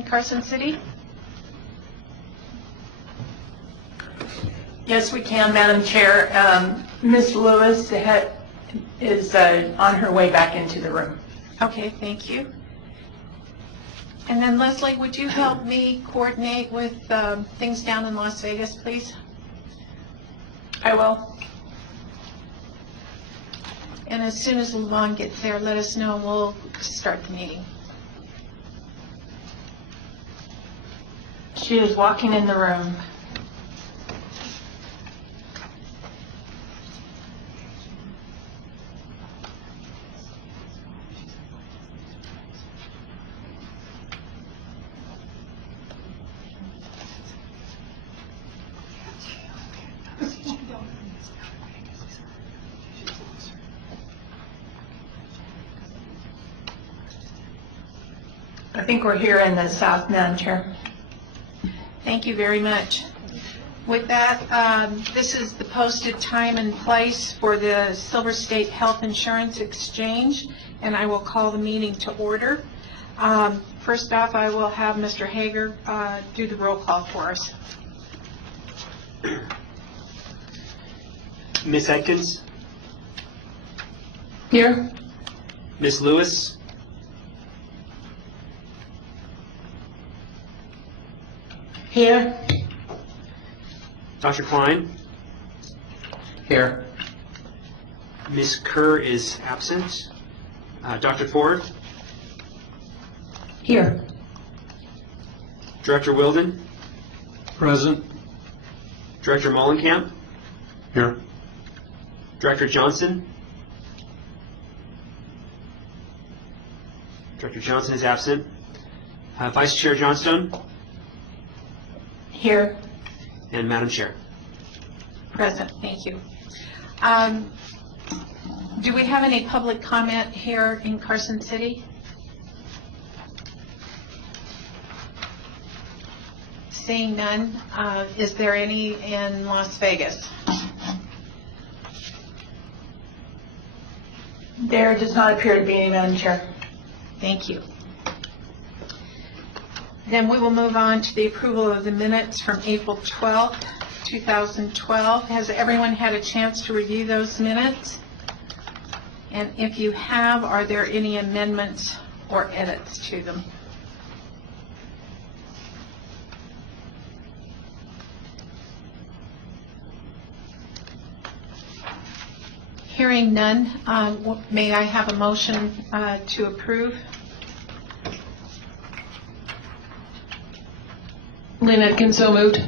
in Carson City? Yes, we can, Madam Chair. Ms. Lewis is on her way back into the room. Okay, thank you. And then Leslie, would you help me coordinate with things down in Las Vegas, please? I will. And as soon as Levon gets there, let us know and we'll start the meeting. She is walking in the room. I think we're here in the south, Madam Chair. Thank you very much. With that, this is the posted time and place for the Silver State Health Insurance Exchange, and I will call the meeting to order. First off, I will have Mr. Hager do the roll call for us. Ms. Atkins? Here. Ms. Lewis? Here. Dr. Klein? Here. Ms. Kerr is absent. Dr. Ford? Here. Director Wilden? Present. Director Mollenkamp? Here. Director Johnson? Director Johnson is absent. Vice Chair Johnstone? Here. And Madam Chair. Present, thank you. Do we have any public comment here in Carson City? Seeing none, is there any in Las Vegas? There does not appear to be any, Madam Chair. Thank you. Then we will move on to the approval of the minutes from April 12th, 2012. Has everyone had a chance to review those minutes? And if you have, are there any amendments or edits to them? Hearing none, may I have a motion to approve? Lynn Atkins, so moved.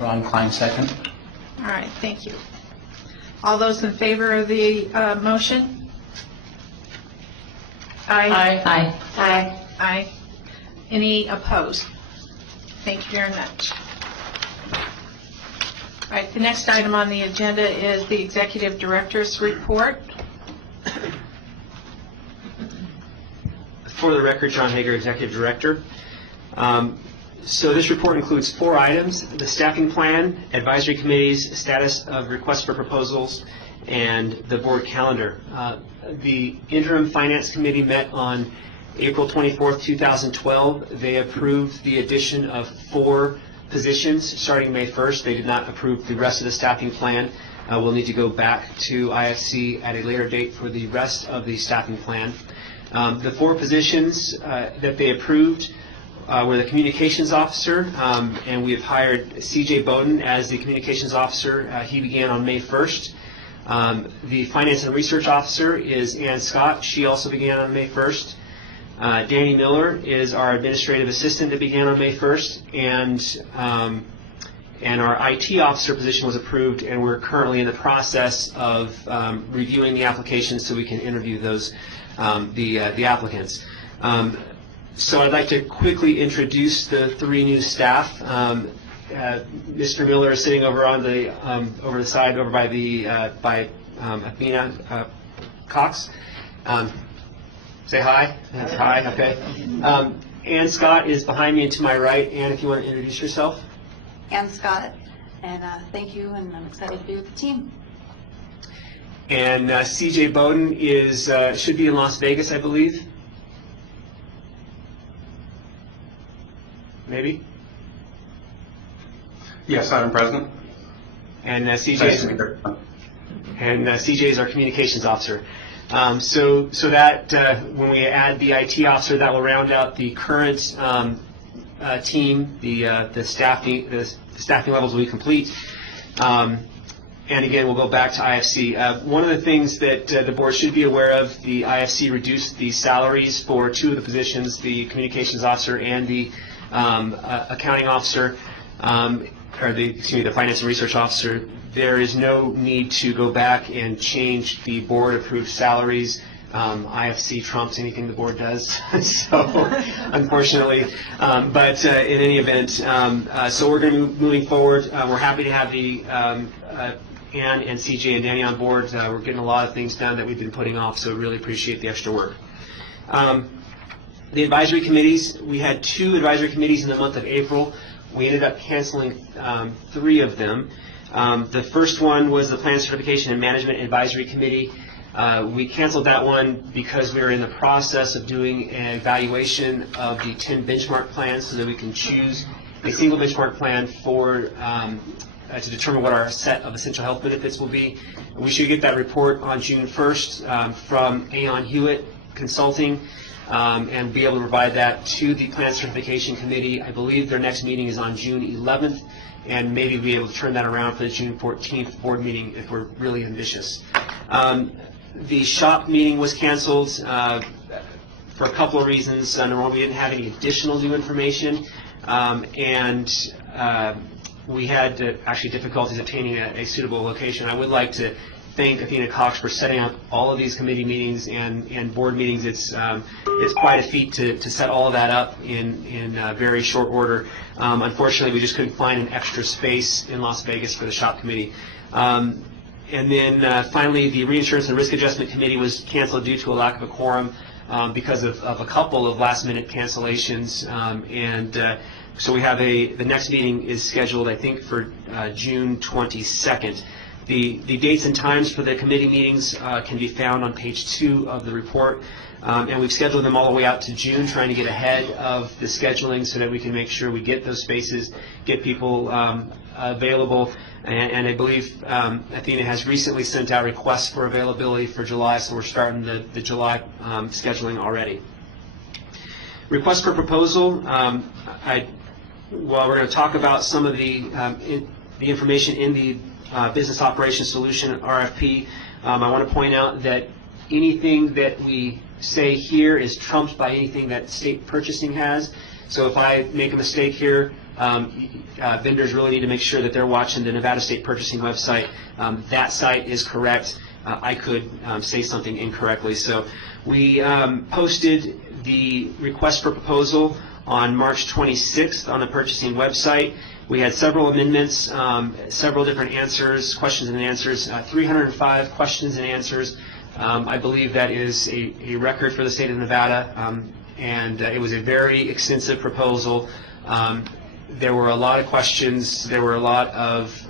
Ron Klein, second. All right, thank you. All those in favor of the motion? Aye. Aye. Aye. Aye. Any opposed? Thank you very much. All right, the next item on the agenda is the Executive Director's Report. For the record, John Hager, Executive Director. So this report includes 4 items: the staffing plan, advisory committees, status of requests for proposals, and the board calendar. The interim finance committee met on April 24th, 2012. They approved the addition of 4 positions starting May 1st. They did not approve the rest of the staffing plan. We'll need to go back to IFC at a later date for the rest of the staffing plan. The 4 positions that they approved were the communications officer, and we have hired C.J. Bowden as the communications officer. He began on May 1st. The finance and research officer is Ann Scott. She also began on May 1st. Danny Miller is our administrative assistant that began on May 1st, and our IT officer position was approved, and we're currently in the process of reviewing the applications so we can interview those the applicants. So I'd like to quickly introduce the 3 new staff. Mr. Miller is sitting over on the over the side over by the Athena Cox. Say hi. Hi. Okay. Ann Scott is behind me and to my right. Ann, if you want to introduce yourself. Ann Scott, and thank you, and I'm excited to be with the team. And C.J. Bowden is should be in Las Vegas, I believe. maybe? Yes, Madam President. And Nice to CJ? meet you. And CJ is our communications officer. So that when we add the IT officer, that will round out the current team. The staffing levels will be complete. And again, we'll go back to IFC. One of the things that the board should be aware of, the IFC reduced the salaries for two of the positions, the communications officer and the accounting officer, or the finance and research officer. There is no need to go back and change the board-approved salaries. IFC trumps anything the board does, so unfortunately. But in any event, so we're going to be moving forward. We're happy to have the Ann and CJ and Danny on board. We're getting a lot of things done that we've been putting off, so really appreciate the extra work. The advisory committees, we had 2 advisory committees in the month of April. We ended up canceling 3 of them. The first one was the Plan Certification and Management Advisory Committee. We canceled that one because we were in the process of doing an evaluation of the 10 benchmark plans so that we can choose a single benchmark plan for to determine what our set of essential health benefits will be. We should get that report on June 1st from Aon Hewitt Consulting and be able to provide that to the Plan Certification Committee. I believe their next meeting is on June 11th, and maybe be able to turn that around for the June 14th board meeting if we're really ambitious. The SHOP meeting was canceled for a couple of reasons. Number one, we didn't have any additional new information, and we had actually difficulties obtaining a suitable location. I would like to thank Athena Cox for setting up all of these committee meetings and board meetings. It's quite a feat to set all of that up in very short order. Unfortunately, we just couldn't find an extra space in Las Vegas for the SHOP committee. And then finally, the Reinsurance and Risk Adjustment Committee was canceled due to a lack of a quorum because of a couple of last-minute cancellations. So we have the next meeting is scheduled, I think, for June 22nd. The dates and times for the committee meetings can be found on page 2 of the report. And we've scheduled them all the way out to June, trying to get ahead of the scheduling so that we can make sure we get those spaces, get people available. And I believe Athena has recently sent out requests for availability for July, so we're starting the July scheduling already. Request for proposal. Well, we're going to talk about some of the information in the Business Operations Solution RFP. I want to point out that anything that we say here is trumped by anything that state purchasing has. So if I make a mistake here, vendors really need to make sure that they're watching the Nevada State Purchasing website. That site is correct. I could say something incorrectly. So we posted the request for proposal on March 26th on the purchasing website. We had several amendments, several different answers, questions and answers, 305 questions and answers. I believe that is a record for the state of Nevada, and it was a very extensive proposal. There were a lot of questions. There were a lot of,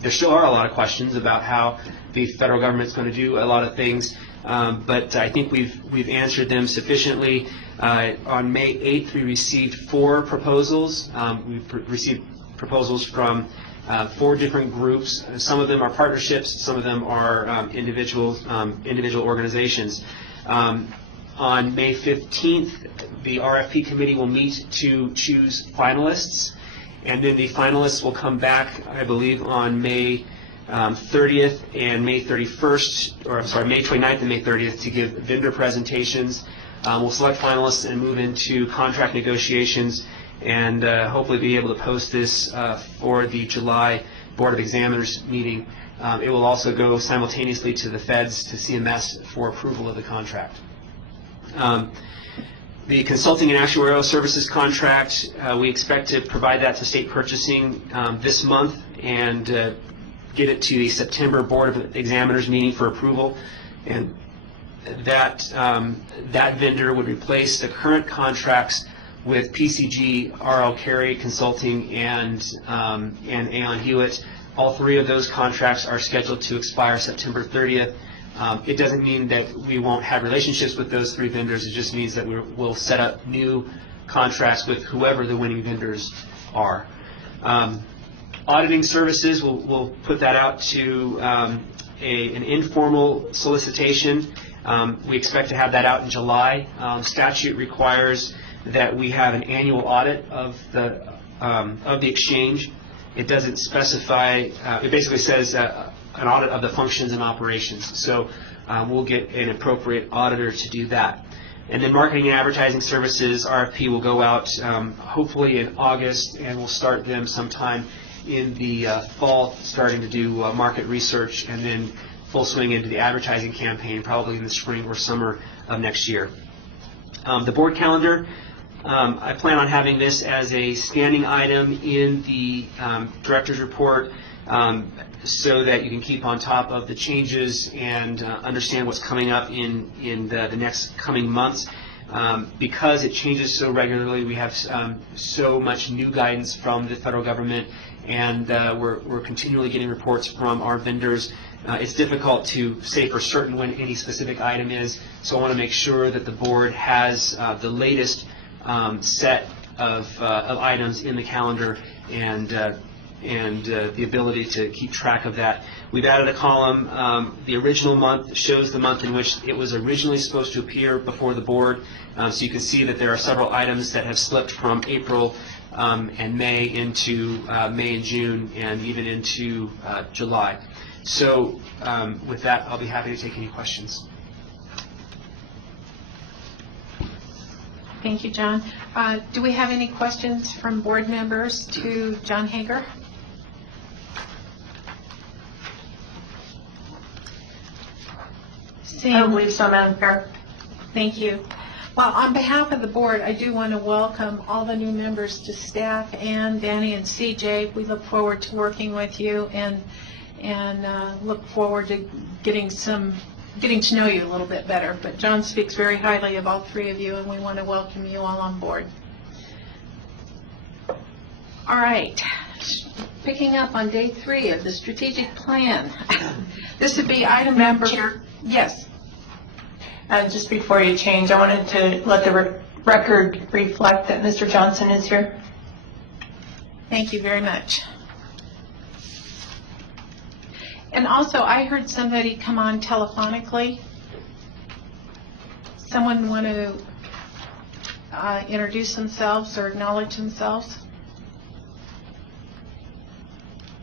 there still are a lot of questions about how the federal government's going to do a lot of things, but I think we've answered them sufficiently. On May 8th, we received 4 proposals. We've received proposals from 4 different groups. Some of them are partnerships. Some of them are individual organizations. On May 15th, the RFP committee will meet to choose finalists, and then the finalists will come back, I believe, on May 30th and May 31st, or I'm sorry, May 29th and May 30th to give vendor presentations. We'll select finalists and move into contract negotiations, and hopefully be able to post this for the July Board of Examiners meeting. It will also go simultaneously to the feds, to CMS, for approval of the contract. The consulting and actuarial services contract, we expect to provide that to state purchasing this month and get it to the September Board of Examiners meeting for approval. And that vendor would replace the current contracts with PCG, RL Carey Consulting, and Aon Hewitt. All 3 of those contracts are scheduled to expire September 30th. It doesn't mean that we won't have relationships with those 3 vendors. It just means that we'll set up new contracts with whoever the winning vendors are. Auditing services, we'll put that out to an informal solicitation. We expect to have that out in July. Statute requires that we have an annual audit of the exchange. It doesn't specify, it basically says an audit of the functions and operations. So we'll get an appropriate auditor to do that. And then marketing and advertising services, RFP will go out hopefully in August, and we'll start them sometime in the fall, starting to do market research, and then full swing into the advertising campaign probably in the spring or summer of next year. The board calendar, I plan on having this as a standing item in the director's report so that you can keep on top of the changes and understand what's coming up in the next coming months. Because it changes so regularly, we have so much new guidance from the federal government, and we're continually getting reports from our vendors. It's difficult to say for certain when any specific item is, so I want to make sure that the board has the latest set of items in the calendar and the ability to keep track of that. We've added a column. The original month shows the month in which it was originally supposed to appear before the board. So you can see that there are several items that have slipped from April and May into May and June, and even into July. So with that, I'll be happy to take any questions. Thank you, John. Do we have any questions from board members to John Hager? I don't believe so, Madam Chair. Thank you. Well, on behalf of the board, I do want to welcome all the new members to staff, and Danny and CJ. We look forward to working with you and look forward to getting to know you a little bit better. But John speaks very highly of all three of you, and we want to welcome you all on board. All right. Picking up on day 3 of the strategic plan. This would be item number... Chair? Yes. Just before you change, I wanted to let the record reflect that Mr. Johnson is here. Thank you very much. And also, I heard somebody come on telephonically. Someone want to introduce themselves or acknowledge themselves?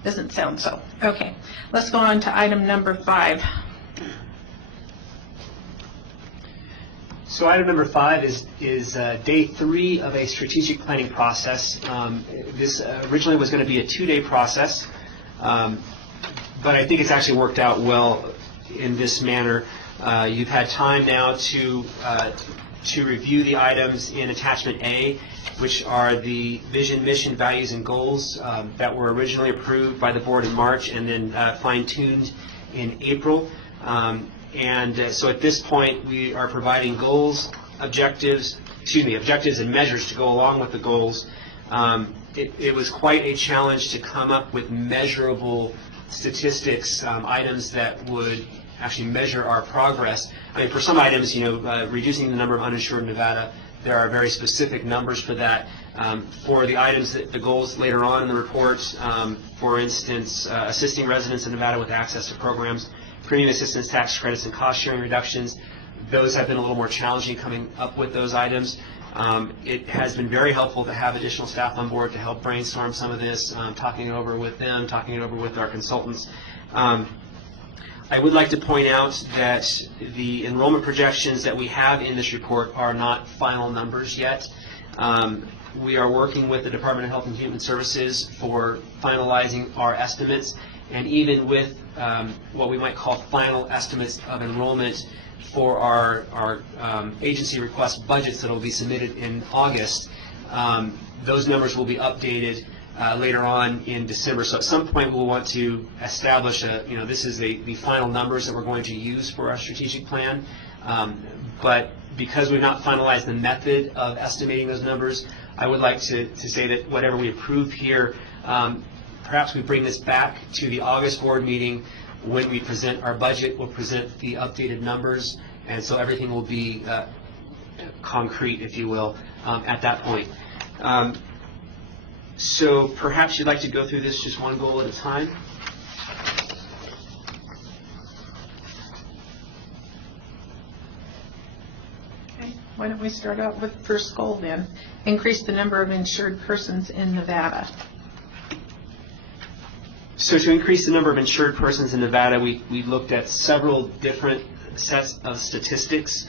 Doesn't sound so. Okay. Let's go on to item number 5. So item number 5 is day 3 of a strategic planning process. This originally was going to be a 2-day process, but I think it's actually worked out well in this manner. You've had time now to review the items in attachment A, which are the vision, mission, values, and goals that were originally approved by the board in March and then fine-tuned in April. So at this point, we are providing goals, objectives and measures to go along with the goals. It was quite a challenge to come up with measurable statistics, items that would actually measure our progress. I mean, for some items, reducing the number of uninsured in Nevada, there are very specific numbers for that. For the items, the goals later on in the report, for instance, assisting residents in Nevada with access to programs, premium assistance tax credits, and cost sharing reductions, those have been a little more challenging coming up with those items. It has been very helpful to have additional staff on board to help brainstorm some of this, talking it over with them, talking it over with our consultants. I would like to point out that the enrollment projections that we have in this report are not final numbers yet. We are working with the Department of Health and Human Services for finalizing our estimates, and even with what we might call final estimates of enrollment for our agency request budgets that will be submitted in August, those numbers will be updated later on in December. So at some point we'll want to establish this is the final numbers that we're going to use for our strategic plan. But because we've not finalized the method of estimating those numbers, I would like to say that whatever we approve here, perhaps we bring this back to the August board meeting. When we present our budget, we'll present the updated numbers, and so everything will be concrete, if you will, at that point. So perhaps you'd like to go through this just one goal at a time. Okay, why don't we start out with the first goal then? Increase the number of insured persons in Nevada. So to increase the number of insured persons in Nevada, we looked at several different sets of statistics.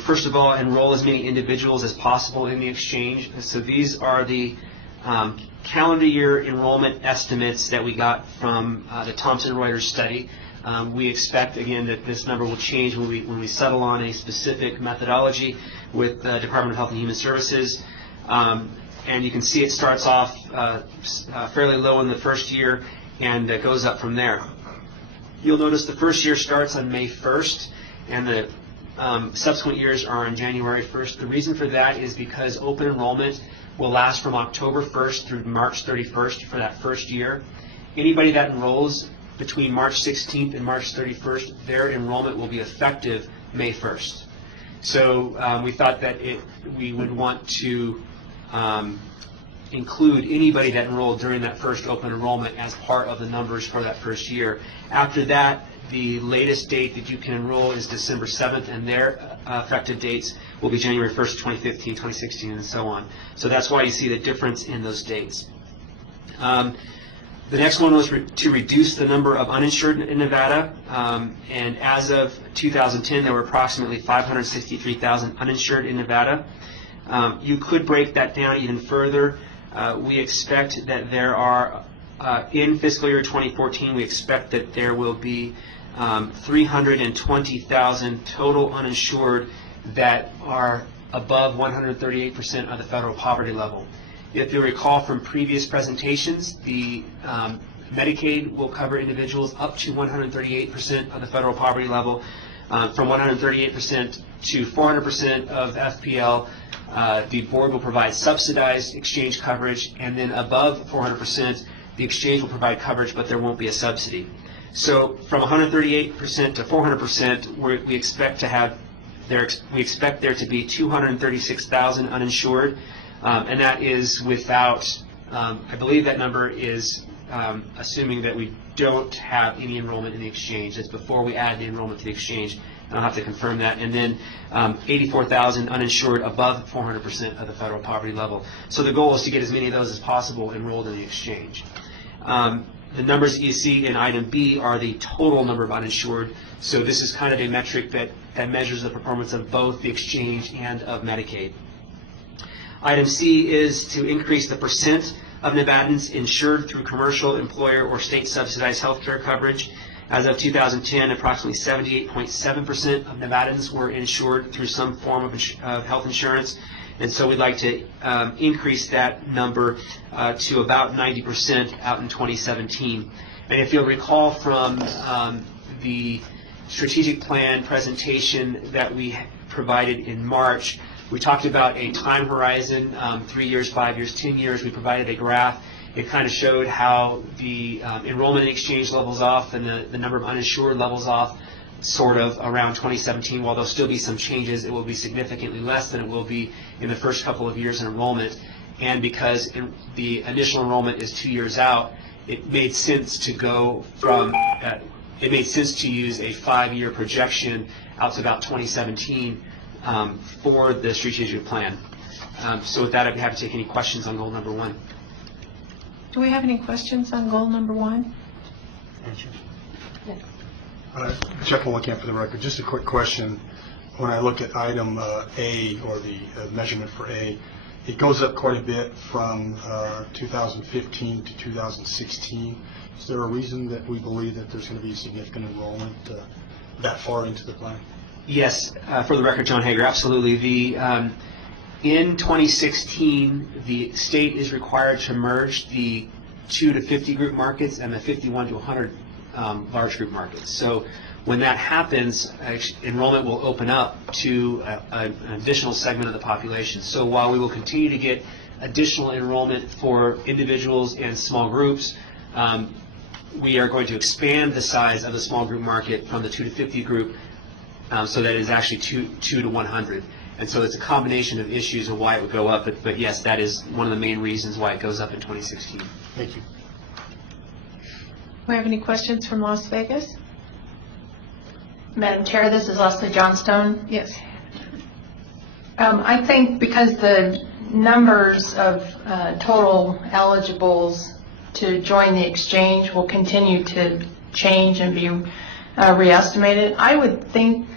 First of all, enroll as many individuals as possible in the exchange. And so these are the calendar year enrollment estimates that we got from the Thomson Reuters study. We expect, again, that this number will change when we settle on a specific methodology with the Department of Health and Human Services. And you can see it starts off fairly low in the first year and goes up from there. You'll notice the first year starts on May 1st, and the subsequent years are on January 1st. The reason for that is because open enrollment will last from October 1st through March 31st for that first year. Anybody that enrolls between March 16th and March 31st, their enrollment will be effective May 1st. So we thought that we would want to include anybody that enrolled during that first open enrollment as part of the numbers for that first year. After that, the latest date that you can enroll is December 7th, and their effective dates will be January 1st, 2015, 2016, and so on. So that's why you see the difference in those dates. The next one was to reduce the number of uninsured in Nevada, and as of 2010, there were approximately 563,000 uninsured in Nevada. You could break that down even further. We expect that there are, in fiscal year 2014, we expect that there will be 320,000 total uninsured that are above 138% of the federal poverty level. If you recall from previous presentations, the Medicaid will cover individuals up to 138% of the federal poverty level. From 138% to 400% of FPL, the board will provide subsidized exchange coverage, and then above 400%, the exchange will provide coverage, but there won't be a subsidy. So from 138% to 400%, we expect there to be 236,000 uninsured, and that is without, I believe that number is assuming that we don't have any enrollment in the exchange. That's before we add the enrollment to the exchange. And I'll have to confirm that. And then 84,000 uninsured above 400% of the federal poverty level. So the goal is to get as many of those as possible enrolled in the exchange. The numbers that you see in item B are the total number of uninsured. So this is kind of a metric that measures the performance of both the exchange and of Medicaid. Item C is to increase the percent of Nevadans insured through commercial, employer, or state-subsidized health care coverage. As of 2010, approximately 78.7% of Nevadans were insured through some form of health insurance, and so we'd like to increase that number to about 90% out in 2017. And if you'll recall from the strategic plan presentation that we provided in March, we talked about a time horizon, 3 years, 5 years, 10 years. We provided a graph. It kind of showed how the enrollment in exchange levels off and the number of uninsured levels off sort of around 2017. While there'll still be some changes, it will be significantly less than it will be in the first couple of years in enrollment. And because the initial enrollment is 2 years out, it made sense to go from, it made sense to use a 5-year projection out to about 2017 for the strategic plan. So with that, I'd be happy to take any questions on goal number 1. Do we have any questions on goal number 1? Jeff Mullican for the record. Just a quick question. When I look at item A, or the measurement for A, it goes up quite a bit from 2015 to 2016. Is there a reason that we believe that there's going to be significant enrollment that far into the plan? Yes, for the record, John Hager, absolutely. In 2016, the state is required to merge the 2 to 50 group markets and the 51 to 100 large group markets. So when that happens, enrollment will open up to an additional segment of the population. So while we will continue to get additional enrollment for individuals and small groups, we are going to expand the size of the small group market from the 2 to 50 group so that it is actually 2 to 100. And so it's a combination of issues of why it would go up, but yes, that is one of the main reasons why it goes up in 2016. Thank you. Do we have any questions from Las Vegas? Madam Chair, this is Leslie Johnstone. Yes. I think because the numbers of total eligibles to join the exchange will continue to change and be reestimated, I would think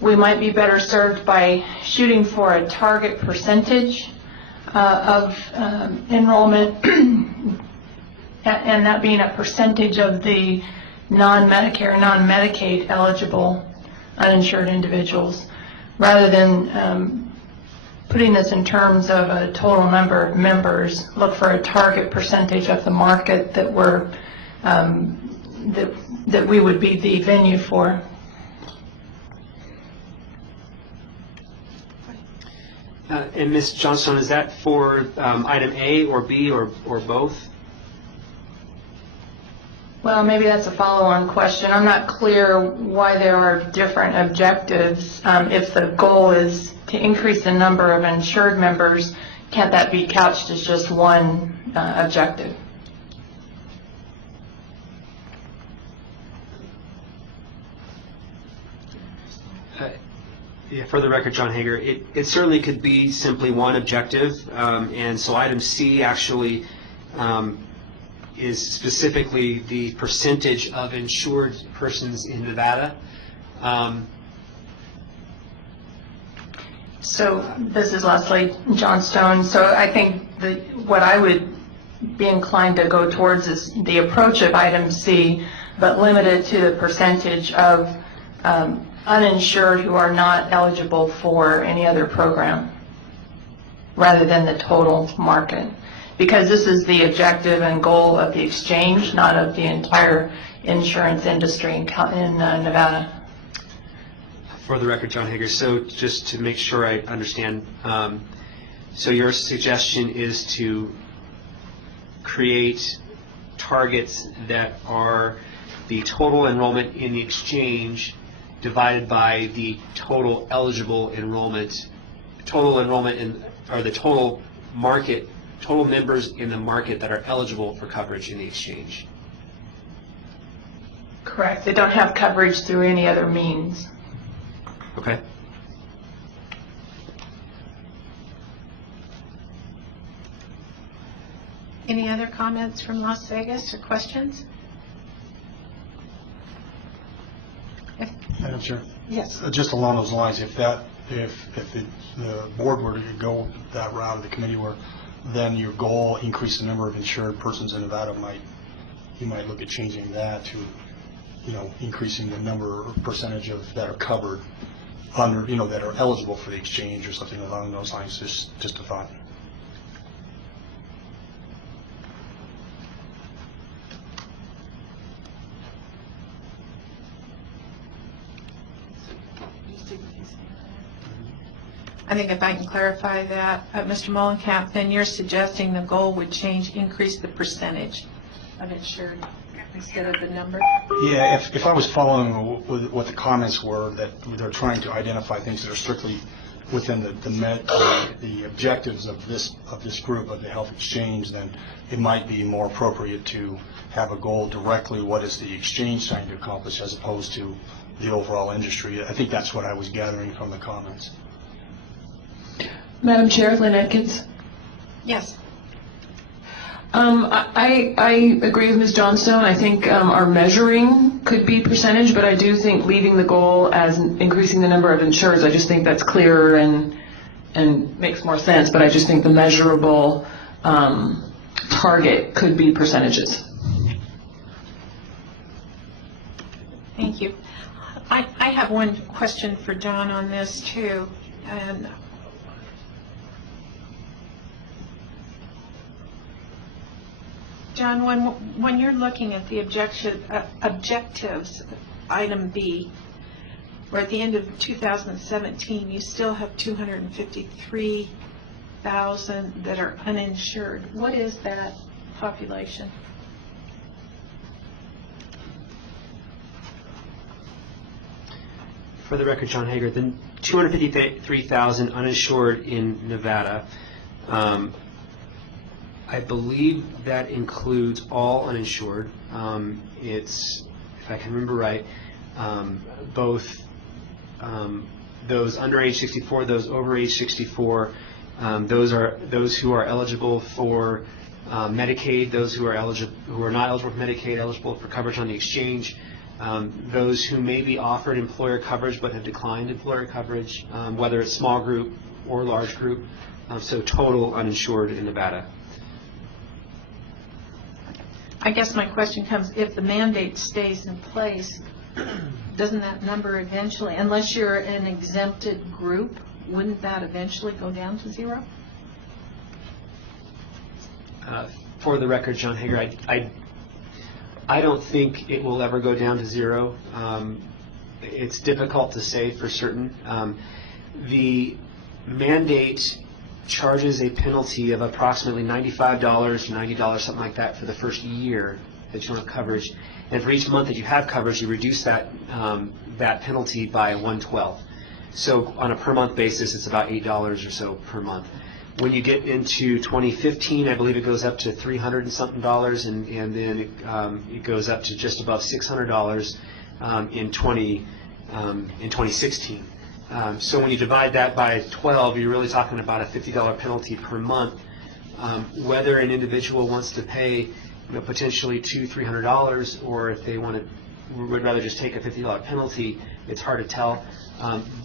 we might be better served by shooting for a target percentage of enrollment, and that being a percentage of the non-Medicare, non-Medicaid eligible uninsured individuals, rather than putting this in terms of a total number of members. Look for a target percentage of the market that we're that we would be the venue for. And Ms. Johnstone, is that for item A or B or both? Well, maybe that's a follow-on question. I'm not clear why there are different objectives. If the goal is to increase the number of insured members, can't that be couched as just one objective? Yeah, for the record, John Hager, it certainly could be simply one objective, and so item C actually is specifically the percentage of insured persons in Nevada. So this is Leslie Johnstone. So I think what I would be inclined to go towards is the approach of item C, but limited to the percentage of uninsured who are not eligible for any other program, rather than the total market. Because this is the objective and goal of the exchange, not of the entire insurance industry in Nevada. For the record, John Hager, so just to make sure I understand, so your suggestion is to create targets that are the total enrollment in the exchange divided by the total eligible enrollment, or the total market, total members in the market that are eligible for coverage in the exchange. Correct. They don't have coverage through any other means. Okay. Any other comments from Las Vegas or questions? Madam Chair? Yes. Just along those lines, if the board were to go that route, the committee were, then your goal, increase the number of insured persons in Nevada, you might look at changing that to, increasing the number or percentage of that are covered under, that are eligible for the exchange or something along those lines. Just a thought. I think if I can clarify that, Mr. Mollenkamp, then you're suggesting the goal would increase the percentage of insured instead of the number? Yeah, if I was following what the comments were, that they're trying to identify things that are strictly within the objectives of this group of the health exchange, then it might be more appropriate to have a goal directly what is the exchange trying to accomplish as opposed to the overall industry. I think that's what I was gathering from the comments. Madam Chair, Lynn Atkins. Yes. I agree with Ms. Johnstone. I think our measuring could be percentage, but I do think leaving the goal as increasing the number of insureds, I just think that's clearer and makes more sense, but I just think the measurable target could be percentages. Thank you. I have one question for John on this too. And John, when you're looking at the objectives, item B, where at the end of 2017 you still have 253,000 that are uninsured, what is that population? For the record, John Hager, 253,000 uninsured in Nevada. I believe that includes all uninsured. It's, if I can remember right, both those under age 64, those over age 64, those who are eligible for Medicaid, those who are not eligible for Medicaid, eligible for coverage on the exchange, those who may be offered employer coverage but have declined employer coverage, whether it's small group or large group, so total uninsured in Nevada. I guess my question comes, if the mandate stays in place, doesn't that number eventually, unless you're an exempted group, wouldn't that eventually go down to zero? For the record, John Hager, I don't think it will ever go down to zero. It's difficult to say for certain. The mandate charges a penalty of approximately $95 to $90, something like that, for the first year that you don't have coverage. And for each month that you have coverage, you reduce that penalty by 1/12. So on a per month basis, it's about $8 or so per month. When you get into 2015, I believe it goes up to $300 and something, and then it goes up to just above $600 in 2016. So when you divide that by 12, you're really talking about a $50 penalty per month. Whether an individual wants to pay, potentially $200-300, or if they would rather just take a $50 penalty, it's hard to tell.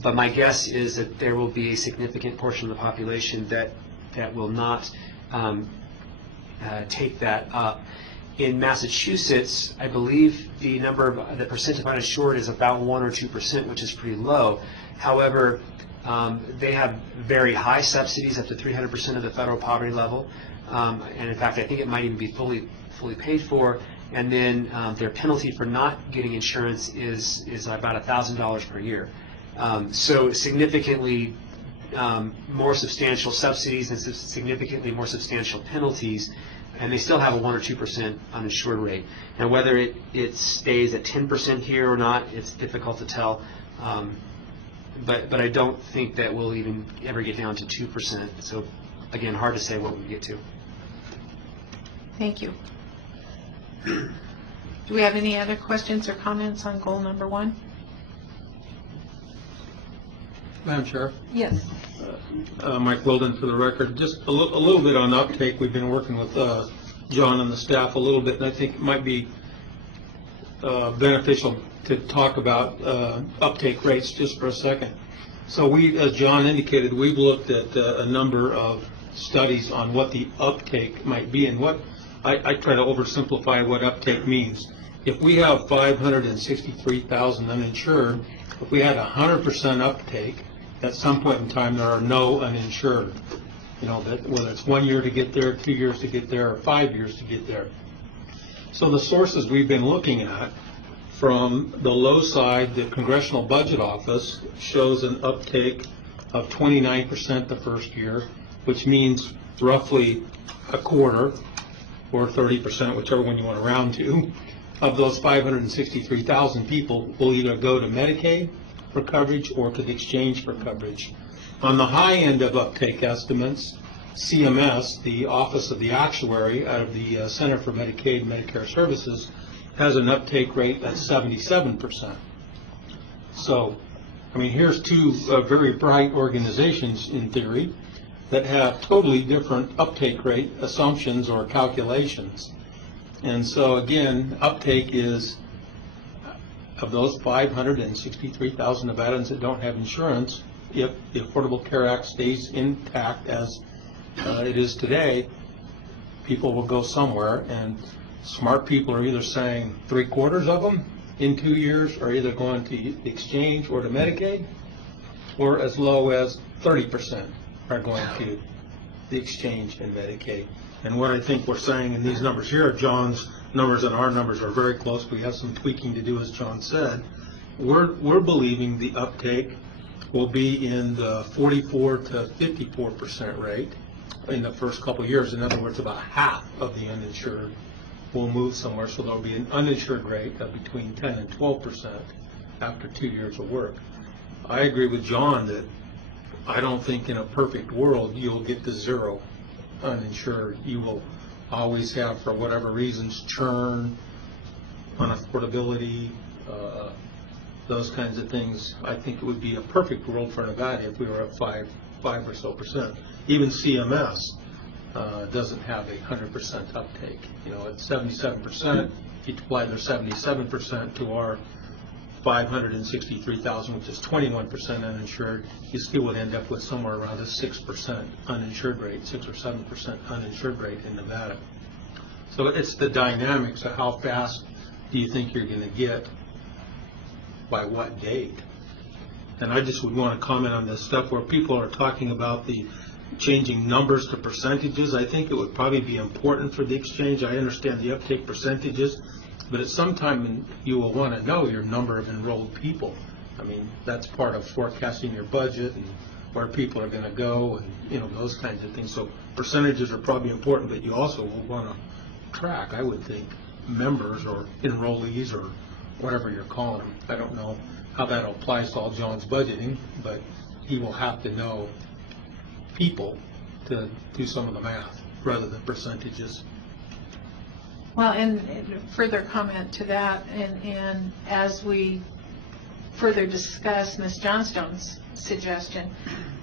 But my guess is that there will be a significant portion of the population that will not take that up. In Massachusetts, I believe the percent of uninsured is about 1 or 2%, which is pretty low. However, they have very high subsidies, up to 300% of the federal poverty level, and in fact, I think it might even be fully paid for. And then their penalty for not getting insurance is about $1,000 per year. So significantly more substantial subsidies and significantly more substantial penalties, and they still have a 1 or 2% uninsured rate. Now, whether it stays at 10% here or not, it's difficult to tell. But I don't think that we'll even ever get down to 2%. So again, hard to say what we get to. Thank you. Do we have any other questions or comments on goal number 1? Madam Chair, Yes. Mike Wilden for the record. Just a little bit on uptake. We've been working with John and the staff a little bit, and I think it might be beneficial to talk about uptake rates just for a second. So we, as John indicated, we've looked at a number of studies on what the uptake might be, and what I try to oversimplify what uptake means. If we have 563,000 uninsured, if we had 100% uptake, at some point in time there are no uninsured. That whether it's 1 year to get there, 2 years to get there, or 5 years to get there. So the sources we've been looking at, from the low side, the Congressional Budget Office shows an uptake of 29% the first year, which means roughly a quarter, or 30%, whichever one you want to round to, of those 563,000 people will either go to Medicaid for coverage or to the exchange for coverage. On the high end of uptake estimates, CMS, the Office of the Actuary out of the Center for Medicaid and Medicare Services, has an uptake rate at 77%. So, here's two very bright organizations, in theory, that have totally different uptake rate assumptions or calculations. And so, again, uptake is, of those 563,000 Nevadans that don't have insurance, if the Affordable Care Act stays intact as it is today, people will go somewhere, and smart people are either saying 3/4 of them in 2 years are either going to the exchange or to Medicaid, or as low as 30% are going to the exchange and Medicaid. And what I think we're saying in these numbers here, John's numbers and our numbers are very close. We have some tweaking to do, as John said. We're believing the uptake will be in the 44 to 54% rate in the first couple of years. In other words, about half of the uninsured will move somewhere, so there'll be an uninsured rate of between 10 and 12% after 2 years of work. I agree with John that I don't think in a perfect world you'll get to zero uninsured. You will always have, for whatever reasons, churn, unaffordability, those kinds of things. I think it would be a perfect world for Nevada if we were at 5 or so%. Even CMS doesn't have a 100% uptake. You know, at 77%, if you apply their 77% to our 563,000, which is 21% uninsured, you still would end up with somewhere around a 6% uninsured rate, 6 or 7% uninsured rate in Nevada. So it's the dynamics of how fast do you think you're going to get by what date. And I just would want to comment on this stuff where people are talking about the changing numbers to percentages. I think it would probably be important for the exchange. I understand the uptake percentages, but at some time you will want to know your number of enrolled people. I mean, that's part of forecasting your budget and where people are going to go and, you know, those kinds of things. So percentages are probably important, but you also will want to track, I would think, members or enrollees or whatever you're calling them. I don't know how that applies to all John's budgeting, but he will have to know people to do some of the math rather than percentages. Well, and further comment to that, and as we further discuss Ms. Johnstone's suggestion,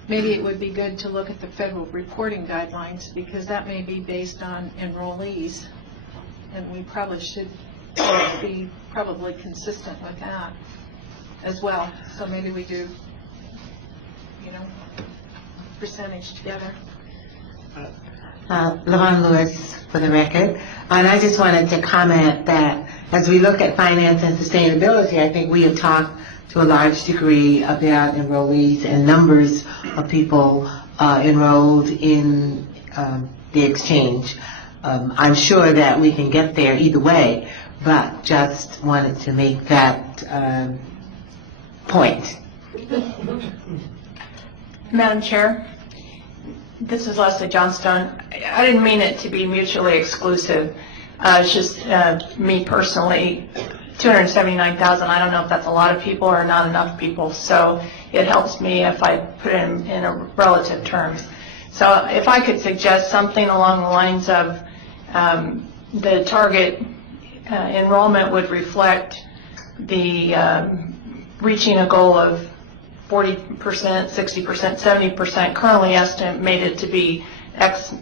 maybe it would be good to look at the federal reporting guidelines, because that may be based on enrollees, and we probably should be probably consistent with that as well. So maybe we do, you know, percentage together. Lavon Lewis for the record. And I just wanted to comment that as we look at finance and sustainability, I think we have talked to a large degree about enrollees and numbers of people enrolled in the exchange. I'm sure that we can get there either way, but just wanted to make that point. Madam Chair, this is Leslie Johnstone. I didn't mean it to be mutually exclusive. It's just me personally, 279,000, I don't know if that's a lot of people or not enough people, so it helps me if I put it in a relative terms. So if I could suggest something along the lines of the target enrollment would reflect the reaching a goal of 40%, 60%, 70%, currently estimated to be X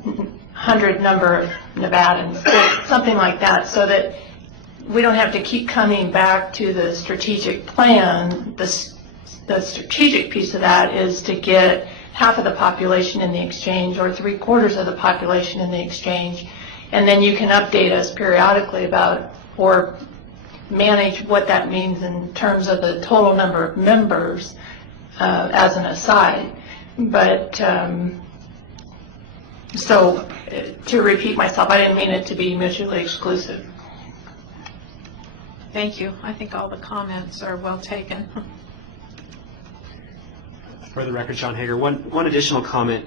hundred number of Nevadans, something like that, so that we don't have to keep coming back to the strategic plan. The strategic piece of that is to get half of the population in the exchange or 3/4 of the population in the exchange, and then you can update us periodically about or manage what that means in terms of the total number of members as an aside. But so to repeat myself, I didn't mean it to be mutually exclusive. Thank you. I think all the comments are well taken. For the record, John Hager, one additional comment.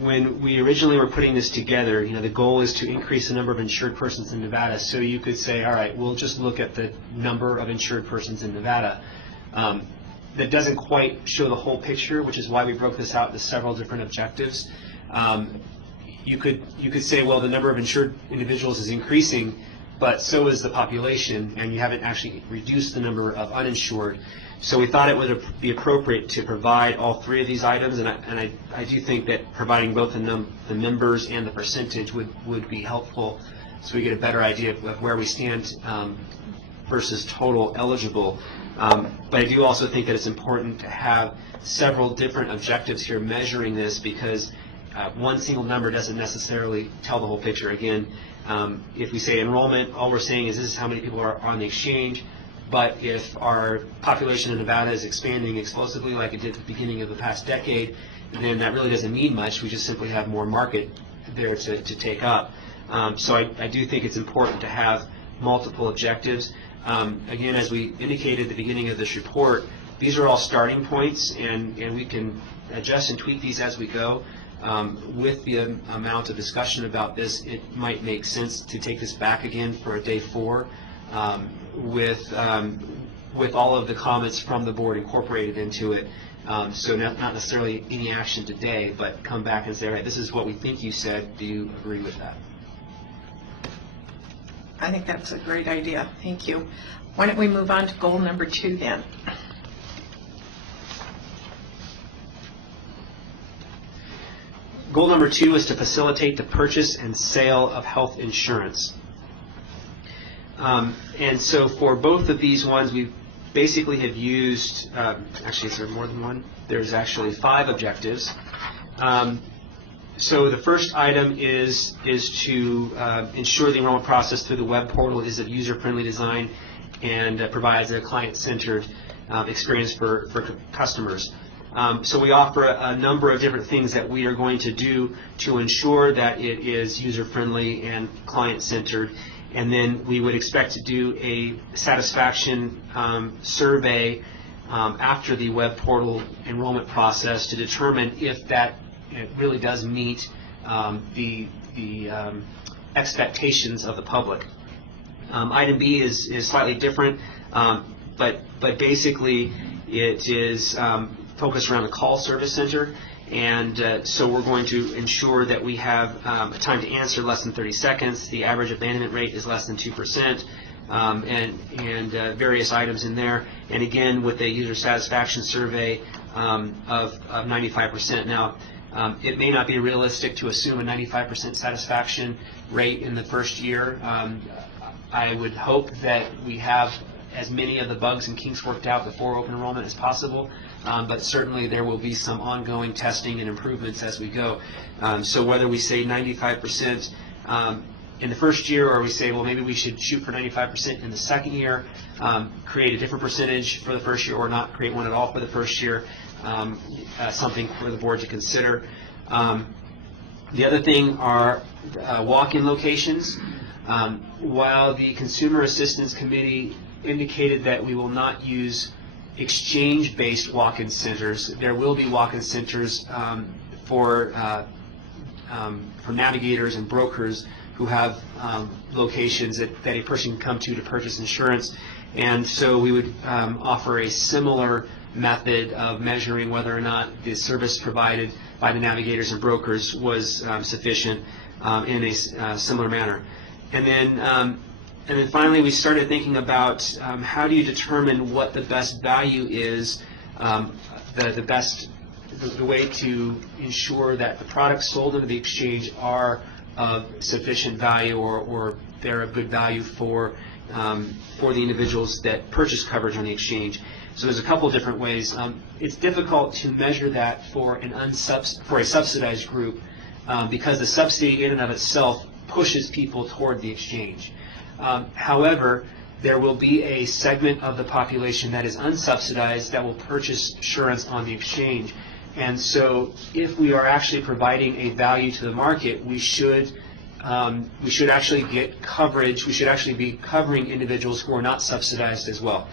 When we originally were putting this together, you know, the goal is to increase the number of insured persons in Nevada. So you could say, all right, we'll just look at the number of insured persons in Nevada. That doesn't quite show the whole picture, which is why we broke this out into several different objectives. You could say, well, the number of insured individuals is increasing, but so is the population, and you haven't actually reduced the number of uninsured. So we thought it would be appropriate to provide all three of these items, and I do think that providing both the members and the percentage would be helpful, so we get a better idea of where we stand versus total eligible. But I do also think that it's important to have several different objectives here measuring this, because one single number doesn't necessarily tell the whole picture. Again, if we say enrollment, all we're saying is this is how many people are on the exchange. But if our population in Nevada is expanding explosively like it did at the beginning of the past decade, then that really doesn't mean much. We just simply have more market there to take up. So I do think it's important to have multiple objectives. Again, as we indicated at the beginning of this report, these are all starting points, and we can adjust and tweak these as we go. With the amount of discussion about this, it might make sense to take this back again for a day 4 with with all of the comments from the board incorporated into it. So not necessarily any action today, but come back and say, all right, this is what we think you said. Do you agree with that? I think that's a great idea. Thank you. Why don't we move on to goal number 2 then? Goal number 2 is to facilitate the purchase and sale of health insurance. And so for both of these ones, we basically have used, actually, is there more than one? There's actually 5 objectives. So the first item is to ensure the enrollment process through the web portal is of user-friendly design and provides a client-centered experience for customers. So we offer a number of different things that we are going to do to ensure that it is user-friendly and client-centered. And then we would expect to do a satisfaction survey after the web portal enrollment process to determine if that it really does meet the expectations of the public. Item B is slightly different, but basically it is focused around the call service center, and so we're going to ensure that we have a time to answer less than 30 seconds. The average abandonment rate is less than 2%, and various items in there. And again, with a user satisfaction survey of 95%. Now, it may not be realistic to assume a 95% satisfaction rate in the first year. I would hope that we have as many of the bugs and kinks worked out before open enrollment as possible, but certainly there will be some ongoing testing and improvements as we go. So whether we say 95% in the first year, or we say, well, maybe we should shoot for 95% in the second year, create a different percentage for the first year, or not create one at all for the first year, something for the board to consider. The other thing are walk-in locations. While the Consumer Assistance Committee indicated that we will not use exchange-based walk-in centers, there will be walk-in centers for navigators and brokers who have locations that a person can come to purchase insurance. And so we would offer a similar method of measuring whether or not the service provided by the navigators and brokers was sufficient in a similar manner. And then finally, we started thinking about how do you determine what the best value is, the way to ensure that the products sold into the exchange are of sufficient value, or they're of good value for the individuals that purchase coverage on the exchange. So there's a couple of different ways. It's difficult to measure that for a subsidized group because the subsidy in and of itself pushes people toward the exchange. However, there will be a segment of the population that is unsubsidized that will purchase insurance on the exchange. And so if we are actually providing a value to the market, we should actually get coverage. We should actually be covering individuals who are not subsidized as well.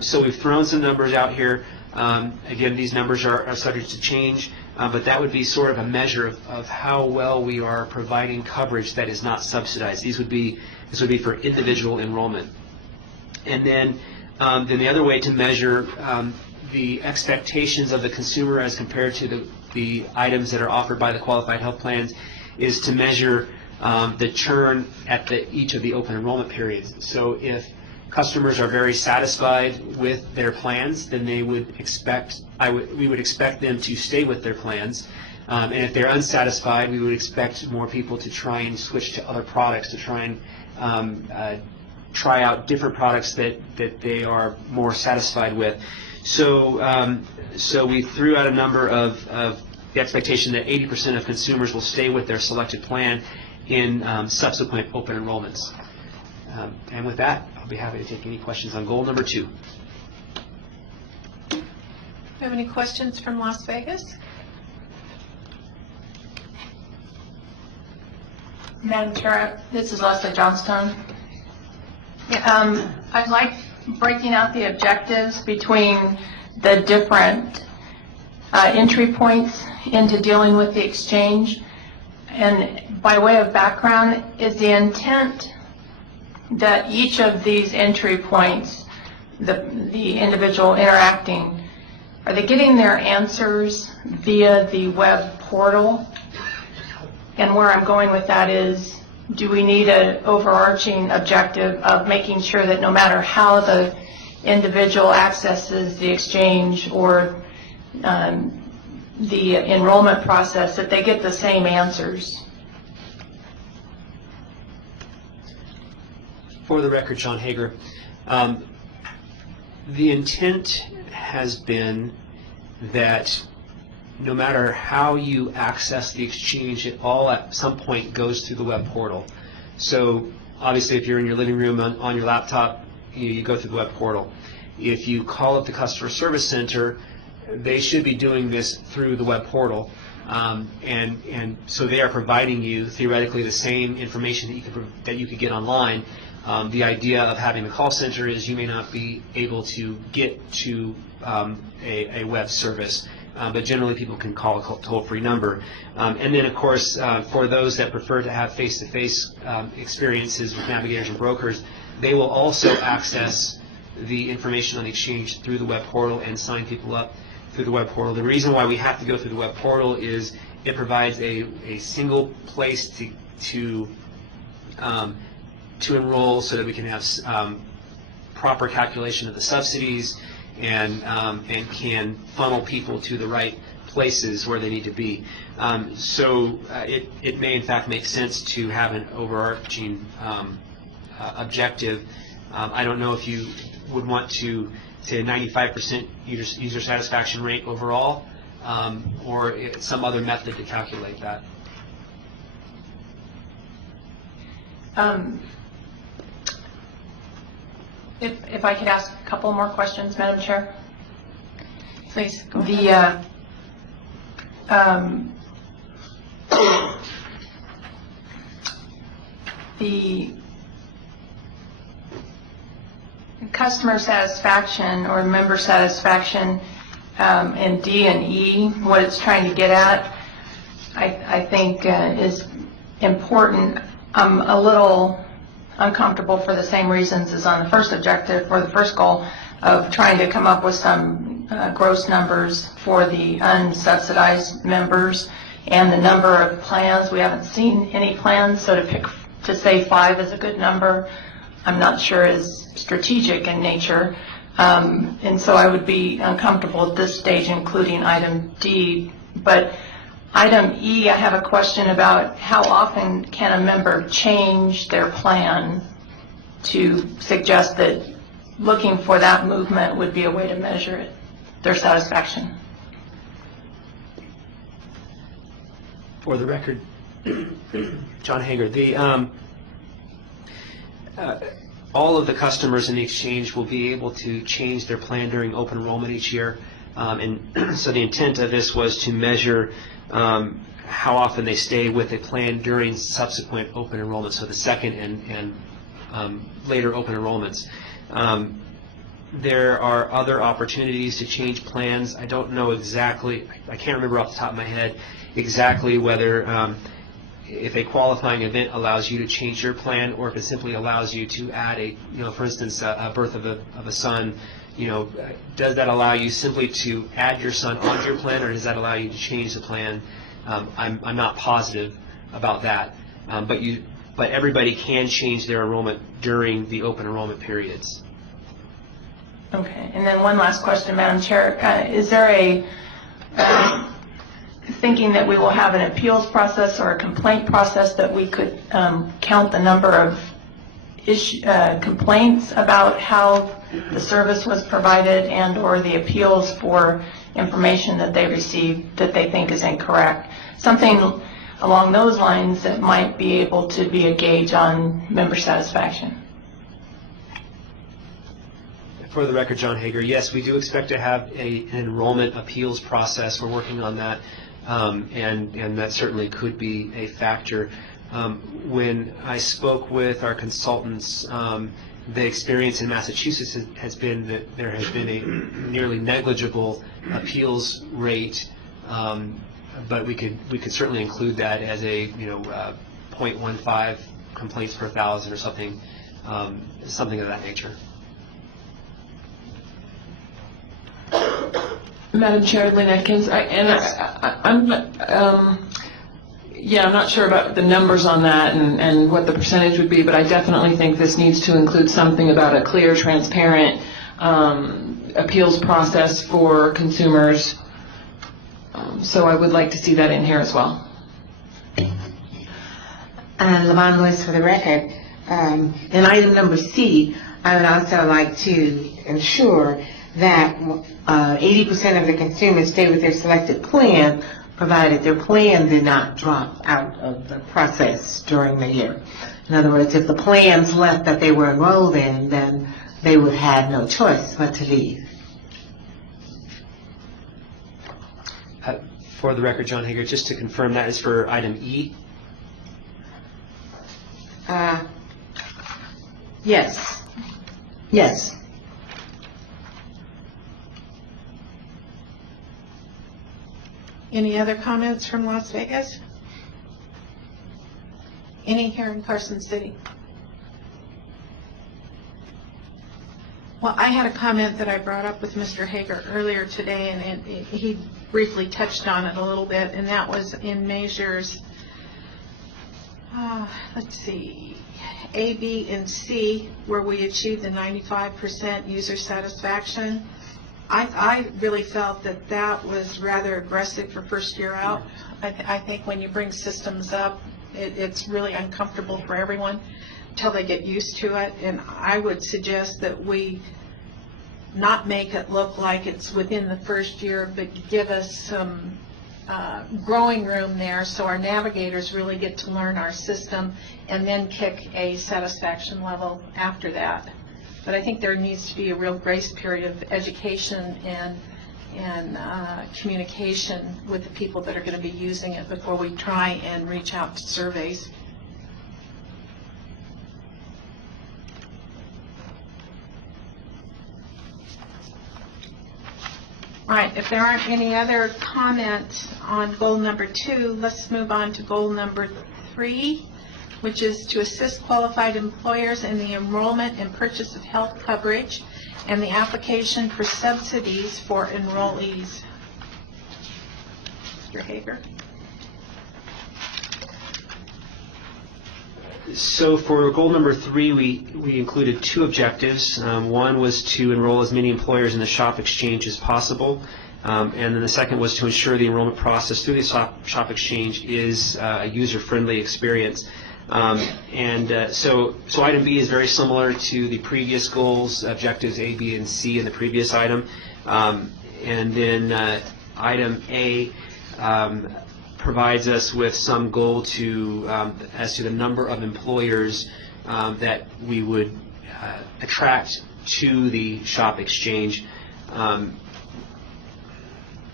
So we've thrown some numbers out here. Again, these numbers are subject to change, but that would be sort of a measure of how well we are providing coverage that is not subsidized. This would be for individual enrollment. And then the other way to measure the expectations of the consumer as compared to the items that are offered by the qualified health plans is to measure the churn at each of the open enrollment periods. So if customers are very satisfied with their plans, then they would expect, we would expect them to stay with their plans. And if they're unsatisfied, we would expect more people to try and switch to other products, to try and try out different products that they are more satisfied with. So, so we threw out a number of the expectation that 80% of consumers will stay with their selected plan in subsequent open enrollments. And with that, I'll be happy to take any questions on goal number 2. Do you have any questions from Las Vegas? Madam Chair, this is Leslie Johnstone. I'd like breaking out the objectives between the different entry points into dealing with the exchange. And by way of background, is the intent that each of these entry points the individual interacting, are they getting their answers via the web portal? And where I'm going with that is, do we need an overarching objective of making sure that no matter how the individual accesses the exchange or the enrollment process, that they get the same answers? For the record, John Hager, the intent has been that no matter how you access the exchange, it all at some point goes through the web portal. So obviously if you're in your living room on your laptop, you go through the web portal. If you call up the customer service center, they should be doing this through the web portal. And so they are providing you theoretically the same information that you could get online. The idea of having the call center is you may not be able to get to a web service, but generally people can call a toll-free number. And then, of course, for those that prefer to have face-to-face experiences with navigators and brokers, they will also access the information on the exchange through the web portal and sign people up through the web portal. The reason why we have to go through the web portal is it provides a single place to enroll so that we can have proper calculation of the subsidies and can funnel people to the right places where they need to be. So it may in fact make sense to have an overarching objective. I don't know if you would want to say a 95% user satisfaction rate overall, or some other method to calculate that. If I could ask a couple more questions, Madam Chair. Please, go ahead. The customer satisfaction or member satisfaction in D and E, what it's trying to get at, I think is important. I'm a little uncomfortable for the same reasons as on the first objective or the first goal of trying to come up with some gross numbers for the unsubsidized members and the number of plans. We haven't seen any plans, so to say 5 is a good number, I'm not sure is strategic in nature. And so I would be uncomfortable at this stage including item D. But item E, I have a question about how often can a member change their plan to suggest that looking for that movement would be a way to measure it, their satisfaction. For the record, John Hager, all of the customers in the exchange will be able to change their plan during open enrollment each year. And so the intent of this was to measure how often they stay with a plan during subsequent open enrollment, so the second and later open enrollments. There are other opportunities to change plans. I don't know exactly, I can't remember off the top of my head exactly whether if a qualifying event allows you to change your plan or if it simply allows you to add for instance, a birth of a son. Does that allow you simply to add your son onto your plan, or does that allow you to change the plan? I'm not positive about that, but everybody can change their enrollment during the open enrollment periods. Okay, and then one last question, Madam Chair. Is there a thinking that we will have an appeals process or a complaint process that we could count the number of complaints about how the service was provided and or the appeals for information that they received that they think is incorrect? Something along those lines that might be able to be a gauge on member satisfaction. For the record, John Hager, yes, we do expect to have an enrollment appeals process. We're working on that, and that certainly could be a factor. When I spoke with our consultants, the experience in Massachusetts has been that there has been a nearly negligible appeals rate, but we could certainly include that as a 0.15 complaints per 1,000 or something of that nature. Madam Chair, Lynn Atkins, I'm not sure about the numbers on that and what the percentage would be, but I definitely think this needs to include something about a clear, transparent appeals process for consumers. So I would like to see that in here as well. Lavon Lewis for the record. In item number C, I would also like to ensure that 80% of the consumers stay with their selected plan, provided their plan did not drop out of the process during the year. In other words, if the plans left that they were enrolled in, then they would have no choice but to leave. For the record, John Hager, just to confirm, that is for item E? Yes. Yes. Any other comments from Las Vegas? Any here in Carson City? Well, I had a comment that I brought up with Mr. Hager earlier today, and he briefly touched on it a little bit, and that was in measures, let's see, A, B, and C, where we achieved the 95% user satisfaction. I really felt that that was rather aggressive for first year out. I think when you bring systems up, it's really uncomfortable for everyone until they get used to it. And I would suggest that we not make it look like it's within the first year, but give us some growing room there so our navigators really get to learn our system and then kick a satisfaction level after that. But I think there needs to be a real grace period of education and communication with the people that are going to be using it before we try and reach out to surveys. All right, if there aren't any other comments on goal number 2, let's move on to goal number 3, which is to assist qualified employers in the enrollment and purchase of health coverage and the application for subsidies for enrollees. Mr. Hager. So for goal number 3, we included 2 objectives. One was to enroll as many employers in the SHOP exchange as possible, and then the second was to ensure the enrollment process through the SHOP exchange is a user-friendly experience. So item B is very similar to the previous goals, objectives A, B, and C in the previous item. And then item A provides us with some goal to as to the number of employers that we would attract to the SHOP exchange. And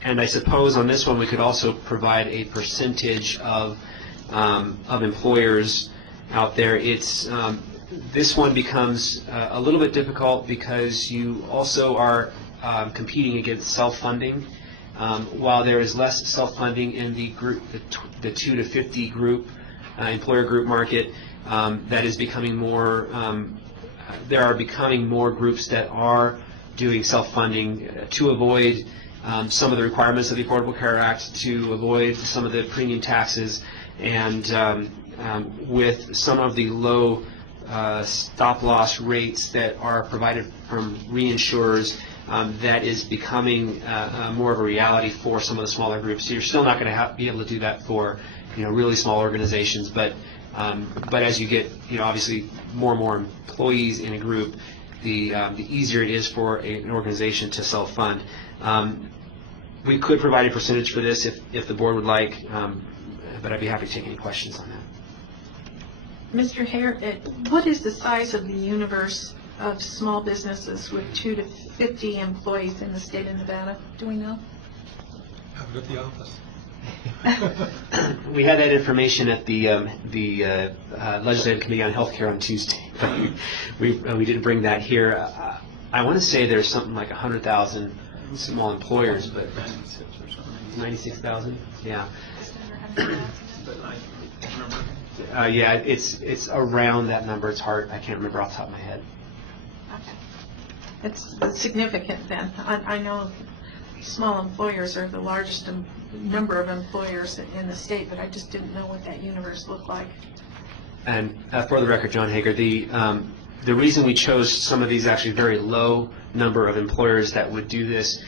I suppose on this one we could also provide a percentage of employers out there. It's this one becomes a little bit difficult because you also are competing against self-funding. While there is less self-funding in the group, the 2 to 50 group, employer group market, that is becoming more. There are becoming more groups that are doing self-funding to avoid some of the requirements of the Affordable Care Act, to avoid some of the premium taxes, and with some of the low stop-loss rates that are provided from reinsurers. That is becoming more of a reality for some of the smaller groups. So you're still not going to be able to do that for really small organizations, but as you get obviously more and more employees in a group, the easier it is for an organization to self-fund. We could provide a percentage for this if the board would like, but I'd be happy to take any questions on that. Mr. Hare, what is the size of the universe of small businesses with 2 to 50 employees in the state of Nevada? Do we know? Have it at the office. We had that information at the Legislative Committee on Healthcare on Tuesday. we didn't bring that here. I want to say there's something like 100,000 small employers, but 96,000. Yeah. Yeah, it's around that number. It's hard. I can't remember off the top of my head. Okay. It's significant then. I know small employers are the largest number of employers in the state, but I just didn't know what that universe looked like. And for the record, John Hager, the reason we chose some of these actually very low number of employers that would do this,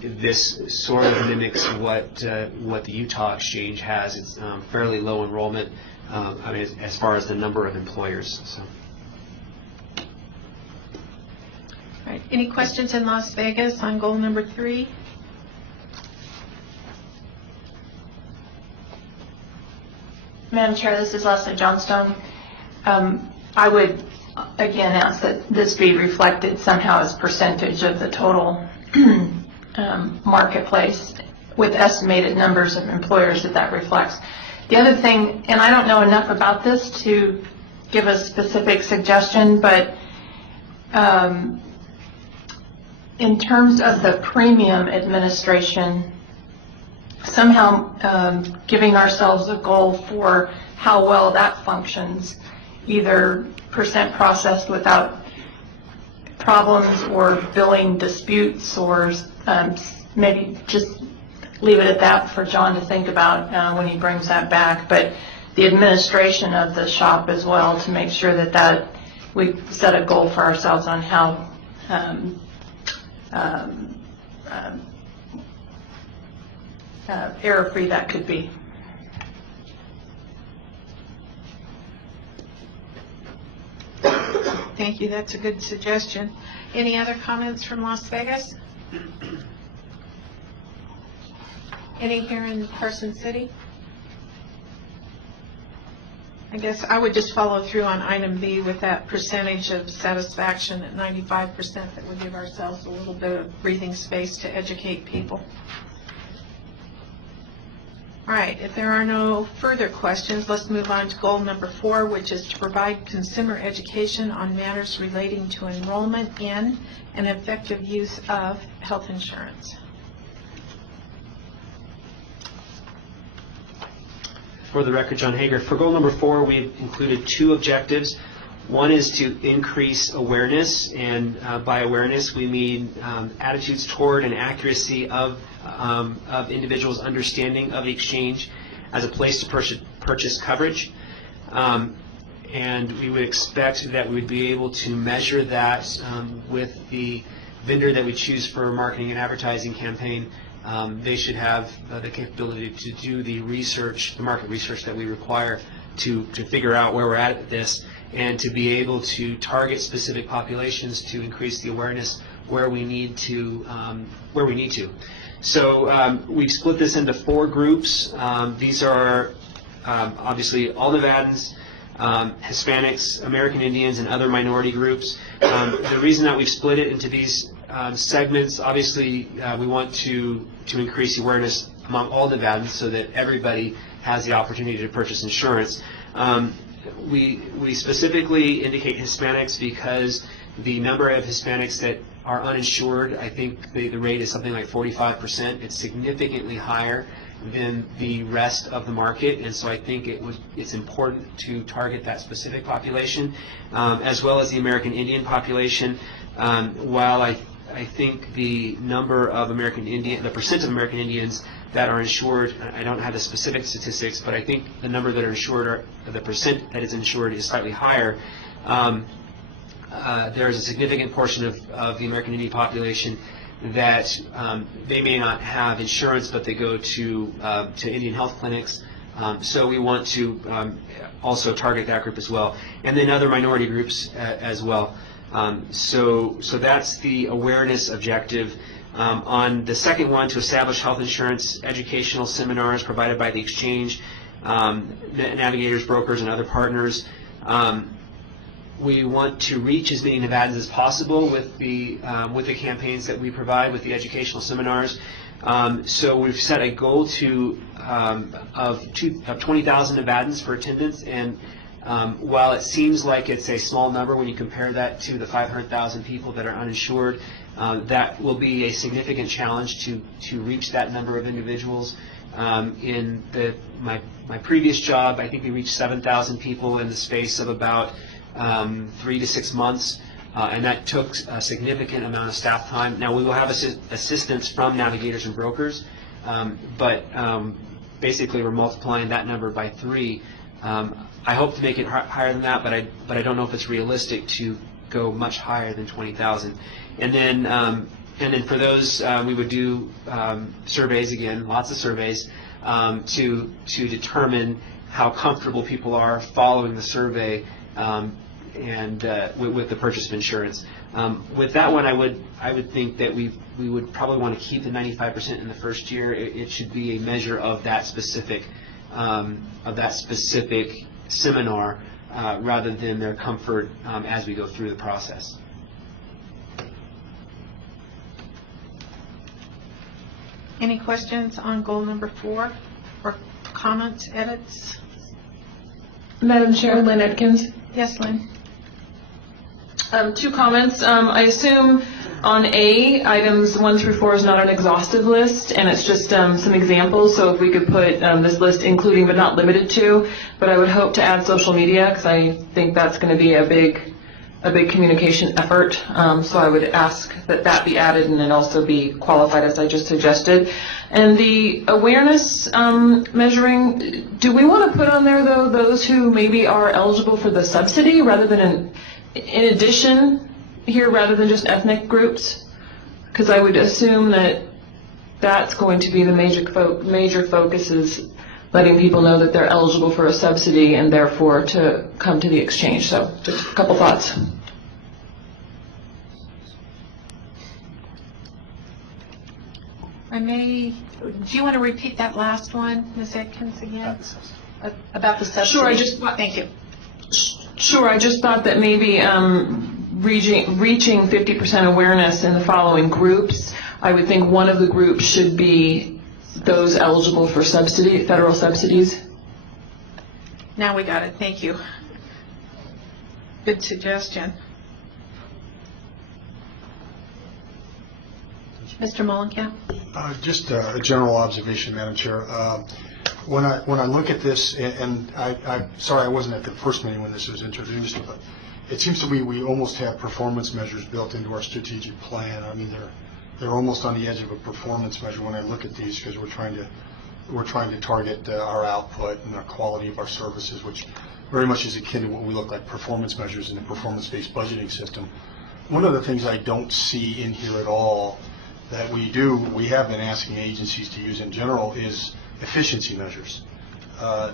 this sort of mimics what the Utah Exchange has. It's fairly low enrollment, I mean, as far as the number of employers. So. All right. Any questions in Las Vegas on goal number 3? Madam Chair, this is Leslie Johnstone. I would again ask that this be reflected somehow as percentage of the total marketplace with estimated numbers of employers that reflects. The other thing, and I don't know enough about this to give a specific suggestion, but in terms of the premium administration, somehow giving ourselves a goal for how well that functions, either percent processed without problems or billing disputes, or maybe just leave it at that for John to think about when he brings that back. But the administration of the shop as well, to make sure that we set a goal for ourselves on how error-free that could be. Thank you. That's a good suggestion. Any other comments from Las Vegas? Any here in Carson City? I guess I would just follow through on item B with that percentage of satisfaction at 95%, that would give ourselves a little bit of breathing space to educate people. All right, if there are no further questions, let's move on to goal number 4, which is to provide consumer education on matters relating to enrollment in and effective use of health insurance. For the record, John Hager, for goal number 4, we've included 2 objectives. One is to increase awareness, and by awareness we mean attitudes toward and accuracy of individuals' understanding of the exchange as a place to purchase coverage. And we would expect that we would be able to measure that with the vendor that we choose for a marketing and advertising campaign. They should have the capability to do the research, the market research that we require to figure out where we're at this, and to be able to target specific populations to increase the awareness where we need to. So we've split this into 4 groups. These are obviously all Nevadans, Hispanics, American Indians, and other minority groups. The reason that we've split it into these segments, obviously we want to increase awareness among all Nevadans so that everybody has the opportunity to purchase insurance. We specifically indicate Hispanics because the number of Hispanics that are uninsured, I think the rate is something like 45%. It's significantly higher than the rest of the market, and so I think it's important to target that specific population, as well as the American Indian population. While I think the number of the percent of American Indians that are insured, I don't have the specific statistics, but I think the number that are insured, the percent that is insured, is slightly higher. There is a significant portion of the American Indian population that they may not have insurance, but they go to Indian health clinics. So we want to also target that group as well, and then other minority groups as well. So that's the awareness objective. On the second one, to establish health insurance educational seminars provided by the exchange, navigators, brokers, and other partners. We want to reach as many Nevadans as possible with the campaigns that we provide, with the educational seminars. So we've set a goal of 20,000 Nevadans for attendance, and while it seems like it's a small number when you compare that to the 500,000 people that are uninsured, that will be a significant challenge to reach that number of individuals. In my previous job, I think we reached 7,000 people in the space of about 3 to 6 months. and that took a significant amount of staff time. Now, we will have assistance from navigators and brokers, but basically we're multiplying that number by 3. I hope to make it higher than that, but I don't know if it's realistic to go much higher than 20,000. And then for those, we would do surveys again, lots of surveys, to determine how comfortable people are following the survey and with the purchase of insurance. With that one, I would think that we would probably want to keep the 95% in the first year. It should be a measure of that specific seminar rather than their comfort as we go through the process. Any questions on goal number 4 or comments, edits? Madam Chair, Lynn Edkins. Yes, Lynn? 2 comments. I assume on A, items 1 through 4 is not an exhaustive list, and it's just some examples. So if we could put this list including but not limited to, but I would hope to add social media because I think that's going to be a big communication effort. So I would ask that be added and then also be qualified as I just suggested. And the awareness measuring, do we want to put on there though those who maybe are eligible for the subsidy rather than in addition here rather than just ethnic groups? Because I would assume that that's going to be the major focus is letting people know that they're eligible for a subsidy and therefore to come to the exchange. So just a couple thoughts. Do you want to repeat that last one, Ms. Atkins, again? About the subsidy? Sure, Thank you. Sure, I just thought that maybe reaching 50% awareness in the following groups, I would think one of the groups should be those eligible for federal subsidies. Now we got it. Thank you. Good suggestion. Mr. Mullenkamp? Just a general observation, Madam Chair. When I look at this, and I'm sorry I wasn't at the first meeting when this was introduced, but it seems to me we almost have performance measures built into our strategic plan. I mean, they're almost on the edge of a performance measure when I look at these because we're trying to target our output and the quality of our services, which very much is akin to what we look like performance measures in the performance-based budgeting system. One of the things I don't see in here at all that we have been asking agencies to use in general is efficiency measures.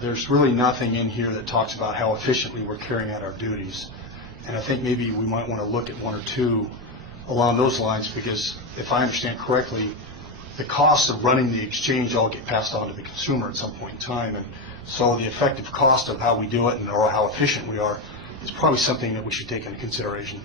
There's really nothing in here that talks about how efficiently we're carrying out our duties. And I think maybe we might want to look at 1 or 2 along those lines because if I understand correctly, the costs of running the exchange all get passed on to the consumer at some point in time. And so the effective cost of how we do it or how efficient we are is probably something that we should take into consideration.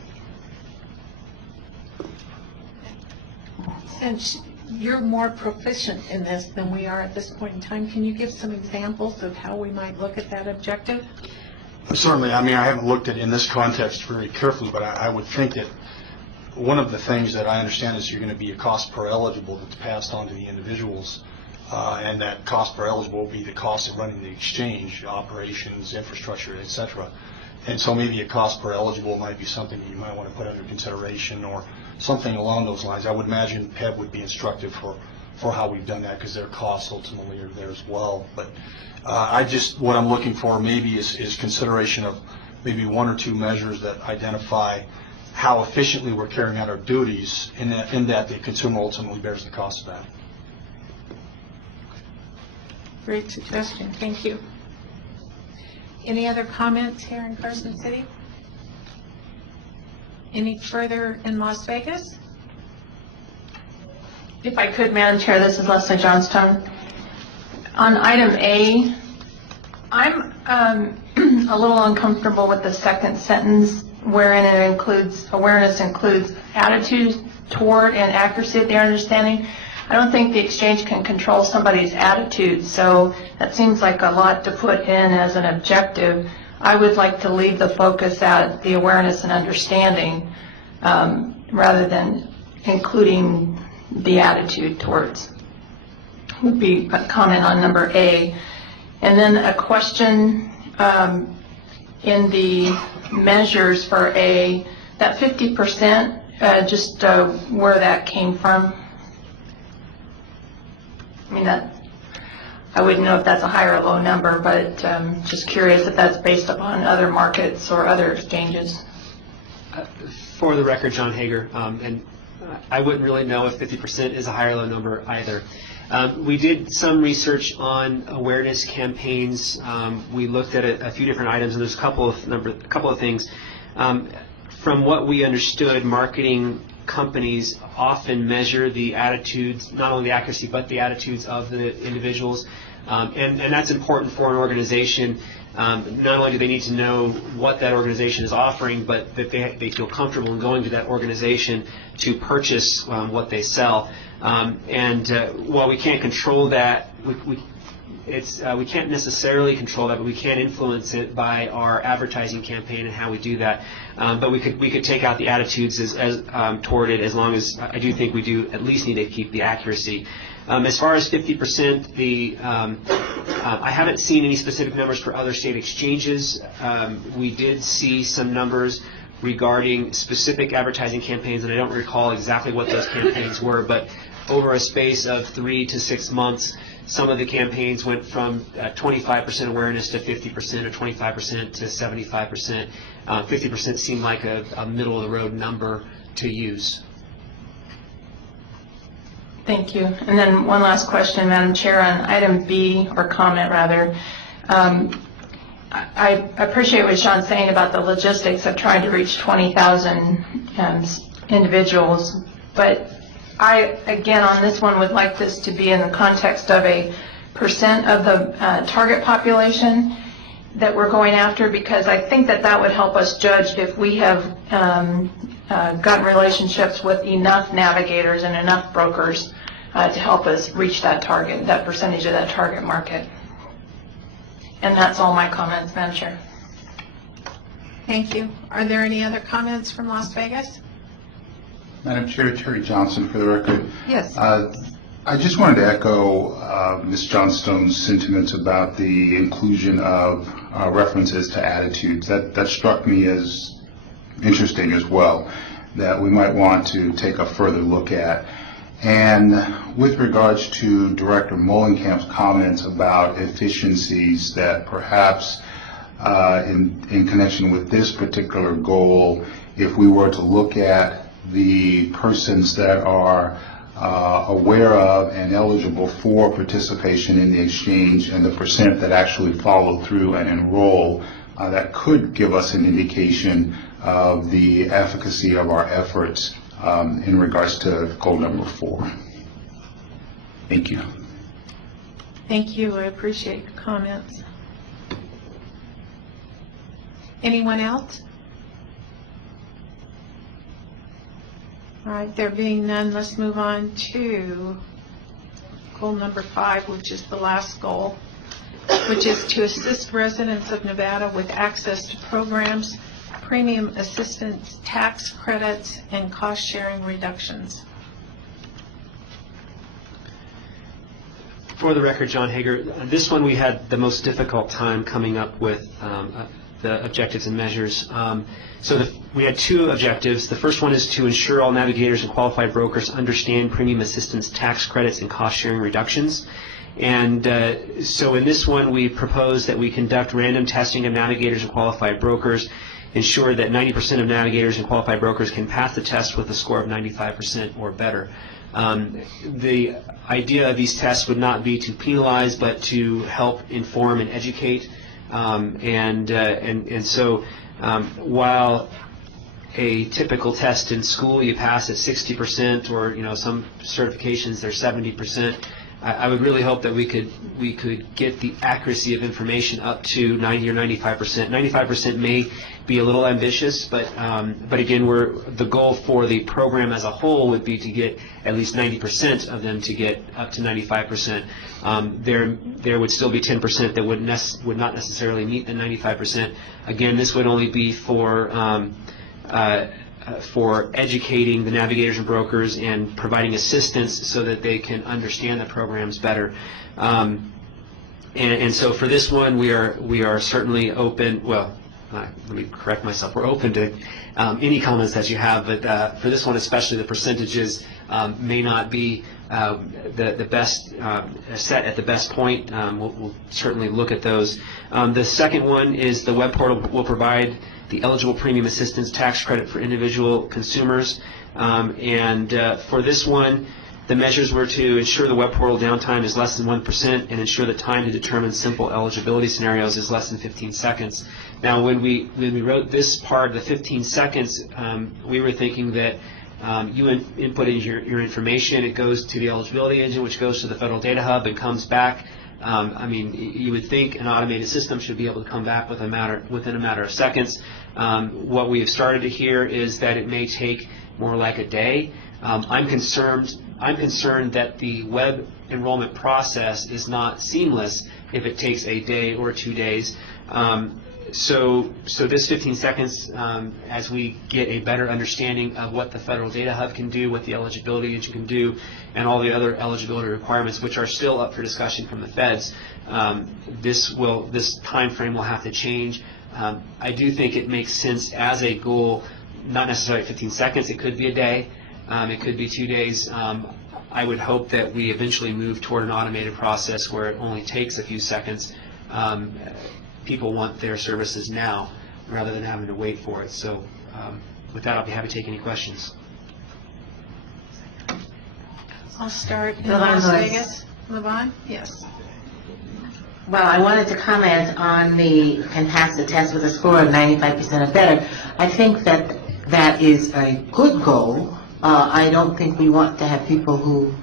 Since you're more proficient in this than we are at this point in time, can you give some examples of how we might look at that objective? Certainly. I mean, I haven't looked at it in this context very carefully, but I would think that one of the things that I understand is you're going to be a cost per eligible that's passed on to the individuals, and that cost per eligible will be the cost of running the exchange, operations, infrastructure, et cetera. And so maybe a cost per eligible might be something that you might want to put under consideration or something along those lines. I would imagine PEB would be instructive for how we've done that because their costs ultimately are there as well. But what I'm looking for maybe is consideration of maybe 1 or 2 measures that identify how efficiently we're carrying out our duties in that the consumer ultimately bears the cost of that. Great suggestion. Thank you. Any other comments here in Carson City? Any further in Las Vegas? If I could, Madam Chair, this is Leslie Johnstone. On item A, I'm a little uncomfortable with the second sentence wherein it includes, awareness includes attitude toward and accuracy of the understanding. I don't think the exchange can control somebody's attitude, so that seems like a lot to put in as an objective. I would like to leave the focus at the awareness and understanding rather than including the attitude towards. Would be a comment on number A. And then a question in the measures for A, That 50%, just where that came from. I mean, I wouldn't know if that's a high or low number, but just curious if that's based upon other markets or other exchanges. For the record, John Hager, and I wouldn't really know if 50% is a high or low number either. We did some research on awareness campaigns. We looked at a few different items, and there's a couple of things. From what we understood, marketing companies often measure the attitudes, not only the accuracy, but the attitudes of the individuals. And that's important for an organization. Not only do they need to know what that organization is offering, but that they feel comfortable in going to that organization to purchase what they sell. While we can't control that, we can't necessarily control that, but we can influence it by our advertising campaign and how we do that. But we could take out the attitudes as toward it, as long as I do think we do at least need to keep the accuracy. As far as 50%, I haven't seen any specific numbers for other state exchanges. We did see some numbers regarding specific advertising campaigns, and I don't recall exactly what those campaigns were, but over a space of 3 to 6 months, some of the campaigns went from 25% awareness to 50%, or 25% to 75%. 50% seemed like a middle-of-the-road number to use. Thank you. And then one last question, Madam Chair, on item B, or comment rather. I appreciate what Sean's saying about the logistics of trying to reach 20,000 individuals, but I, again, on this one would like this to be in the context of a % of the target population that we're going after, because I think that would help us judge if we have gotten relationships with enough navigators and enough brokers to help us reach that target, that percentage of that target market. And that's all my comments, Madam Chair. Thank you. Are there any other comments from Las Vegas? Madam Chair, Terry Johnson for the record. Yes. I just wanted to echo Ms. Johnstone's sentiments about the inclusion of references to attitudes. That struck me as interesting as well, that we might want to take a further look at. And with regards to Director Mullenkamp's comments about efficiencies, that perhaps in connection with this particular goal, if we were to look at the persons that are aware of and eligible for participation in the exchange and the % that actually follow through and enroll, that could give us an indication of the efficacy of our efforts in regards to goal number 4. Thank you. Thank you. I appreciate your comments. Anyone else? All right, there being none, let's move on to goal number 5, which is the last goal, which is to assist residents of Nevada with access to programs, premium assistance, tax credits, and cost-sharing reductions. For the record, John Hager, this one we had the most difficult time coming up with the objectives and measures. We had 2 objectives. The first one is to ensure all navigators and qualified brokers understand premium assistance, tax credits, and cost-sharing reductions. And so in this one, we propose that we conduct random testing of navigators and qualified brokers, ensure that 90% of navigators and qualified brokers can pass the test with a score of 95% or better. The idea of these tests would not be to penalize, but to help inform and educate. So while a typical test in school you pass at 60%, or some certifications they're 70%, I would really hope that we could get the accuracy of information up to 90 or 95%. 95% may be a little ambitious, but again, the goal for the program as a whole would be to get at least 90% of them to get up to 95%. There would still be 10% that would not necessarily meet the 95%. Again, this would only be for educating the navigators and brokers and providing assistance so that they can understand the programs better. And so for this one, we are certainly open. Well, let me correct myself, we're open to any comments that you have, but for this one especially, the percentages may not be the best set at the best point. We'll certainly look at those. The second one is the web portal will provide the eligible premium assistance tax credit for individual consumers. And for this one, the measures were to ensure the web portal downtime is less than 1% and ensure the time to determine simple eligibility scenarios is less than 15 seconds. Now, when we wrote this part, the 15 seconds, we were thinking that you input in your information, it goes to the eligibility engine, which goes to the federal data hub and comes back. I mean, you would think an automated system should be able to come back within a matter of seconds. What we have started to hear is that it may take more like a day. I'm concerned that the web enrollment process is not seamless if it takes a day or 2 days. So this 15 seconds, as we get a better understanding of what the federal data hub can do, what the eligibility engine can do, and all the other eligibility requirements, which are still up for discussion from the feds, this time frame will have to change. I do think it makes sense as a goal, not necessarily 15 seconds. It could be a day. It could be 2 days. I would hope that we eventually move toward an automated process where it only takes a few seconds. People want their services now rather than having to wait for it. So with that, I'll be happy to take any questions. I'll start in Levon Las Lewis. Vegas. Levon? Yes. Well, I wanted to comment on the can pass the test with a score of 95% or better. I think that that is a good goal. I don't think we want to have people who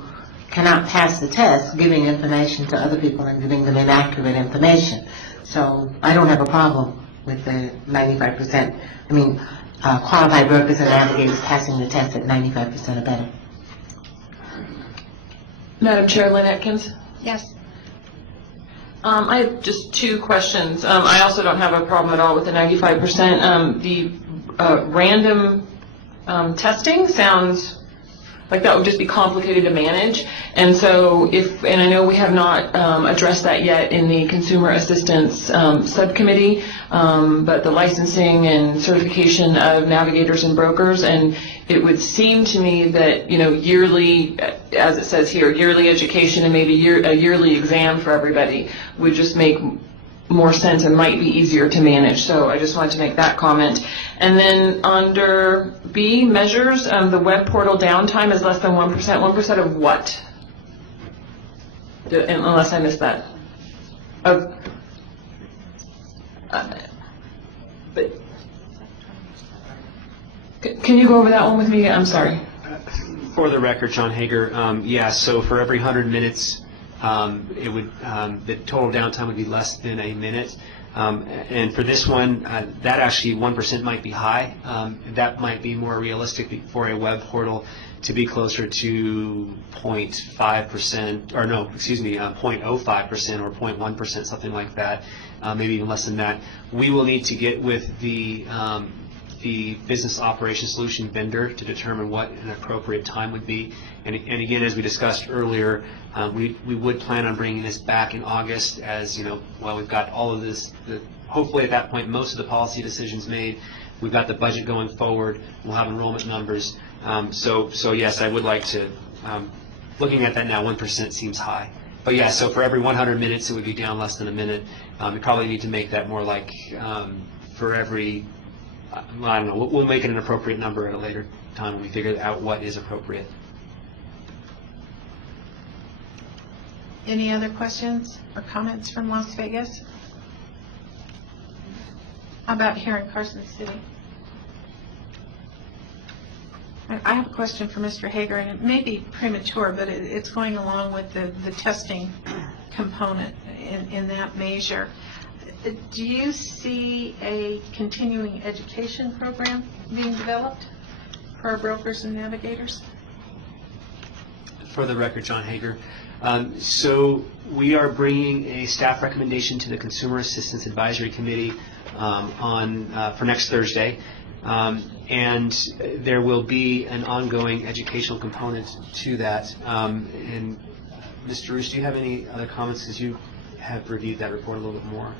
cannot pass the test giving information to other people and giving them inaccurate information. So I don't have a problem with the 95%. I mean, qualified workers and navigators passing the test at 95% or better. Madam Chair, Lynn Atkins. Yes. I have just 2 questions. I also don't have a problem at all with the 95%. The random testing sounds like that would just be complicated to manage. And so and I know we have not addressed that yet in the Consumer Assistance Subcommittee, but the licensing and certification of navigators and brokers, and it would seem to me that, yearly, as it says here, yearly education and maybe a yearly exam for everybody would just make more sense and might be easier to manage. So I just wanted to make that comment. And then under B, measures, the web portal downtime is less than 1%. 1% of what? Unless I missed that. But can you go over that one with me? I'm sorry. For the record, John Hager, so for every 100 minutes, it would the total downtime would be less than a minute. And for this one, that actually 1% might be high. That might be more realistic for a web portal to be closer to 0.5%, or no, excuse me, 0.05% or 0.1%, something like that, maybe even less than that. We will need to get with the business operation solution vendor to determine what an appropriate time would be. And again, as we discussed earlier, we would plan on bringing this back in August, as we've got all of this, hopefully at that point most of the policy decisions made, we've got the budget going forward, we'll have enrollment numbers. So yes, I would like to, looking at that now, 1% seems high. But yeah, so for every 100 minutes it would be down less than a minute. We probably need to make that more like for every, I don't know, we'll make it an appropriate number at a later time when we figure out what is appropriate. Any other questions or comments from Las Vegas? How about here in Carson City? I have a question for Mr. Hager, and it may be premature, but it's going along with the testing component in that measure. Do you see a continuing education program being developed for our brokers and navigators? For the record, John Hager. So we are bringing a staff recommendation to the Consumer Assistance Advisory Committee for next Thursday. And there will be an ongoing educational component to that. And Mr. Roos, do you have any other comments, because you have reviewed that report a little bit more?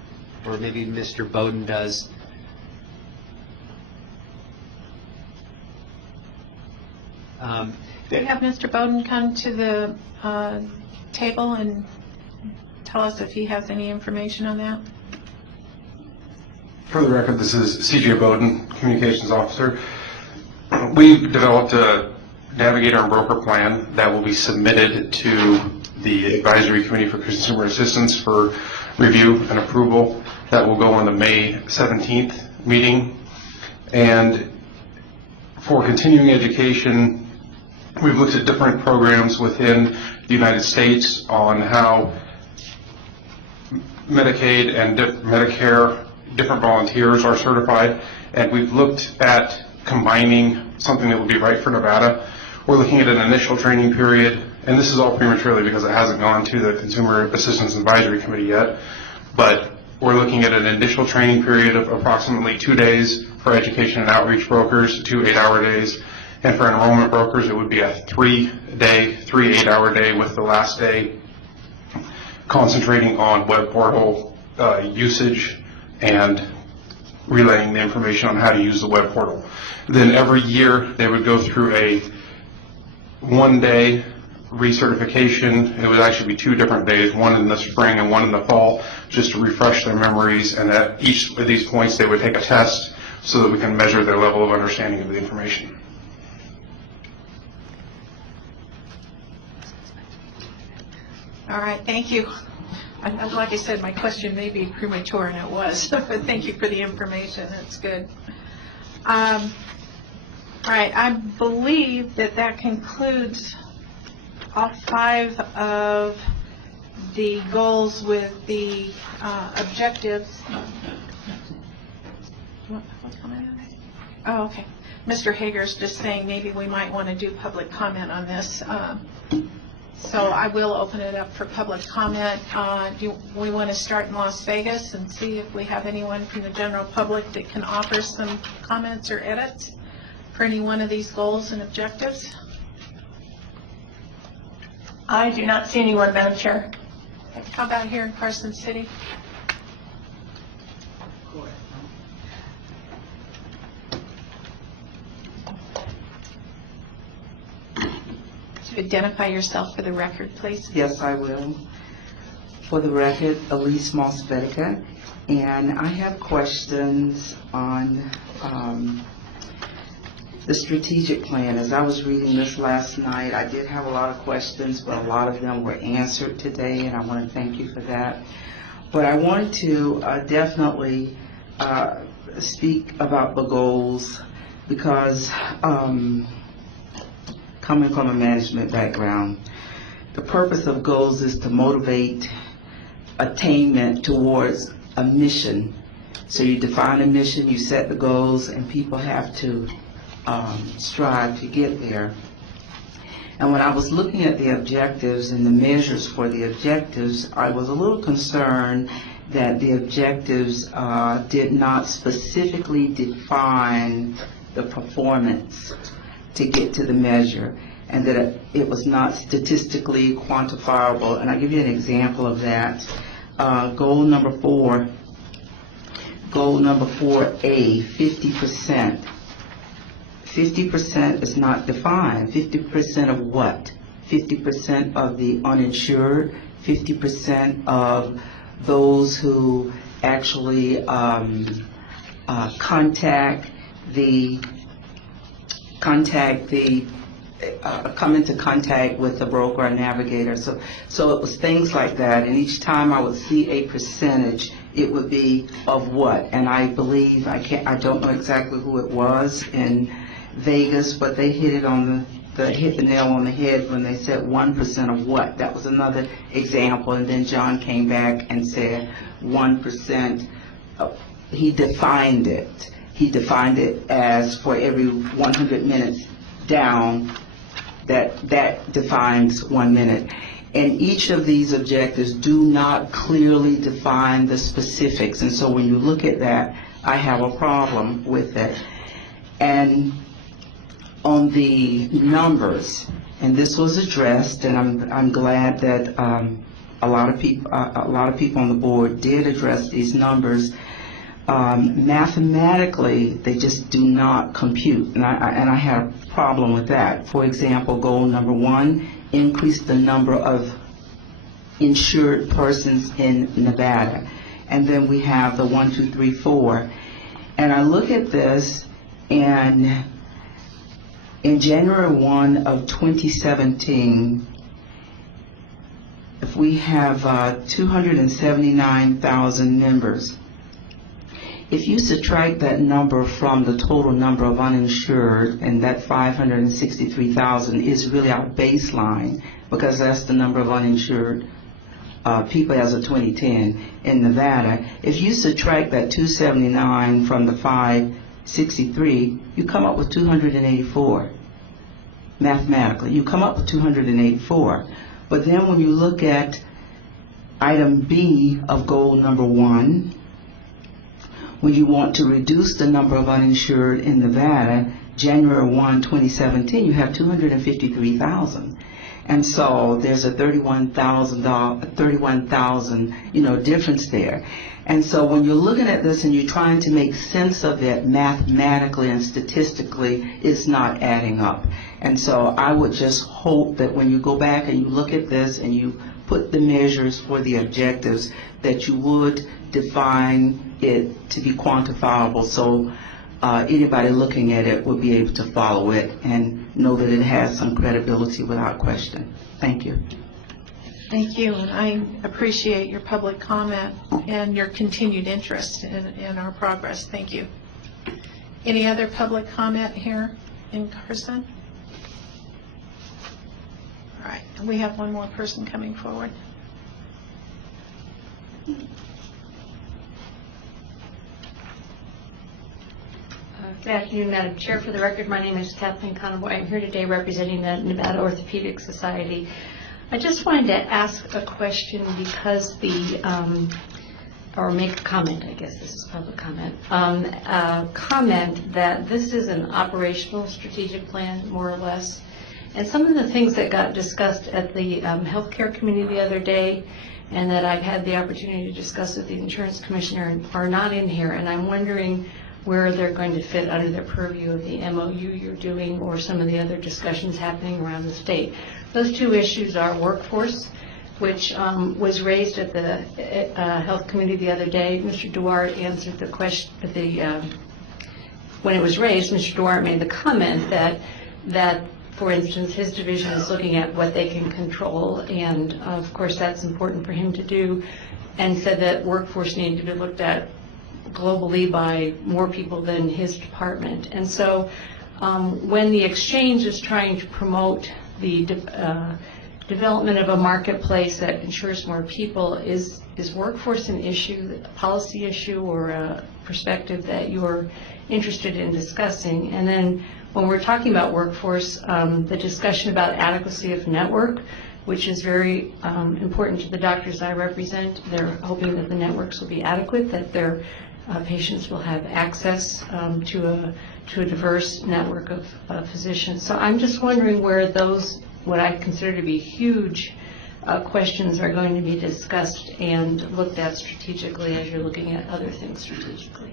Or maybe Mr. Bowden does. Do you have Mr. Bowden come to the table and tell us if he has any information on that? For the record, this is CJ Bowden, Communications Officer. We've developed a navigator and broker plan that will be submitted to the Advisory Committee for Consumer Assistance for review and approval. That will go on the May 17th meeting. And for continuing education, we've looked at different programs within the United States on how Medicaid and Medicare, different volunteers are certified, and we've looked at combining something that would be right for Nevada. We're looking at an initial training period, and this is all prematurely because it hasn't gone to the Consumer Assistance Advisory Committee yet, but we're looking at an initial training period of approximately 2 days for education and outreach brokers, 2 8-hour days, and for enrollment brokers it would be a 3-day, 3 8-hour day, with the last day concentrating on web portal usage and relaying the information on how to use the web portal. Then every year they would go through a 1-day recertification. It would actually be 2 different days, one in the spring and one in the fall, just to refresh their memories, and at each of these points they would take a test so that we can measure their level of understanding of the information. All right, thank you. Like I said, my question may be premature, and it was, but thank you for the information. That's good. All right, I believe that concludes all 5 of the goals with the objectives. Oh, okay. Mr. Hager's just saying maybe we might want to do public comment on this. So I will open it up for public comment. Do we want to start in Las Vegas and see if we have anyone from the general public that can offer some comments or edits for any one of these goals and objectives? I do not see anyone, Madam Chair. How about here in Carson City? Identify yourself for the record, please. Yes, I will. For the record, Elise Moss-Bedecker, and I have questions on the strategic plan. As I was reading this last night, I did have a lot of questions, but a lot of them were answered today, and I want to thank you for that. But I wanted to definitely speak about the goals, because coming from a management background, the purpose of goals is to motivate attainment towards a mission. So you define a mission, you set the goals, and people have to strive to get there. And when I was looking at the objectives and the measures for the objectives, I was a little concerned that the objectives did not specifically define the performance to get to the measure, and that it was not statistically quantifiable. And I'll give you an example of that. Goal number 4A, 50%. 50% is not defined. 50% of what? 50% of the uninsured, 50% of those who actually come into contact with the broker or navigator. So it was things like that, and each time I would see a percentage, it would be of what. And I believe, I don't know exactly who it was in Vegas, but they hit the nail on the head when they said 1% of what. That was another example, and then John came back and said 1%. He defined it. He defined it as for every 100 minutes down, that defines 1 minute. And each of these objectives do not clearly define the specifics. And so when you look at that, I have a problem with it. And on the numbers, and this was addressed, and I'm glad that a lot of people on the board did address these numbers. mathematically, they just do not compute, and I had a problem with that. For example, goal number 1, increase the number of insured persons in Nevada. And then we have the 1, 2, 3, 4. And I look at this, and in January 1 of 2017, if we have 279,000 members, if you subtract that number from the total number of uninsured, and that 563,000 is really our baseline, because that's the number of uninsured people as of 2010 in Nevada. If you subtract that 279 from the 563, you come up with 284. Mathematically, you come up with 284. But then when you look at item B of goal number 1, when you want to reduce the number of uninsured in Nevada, January 1, 2017, you have 253,000. And so there's a 31,000, difference there. And so when you're looking at this and you're trying to make sense of it mathematically and statistically, it's not adding up. And so I would just hope that when you go back and you look at this and you put the measures for the objectives, that you would define it to be quantifiable, so anybody looking at it will be able to follow it and know that it has some credibility without question. Thank you. Thank you, and I appreciate your public comment and your continued interest in our progress. Thank you. Any other public comment here in Carson? All right, we have one more person coming forward. Good afternoon, Madam Chair. For the record, my name is Kathleen Conboy. I'm here today representing the Nevada Orthopedic Society. I just wanted to ask a question because or make a comment, I guess this is public comment, comment that this is an operational strategic plan, more or less. And some of the things that got discussed at the healthcare committee the other day and that I've had the opportunity to discuss with the insurance commissioner are not in here. And I'm wondering where they're going to fit under the purview of the MOU you're doing or some of the other discussions happening around the state. Those two issues are workforce, which was raised at the health committee the other day. Mr. Duarte answered the question, when it was raised, Mr. Duarte made the comment that for instance, his division is looking at what they can control, and of course that's important for him to do, and said that workforce needed to be looked at globally by more people than his department. And so when the exchange is trying to promote the development of a marketplace that insures more people, is workforce an issue, a policy issue, or a perspective that you're interested in discussing? And then when we're talking about workforce, the discussion about adequacy of network, which is very important to the doctors I represent. They're hoping that the networks will be adequate, that their patients will have access to a diverse network of physicians. So I'm just wondering where those, what I consider to be huge questions, are going to be discussed and looked at strategically as you're looking at other things strategically.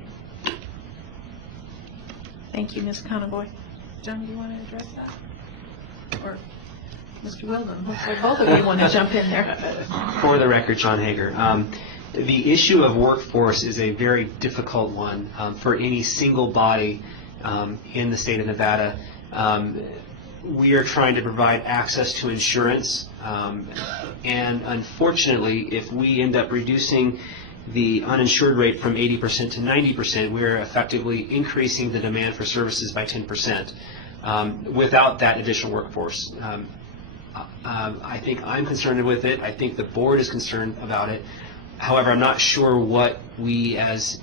Thank you, Ms. Conboy. John, do you want to address that? Or Mr. Wilden? Looks like both of you want to jump in there. For the record, John Hager. The issue of workforce is a very difficult one for any single body in the state of Nevada. We are trying to provide access to insurance, and unfortunately, if we end up reducing the uninsured rate from 80% to 90%, we're effectively increasing the demand for services by 10% without that additional workforce. I think I'm concerned with it. I think the board is concerned about it. However, I'm not sure what we as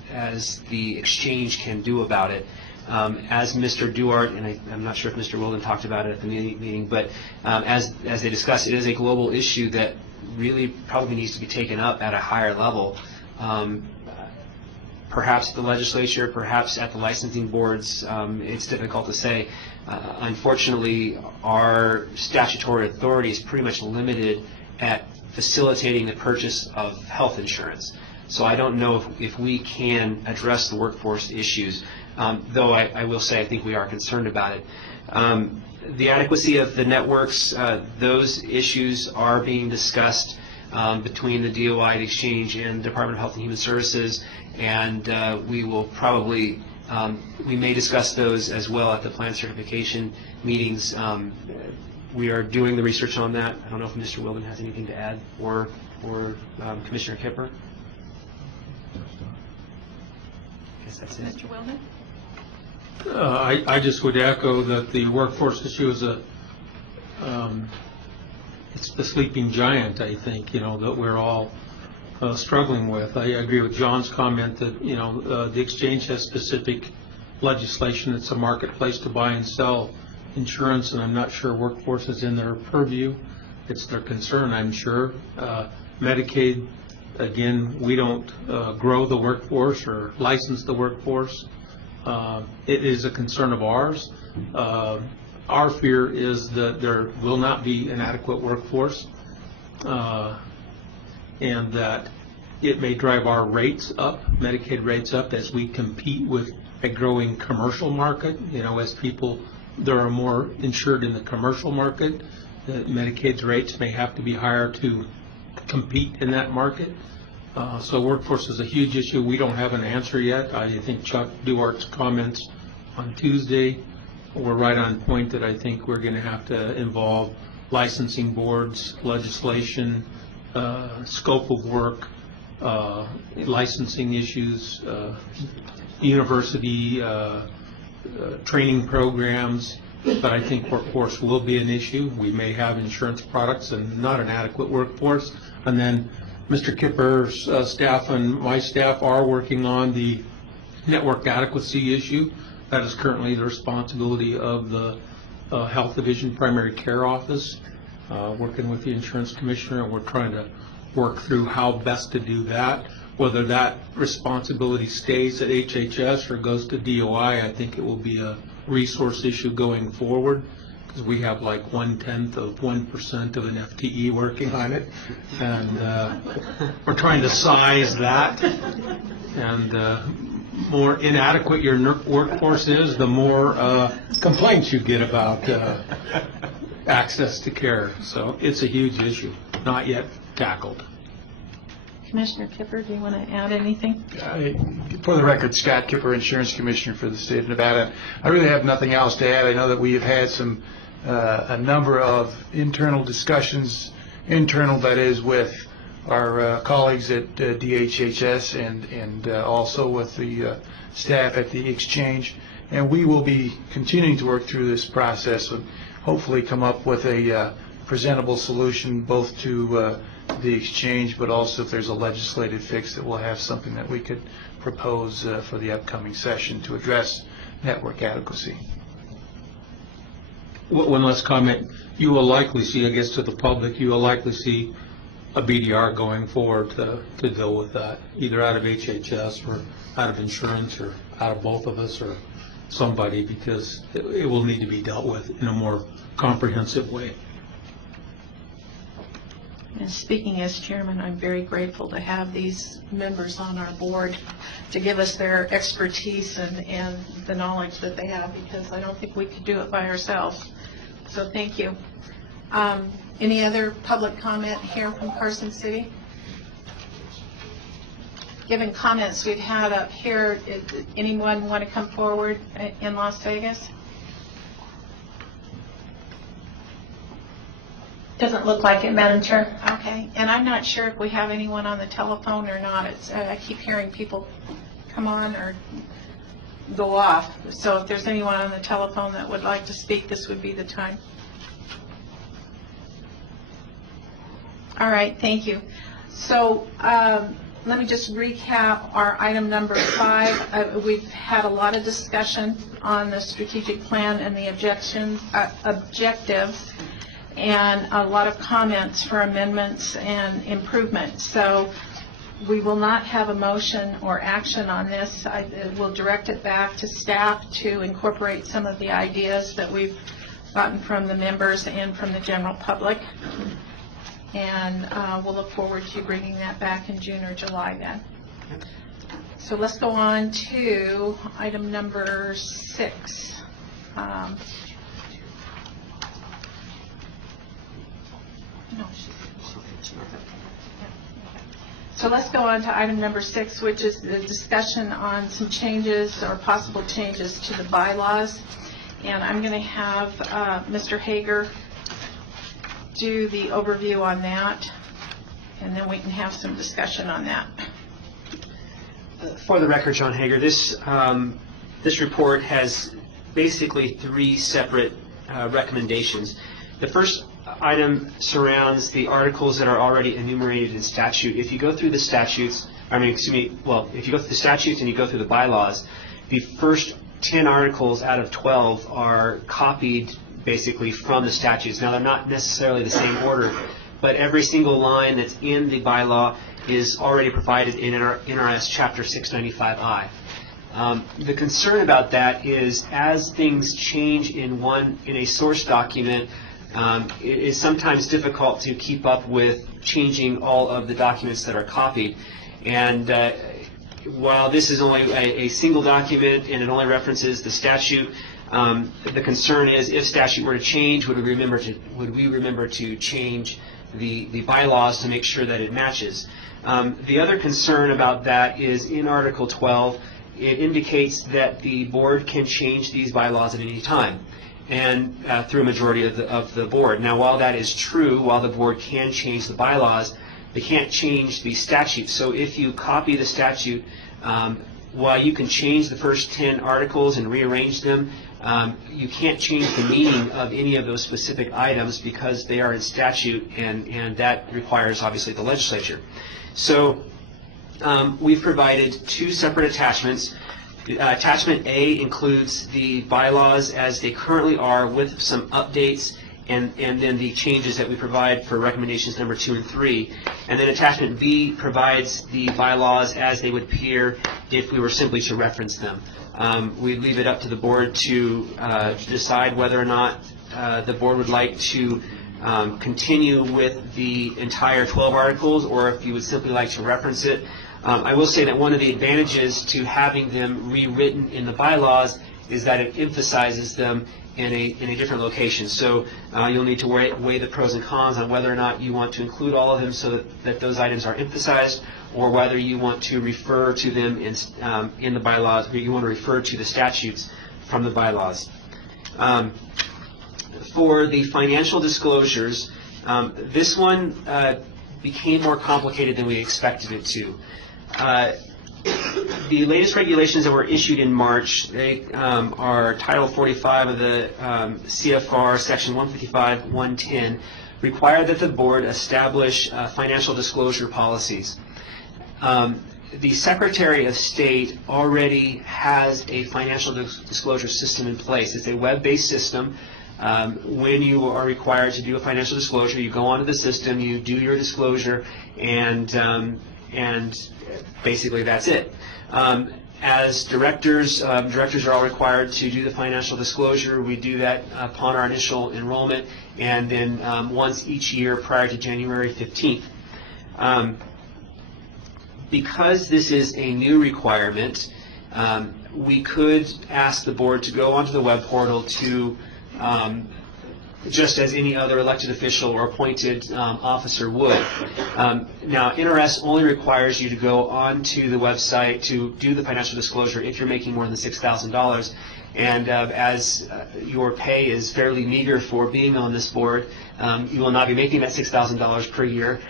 the exchange can do about it. As Mr. Duarte, and I'm not sure if Mr. Wilden talked about it at the meeting, but as they discussed, it is a global issue that really probably needs to be taken up at a higher level. Perhaps at the legislature, perhaps at the licensing boards, it's difficult to say. Unfortunately, our statutory authority is pretty much limited at facilitating the purchase of health insurance. So I don't know if we can address the workforce issues, though I will say I think we are concerned about it. The adequacy of the networks, those issues are being discussed between the DOI, the Exchange, and Department of Health and Human Services, and we will probably, we may discuss those as well at the plan certification meetings. We are doing the research on that. I don't know if Mr. Wilden has anything to add, or Commissioner Kipper. I guess that's it. Mr. Wilden? I just would echo that the workforce issue is it's the sleeping giant, I think, that we're all struggling with. I agree with John's comment that, the Exchange has specific legislation. It's a marketplace to buy and sell insurance, and I'm not sure workforce is in their purview. It's their concern, I'm sure. Medicaid, again, we don't grow the workforce or license the workforce. It is a concern of ours. Our fear is that there will not be an adequate workforce, and that it may drive our rates up, Medicaid rates up, as we compete with a growing commercial market. As there are more insured in the commercial market, Medicaid's rates may have to be higher to compete in that market. So workforce is a huge issue. We don't have an answer yet. I think Chuck Duart's comments on Tuesday were right on point, that I think we're going to have to involve licensing boards, legislation, scope of work, licensing issues, university training programs. But I think workforce will be an issue. We may have insurance products and not an adequate workforce. And then Mr. Kipper's staff and my staff are working on the network adequacy issue. That is currently the responsibility of the Health Division Primary Care Office, working with the Insurance Commissioner, and we're trying to work through how best to do that. Whether that responsibility stays at HHS or goes to DOI, I think it will be a resource issue going forward, because we have like 1/10 of 1% of an FTE working on it, and we're trying to size that. And more inadequate your workforce is, the more complaints you get about access to care. So it's a huge issue, not yet tackled. Commissioner Kipper, do you want to add anything? For the record, Scott Kipper, Insurance Commissioner for the state of Nevada. I really have nothing else to add. I know that we have had a number of internal discussions, that is, with our colleagues at DHHS and also with the staff at the Exchange. And we will be continuing to work through this process and hopefully come up with a presentable solution, both to the Exchange, but also if there's a legislative fix, that we'll have something that we could propose for the upcoming session to address network adequacy. One last comment. You will likely see, I guess to the public, you will likely see a BDR going forward to deal with that, either out of HHS or out of insurance or out of both of us or somebody, because it will need to be dealt with in a more comprehensive way. And speaking as chairman, I'm very grateful to have these members on our board to give us their expertise and the knowledge that they have, because I don't think we could do it by ourselves. So thank you. Any other public comment here from Carson City? Given comments we've had up here, anyone want to come forward in Las Vegas? Doesn't look like it, Madam Chair. Okay, and I'm not sure if we have anyone on the telephone or not. I keep hearing people come on or go off. So if there's anyone on the telephone that would like to speak, this would be the time. All right, thank you. So let me just recap our item number 5. We've had a lot of discussion on the strategic plan and the objectives, and a lot of comments for amendments and improvements. So we will not have a motion or action on this. I will direct it back to staff to incorporate some of the ideas that we've gotten from the members and from the general public. And we'll look forward to bringing that back in June or July then. So let's go on to item number 6. So let's go on to item number 6, which is the discussion on some changes or possible changes to the bylaws. And I'm going to have Mr. Hager do the overview on that, and then we can have some discussion on that. For the record, John Hager, this report has basically 3 separate recommendations. The first item surrounds the articles that are already enumerated in statute. If you go through the statutes, if you go through the statutes and you go through the bylaws, the first 10 articles out of 12 are copied basically from the statutes. Now, they're not necessarily the same order, but every single line that's in the bylaw is already provided in NRS Chapter 695I. The concern about that is as things change in a source document, it is sometimes difficult to keep up with changing all of the documents that are copied. And while this is only a single document and it only references the statute, the concern is if statute were to change, would we remember to change the bylaws to make sure that it matches? The other concern about that is in Article 12, it indicates that the board can change these bylaws at any time, and through a majority of the board. Now, while that is true, while the board can change the bylaws, they can't change the statute. So if you copy the statute, while you can change the first 10 articles and rearrange them, you can't change the meaning of any of those specific items because they are in statute, and that requires, obviously, the legislature. So we've provided 2 separate attachments. Attachment A includes the bylaws as they currently are with some updates and then the changes that we provide for recommendations number 2 and 3. And then attachment B provides the bylaws as they would appear if we were simply to reference them. We leave it up to the board to decide whether or not the board would like to continue with the entire 12 articles or if you would simply like to reference it. I will say that one of the advantages to having them rewritten in the bylaws is that it emphasizes them in a different location. So you'll need to weigh the pros and cons on whether or not you want to include all of them so that those items are emphasized, or whether you want to refer to them in the bylaws, or you want to refer to the statutes from the bylaws. For the financial disclosures, this one became more complicated than we expected it to. The latest regulations that were issued in March, they are Title 45 of the CFR, Section 155.110, require that the board establish financial disclosure policies. The Secretary of State already has a financial disclosure system in place. It's a web-based system. When you are required to do a financial disclosure, you go onto the system, you do your disclosure, and basically that's it. As directors are all required to do the financial disclosure. We do that upon our initial enrollment, and then once each year prior to January 15th. Because this is a new requirement, we could ask the board to go onto the web portal to just as any other elected official or appointed officer would. Now, NRS only requires you to go onto the website to do the financial disclosure if you're making more than $6,000. And as your pay is fairly meager for being on this board, you will not be making that $6,000 per year.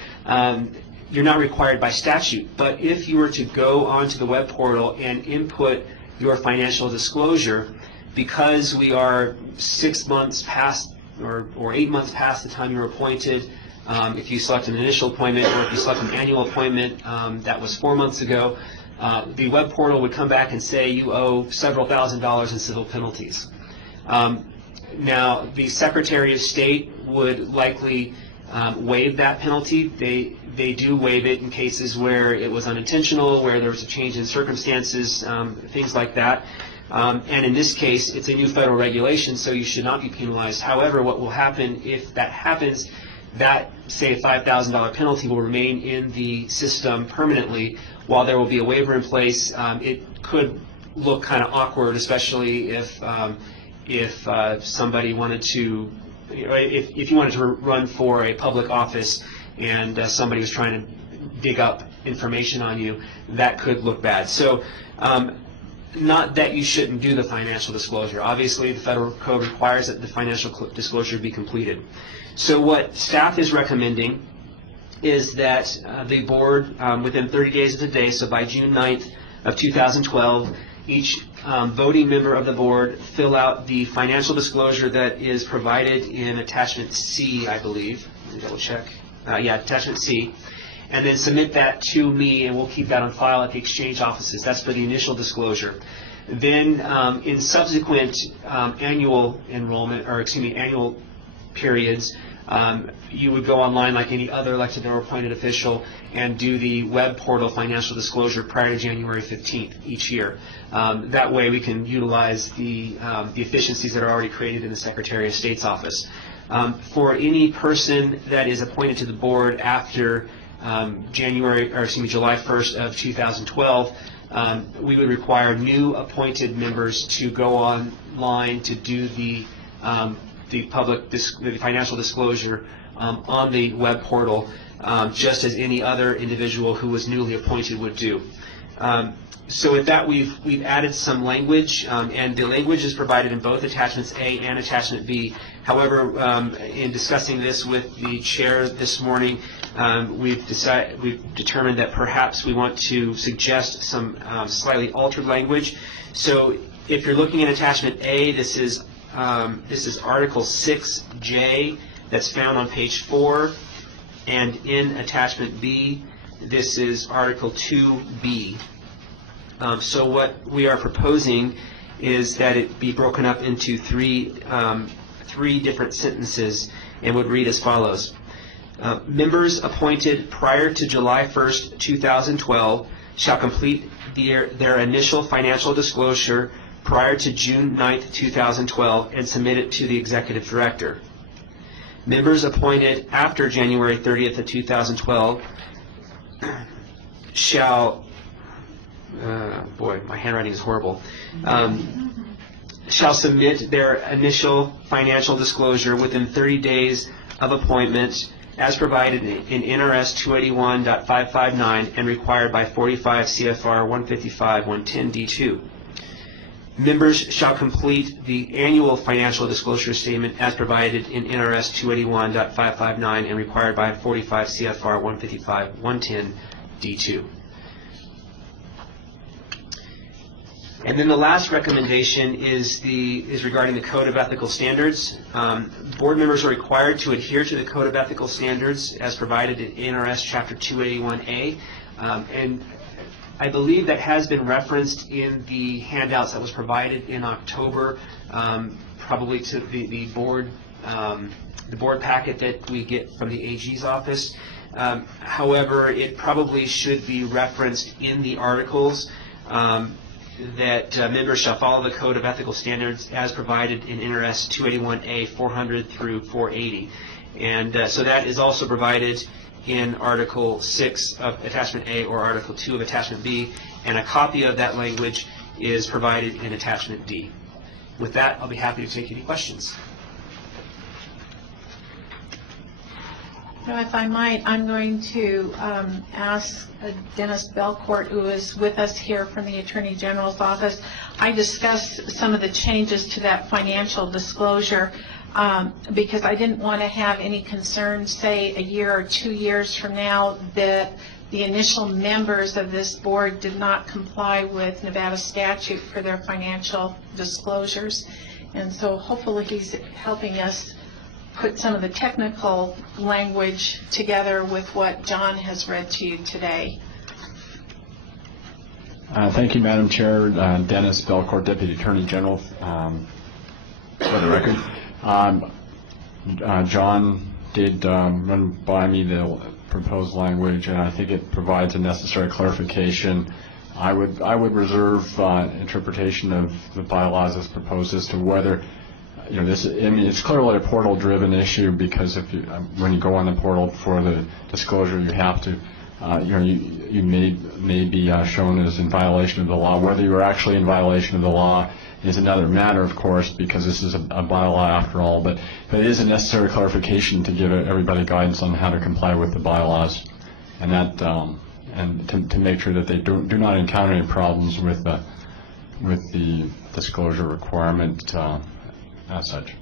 You're not required by statute. But if you were to go onto the web portal and input your financial disclosure, because we are 6 months past or 8 months past the time you were appointed, if you select an initial appointment or if you select an annual appointment that was 4 months ago, the web portal would come back and say you owe several $1,000s in civil penalties. Now, the Secretary of State would likely waive that penalty. They do waive it in cases where it was unintentional, where there was a change in circumstances, things like that. And in this case, it's a new federal regulation, so you should not be penalized. However, what will happen if that happens, that, say, $5,000 penalty will remain in the system permanently, while there will be a waiver in place, it could look kind of awkward, especially if somebody wanted to, if you wanted to run for a public office and somebody was trying to dig up information on you, that could look bad. So not that you shouldn't do the financial disclosure. Obviously, the federal code requires that the financial disclosure be completed. So what staff is recommending is that the board, within 30 days of today, so by June 9th of 2012, each voting member of the board fill out the financial disclosure that is provided in Attachment C, I believe. Let me double check. Yeah, Attachment C. And then submit that to me, and we'll keep that on file at the exchange offices. That's for the initial disclosure. Then in subsequent annual enrollment, or excuse me, annual periods, you would go online like any other elected or appointed official and do the web portal financial disclosure prior to January 15th each year. That way we can utilize the efficiencies that are already created in the Secretary of State's office. For any person that is appointed to the board after July 1st of 2012, we would require new appointed members to go online to do the financial disclosure on the web portal, just as any other individual who was newly appointed would do. So with that, we've added some language, and the language is provided in both Attachments A and Attachment B. However, in discussing this with the chair this morning, we've determined that perhaps we want to suggest some slightly altered language. So if you're looking at Attachment A, this is Article 6J that's found on page 4, and in Attachment B, this is Article 2B. So what we are proposing is that it be broken up into three different sentences, and would read as follows. Members appointed prior to July 1st, 2012 shall complete their initial financial disclosure prior to June 9th, 2012 and submit it to the Executive Director. Members appointed after January 30th of 2012 shall, boy, my handwriting is horrible, shall submit their initial financial disclosure within 30 days of appointment as provided in NRS 281.559 and required by 45 CFR 155-110D2. Members shall complete the annual financial disclosure statement as provided in NRS 281.559 and required by 45 CFR 155-110D2. And then the last recommendation is regarding the Code of Ethical Standards. Board members are required to adhere to the Code of Ethical Standards as provided in NRS Chapter 281A. And I believe that has been referenced in the handouts that was provided in October, probably to the board packet that we get from the AG's office. However, it probably should be referenced in the articles that members shall follow the Code of Ethical Standards as provided in NRS 281A 400 through 480. And so that is also provided in Article 6 of Attachment A or Article 2 of Attachment B, and a copy of that language is provided in Attachment D. With that, I'll be happy to take any questions. So if I might, I'm going to ask Dennis Belcourt, who is with us here from the Attorney General's office. I discussed some of the changes to that financial disclosure because I didn't want to have any concerns, say, a year or 2 years from now, that the initial members of this board did not comply with Nevada statute for their financial disclosures. And so hopefully he's helping us put some of the technical language together with what John has read to you today. Thank you, Madam Chair. Dennis Belcourt, Deputy Attorney General, for the record. John did run by me the proposed language, and I think it provides a necessary clarification. I would reserve interpretation of the bylaws as proposed as to whether, it's clearly a portal-driven issue, because when you go on the portal for the disclosure, you have to you may be shown as in violation of the law. Whether you're actually in violation of the law is another matter, of course, because this is a bylaw after all, but it is a necessary clarification to give everybody guidance on how to comply with the bylaws, and that and to make sure that they do not encounter any problems with the disclosure requirement as such.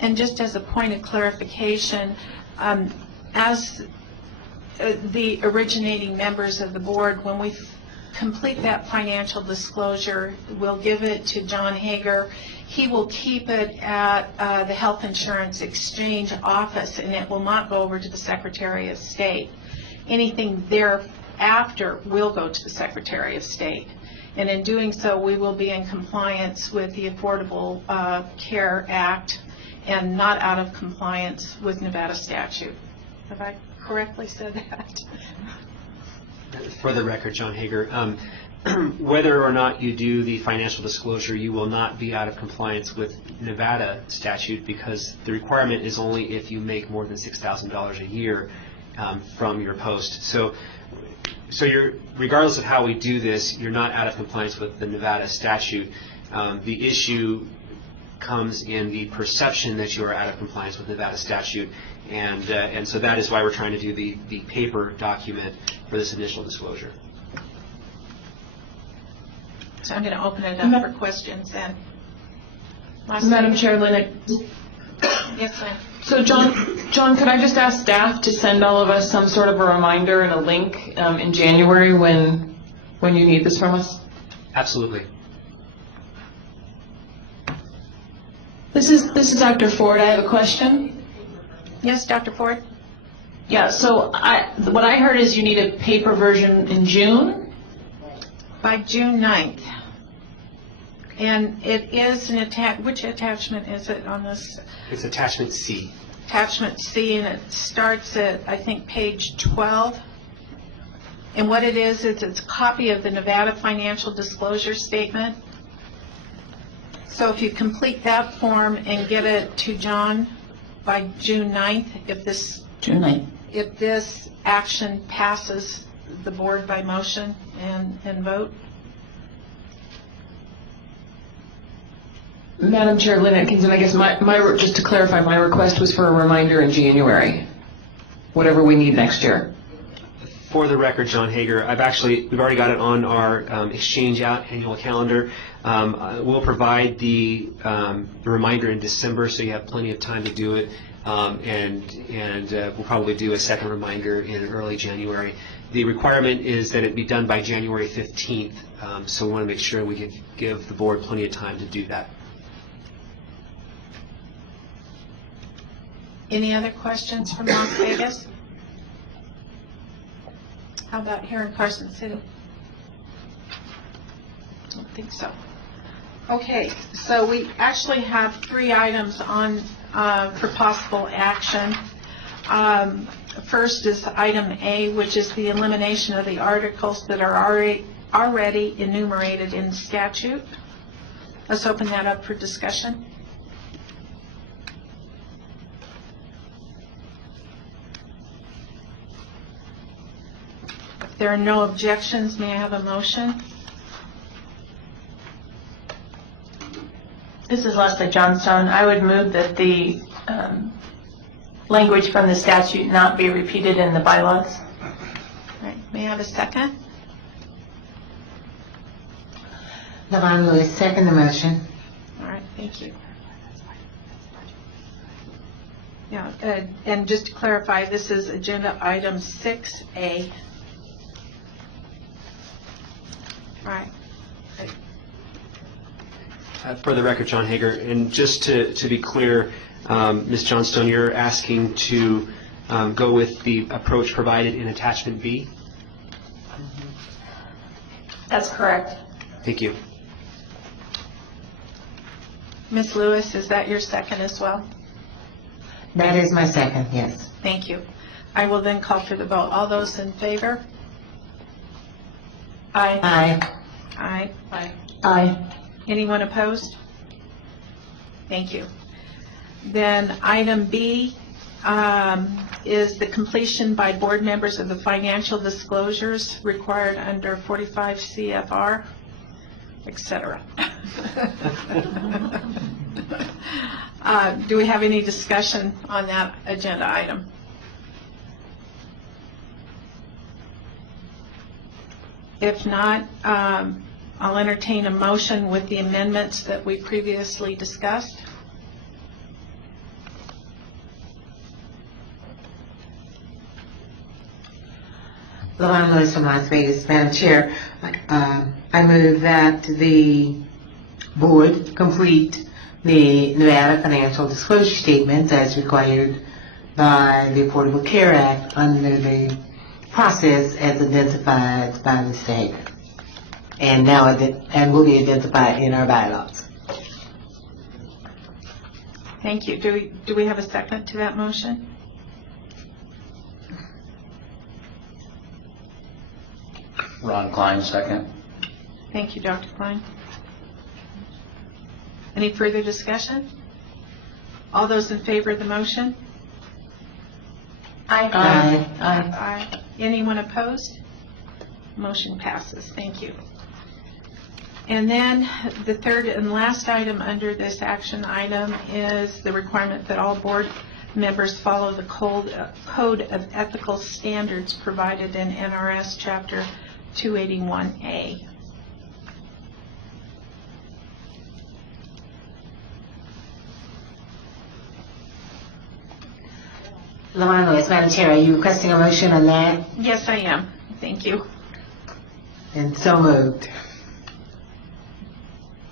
And just as a point of clarification, as the originating members of the board, when we complete that financial disclosure, we'll give it to John Hager. He will keep it at the Health Insurance Exchange office, and it will not go over to the Secretary of State. Anything thereafter will go to the Secretary of State. And in doing so, we will be in compliance with the Affordable Care Act and not out of compliance with Nevada statute. Have I correctly said that? For the record, John Hager, whether or not you do the financial disclosure, you will not be out of compliance with Nevada statute, because the requirement is only if you make more than $6,000 a year from your post. So you're, regardless of how we do this, you're not out of compliance with the Nevada statute. The issue comes in the perception that you are out of compliance with Nevada statute, and so that is why we're trying to do the paper document for this initial disclosure. So I'm going to open it up for questions then. Madam Chair, Lynette. Yes, ma'am. So John, could I just ask staff to send all of us some sort of a reminder and a link in January when you need this from us? Absolutely. This is Dr. Ford. I have a question. Yes, Dr. Ford? Yeah, so what I heard is you need a paper version in June? By June 9th. And it is an which attachment is it on this? It's attachment C. Attachment C, and it starts at, I think, page 12. And what it is it's a copy of the Nevada Financial Disclosure Statement. So if you complete that form and get it to John by June 9th, if this action passes the board by motion and vote. Madam Chair, Lynn Atkinson, I guess just to clarify, my request was for a reminder in January, whatever we need next year. For the record, John Hager, we've already got it on our exchange out annual calendar. We'll provide the reminder in December, so you have plenty of time to do it, and we'll probably do a second reminder in early January. The requirement is that it be done by January 15th, so we want to make sure we can give the board plenty of time to do that. Any other questions from Las Vegas? How about here in Carson City? I don't think so. Okay, so we actually have 3 items on for possible action. First is item A, which is the elimination of the articles that are already enumerated in statute. Let's open that up for discussion. If there are no objections, may I have a motion? This is Leslie Johnstone. I would move that the language from the statute not be repeated in the bylaws. All right. May I have a second? Lavon Lewis, second the motion. All right, thank you. Yeah, and just to clarify, this is agenda item 6A. All right. For the record, John Hager, and just to be clear, Ms. Johnstone, you're asking to go with the approach provided in attachment B? That's correct. Thank you. Ms. Lewis, is that your second as well? That is my second, yes. Thank you. I will then call for the vote. All those in favor? Aye. Aye. Aye. Aye. Aye. Anyone opposed? Thank you. Then item B, is the completion by board members of the financial disclosures required under 45 CFR, etc. Do we have any discussion on that agenda item? If not, I'll entertain a motion with the amendments that we previously discussed. Levon Lewis from Las Vegas. Madam Chair, I move that the board complete the Nevada financial disclosure statements as required by the Affordable Care Act under the process as identified by the state, and now and will be identified in our bylaws. Thank you. Do we have a second to that motion? Ron Klein, second. Thank you, Dr. Klein. Any further discussion? All those in favor of the motion? Aye. Aye. Anyone opposed? Motion passes. Thank you. And then the third and last item under this action item is the requirement that all board members follow the Code of Ethical Standards provided in NRS Chapter 281A. Levon Lewis, Madam Chair, are you requesting a motion on that? Yes, I am. Thank you. And so moved.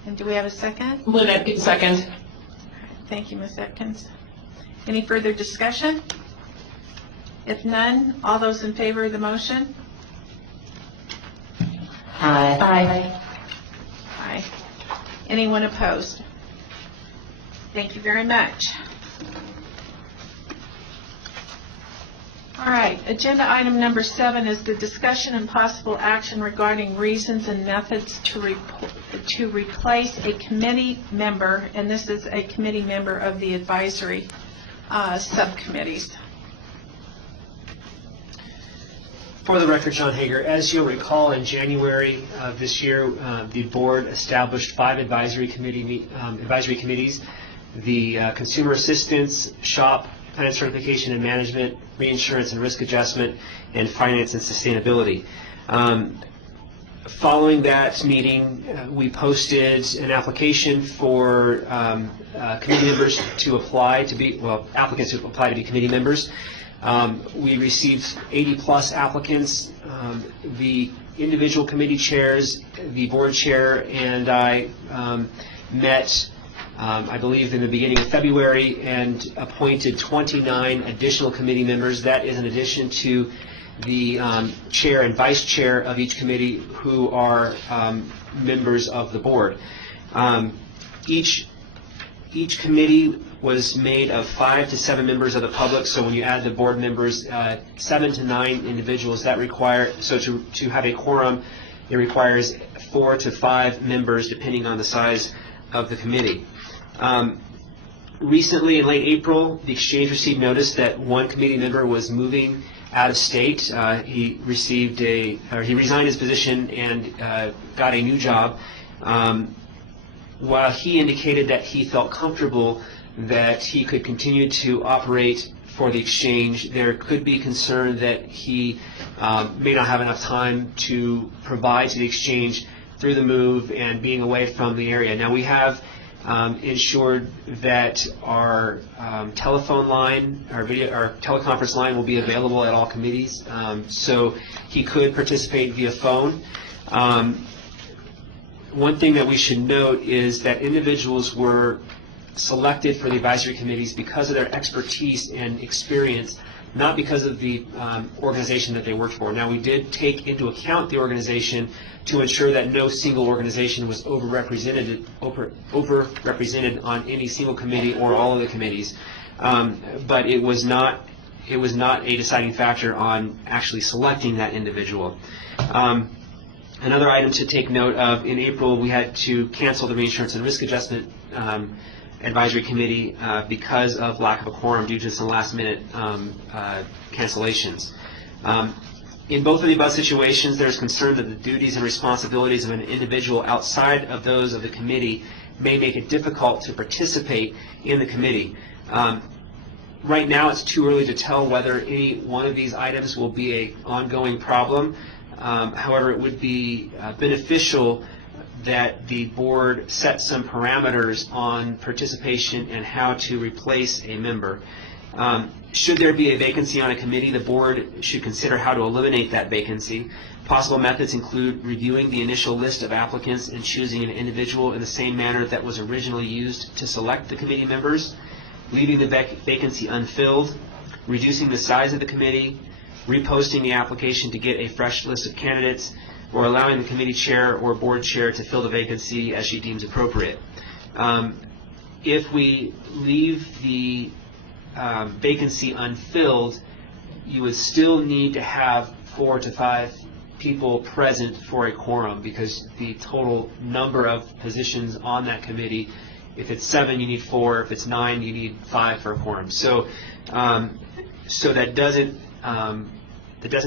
And do we have a second? Lynn Atkins, second. Thank you, Ms. Atkins. Any further discussion? If none, all those in favor of the motion? Aye. Aye. Aye. Anyone opposed? Thank you very much. All right, agenda item number 7 is the discussion and possible action regarding reasons and methods to replace a committee member, and this is a committee member of the advisory subcommittees. For the record, John Hager, as you'll recall, in January of this year, the board established 5 advisory committees: the Consumer Assistance, SHOP, Plan Certification and Management, Reinsurance and Risk Adjustment, and Finance and Sustainability. Following that meeting, we posted an application for committee members to apply to be, applicants to apply to be committee members. We received 80-plus applicants. The individual committee chairs, the board chair, and I met, I believe, in the beginning of February and appointed 29 additional committee members. That is in addition to the chair and vice chair of each committee who are members of the board. Each committee was made of 5 to 7 members of the public, so when you add the board members, 7 to 9 individuals, that require, so to have a quorum, it requires 4 to 5 members depending on the size of the committee. Recently, in late April, the exchange received notice that one committee member was moving out of state. He resigned his position and got a new job. While he indicated that he felt comfortable that he could continue to operate for the exchange, there could be concern that he may not have enough time to provide to the exchange through the move and being away from the area. Now, we have ensured that our telephone line, our teleconference line will be available at all committees, so he could participate via phone. One thing that we should note is that individuals were selected for the advisory committees because of their expertise and experience, not because of the organization that they worked for. Now, we did take into account the organization to ensure that no single organization was overrepresented on any single committee or all of the committees. But it was not a deciding factor on actually selecting that individual. Another item to take note of: in April, we had to cancel the reinsurance and risk adjustment advisory committee because of lack of a quorum due to some last-minute cancellations. In both of the above situations, there's concern that the duties and responsibilities of an individual outside of those of the committee may make it difficult to participate in the committee. Right now, it's too early to tell whether any one of these items will be an ongoing problem. However, it would be beneficial that the board set some parameters on participation and how to replace a member. Should there be a vacancy on a committee, the board should consider how to eliminate that vacancy. Possible methods include reviewing the initial list of applicants and choosing an individual in the same manner that was originally used to select the committee members, leaving the vacancy unfilled, reducing the size of the committee, reposting the application to get a fresh list of candidates, or allowing the committee chair or board chair to fill the vacancy as she deems appropriate. If we leave the vacancy unfilled, you would still need to have 4 to 5 people present for a quorum, because the total number of positions on that committee, if it's 7, you need 4. If it's 9, you need 5 for a quorum. So that doesn't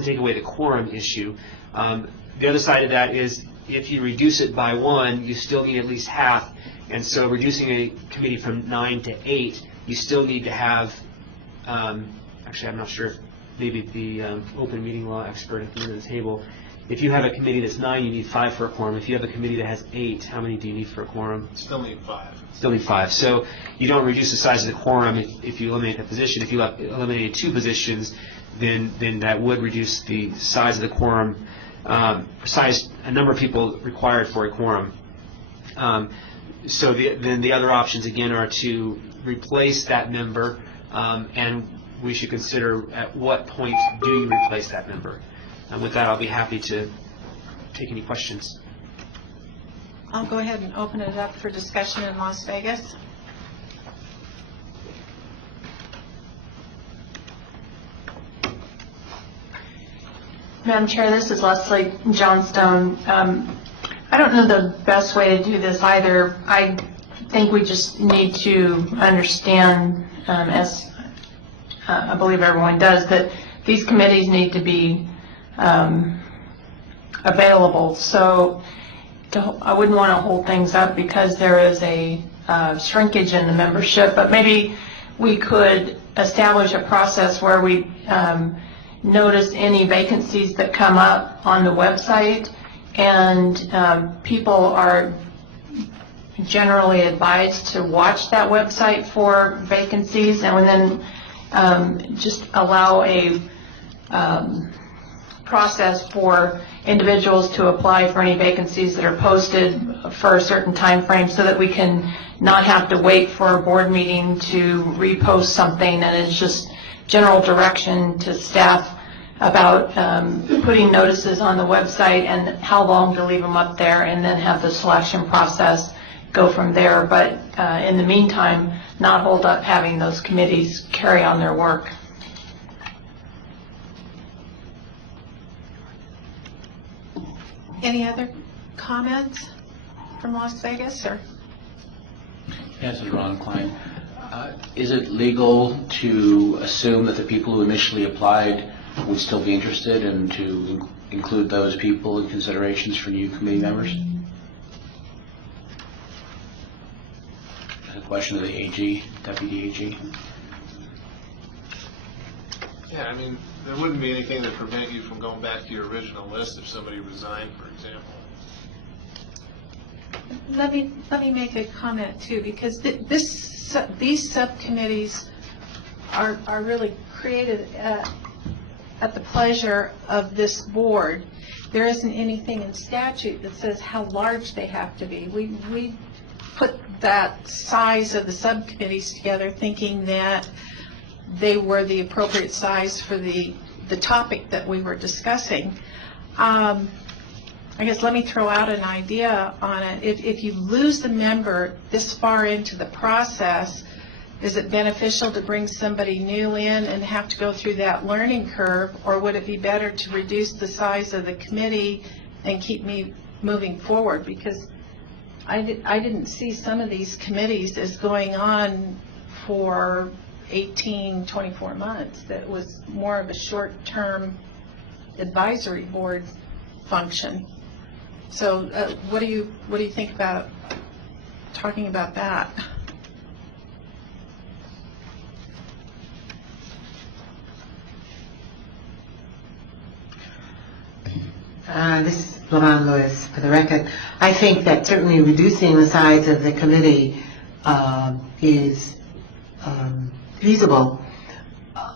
take away the quorum issue. The other side of that is, if you reduce it by 1, you still need at least half. And so reducing a committee from 9 to 8, you still need to have, actually I'm not sure if maybe the open meeting law expert at the end of the table, if you have a committee that's 9, you need 5 for a quorum. If you have a committee that has 8, how many do you need for a quorum? Still need 5. Still need 5. So you don't reduce the size of the quorum if you eliminate that position. If you eliminated 2 positions, then that would reduce the size of the quorum, a number of people required for a quorum. So then the other options again are to replace that member, and we should consider at what point do you replace that member. And with that, I'll be happy to take any questions. I'll go ahead and open it up for discussion in Las Vegas. Madam Chair, this is Leslie Johnstone. I don't know the best way to do this either. I think we just need to understand, as I believe everyone does, that these committees need to be available. So I wouldn't want to hold things up because there is a shrinkage in the membership, but maybe we could establish a process where we notice any vacancies that come up on the website, and people are generally advised to watch that website for vacancies, and then just allow a process for individuals to apply for any vacancies that are posted for a certain time frame, so that we can not have to wait for a board meeting to repost something, and it's just general direction to staff about putting notices on the website and how long to leave them up there, and then have the selection process go from there. But in the meantime, not hold up having those committees carry on their work. Any other comments from Las Vegas? Or This is Ron Klein. Is it legal to assume that the people who initially applied would still be interested, and to include those people in considerations for new committee members? A question of the AG, Deputy AG. Yeah, I mean, there wouldn't be anything that prevent you from going back to your original list if somebody resigned, for example. let me make a comment too, because these subcommittees are really created at the pleasure of this board. There isn't anything in statute that says how large they have to be. We put that size of the subcommittees together thinking that they were the appropriate size for the topic that we were discussing. I guess let me throw out an idea on it. If you lose the member this far into the process, is it beneficial to bring somebody new in and have to go through that learning curve, or would it be better to reduce the size of the committee and keep me moving forward? Because I didn't see some of these committees as going on for 18, 24 months. That was more of a short-term advisory board function. So what do you think about talking about that? This is Lavon Lewis, for the record. I think that certainly reducing the size of the committee is feasible,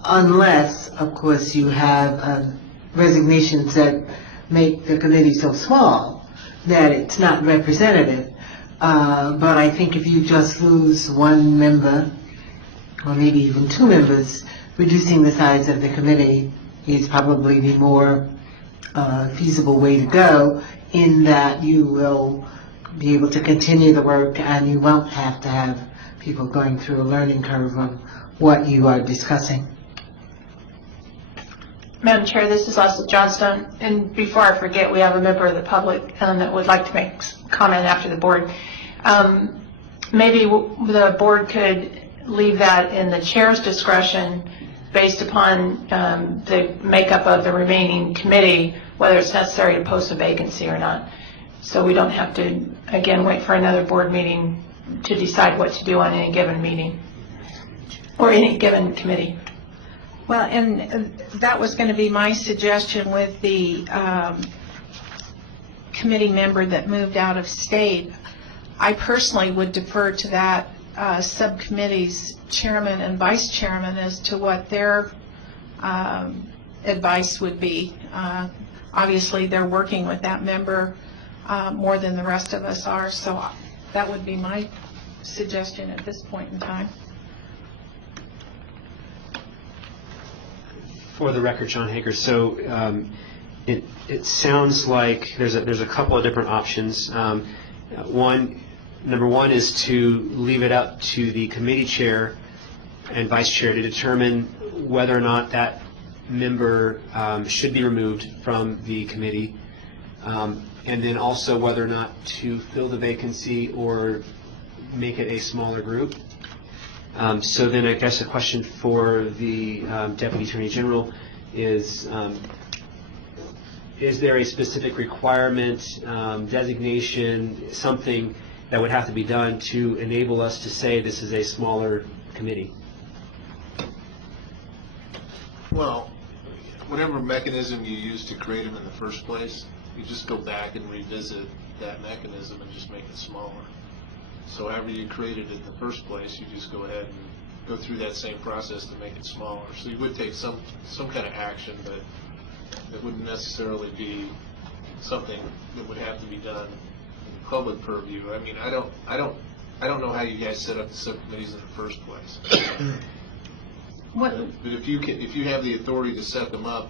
unless, of course, you have resignations that make the committee so small that it's not representative. But I think if you just lose one member, or maybe even two members, reducing the size of the committee is probably the more feasible way to go, in that you will be able to continue the work and you won't have to have people going through a learning curve of what you are discussing. Madam Chair, this is Leslie Johnstone, and before I forget, we have a member of the public that would like to make a comment after the board. Maybe the board could leave that in the chair's discretion based upon the makeup of the remaining committee, whether it's necessary to post a vacancy or not. So we don't have to, again, wait for another board meeting to decide what to do on any given meeting or any given committee. Well, and that was going to be my suggestion with the committee member that moved out of state. I personally would defer to that subcommittee's chairman and vice chairman as to what their advice would be. Obviously, they're working with that member more than the rest of us are, so that would be my suggestion at this point in time. For the record, John Hager, so it sounds like there's a couple of different options. Number one is to leave it up to the committee chair and vice chair to determine whether or not that member should be removed from the committee, and then also whether or not to fill the vacancy or make it a smaller group. So then I guess a question for the Deputy Attorney General is there a specific requirement, designation, something that would have to be done to enable us to say this is a smaller committee? Well, whatever mechanism you use to create them in the first place, you just go back and revisit that mechanism and just make it smaller. So however you created it in the first place, you just go ahead and go through that same process to make it smaller. So you would take some kind of action, but it wouldn't necessarily be something that would have to be done in public purview. I mean, I don't know how you guys set up the subcommittees in the first place. But if you have the authority to set them up,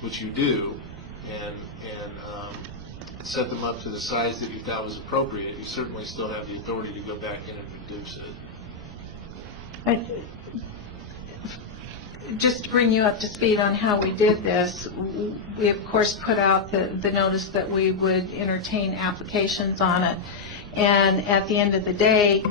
which you do, and set them up to the size that you thought was appropriate, you certainly still have the authority to go back in and reduce it. Just to bring you up to speed on how we did this, we of course put out the notice that we would entertain applications on it, and at the end of the day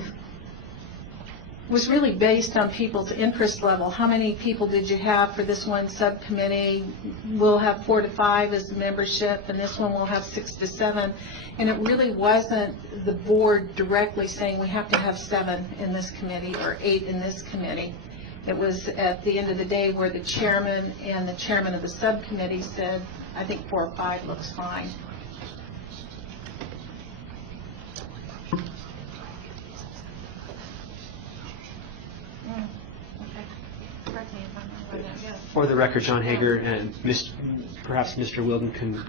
was really based on people's interest level. How many people did you have for this one subcommittee? We'll have 4 to 5 as the membership, and this one will have 6 to 7. And it really wasn't the board directly saying we have to have 7 in this committee or 8 in this committee. It was at the end of the day where the chairman and the chairman of the subcommittee said, I think 4 or 5 looks fine. For the record, John Hager, and perhaps Mr. Wilden can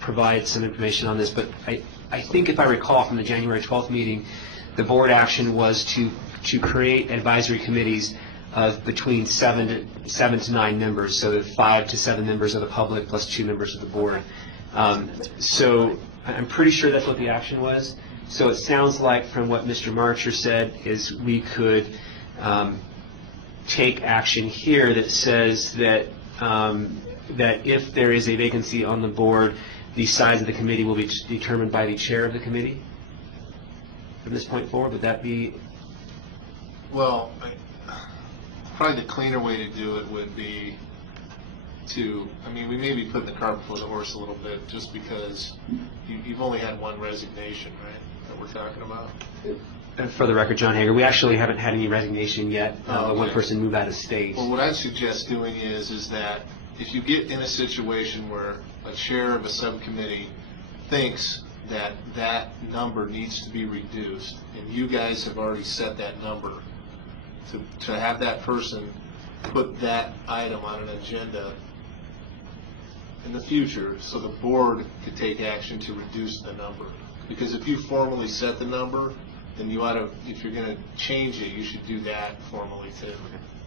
provide some information on this, but I think if I recall from the January 12th meeting, the board action was to create advisory committees of between 7 to 9 members, so 5 to 7 members of the public plus 2 members of the board. So I'm pretty sure that's what the action was. So it sounds like from what Mr. Marcher said is we could take action here that says that that if there is a vacancy on the board, the size of the committee will be determined by the chair of the committee. from this point forward? Would that be, Well, probably the cleaner way to do it would be to, I mean, we may be putting the cart before the horse a little bit, just because you've only had one resignation, right, that we're talking about? for the record, John Hager, we actually haven't had any resignation yet, but one Okay. person moved out of state. Well, what I'd suggest doing is that if you get in a situation where a chair of a subcommittee thinks that that number needs to be reduced, and you guys have already set that number, to have that person put that item on an agenda in the future so the board could take action to reduce the number. Because if you formally set the number, then you ought to, if you're going to change it, you should do that formally too.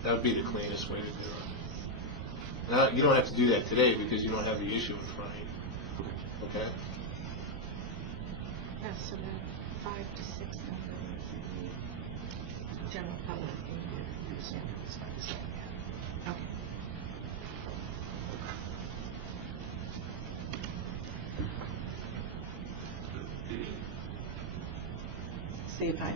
That would be the cleanest way to do it. Now, you don't have to do that today because you don't have the issue in front of you. Okay? So that 5 to 6 number is the general public. Okay. See if I,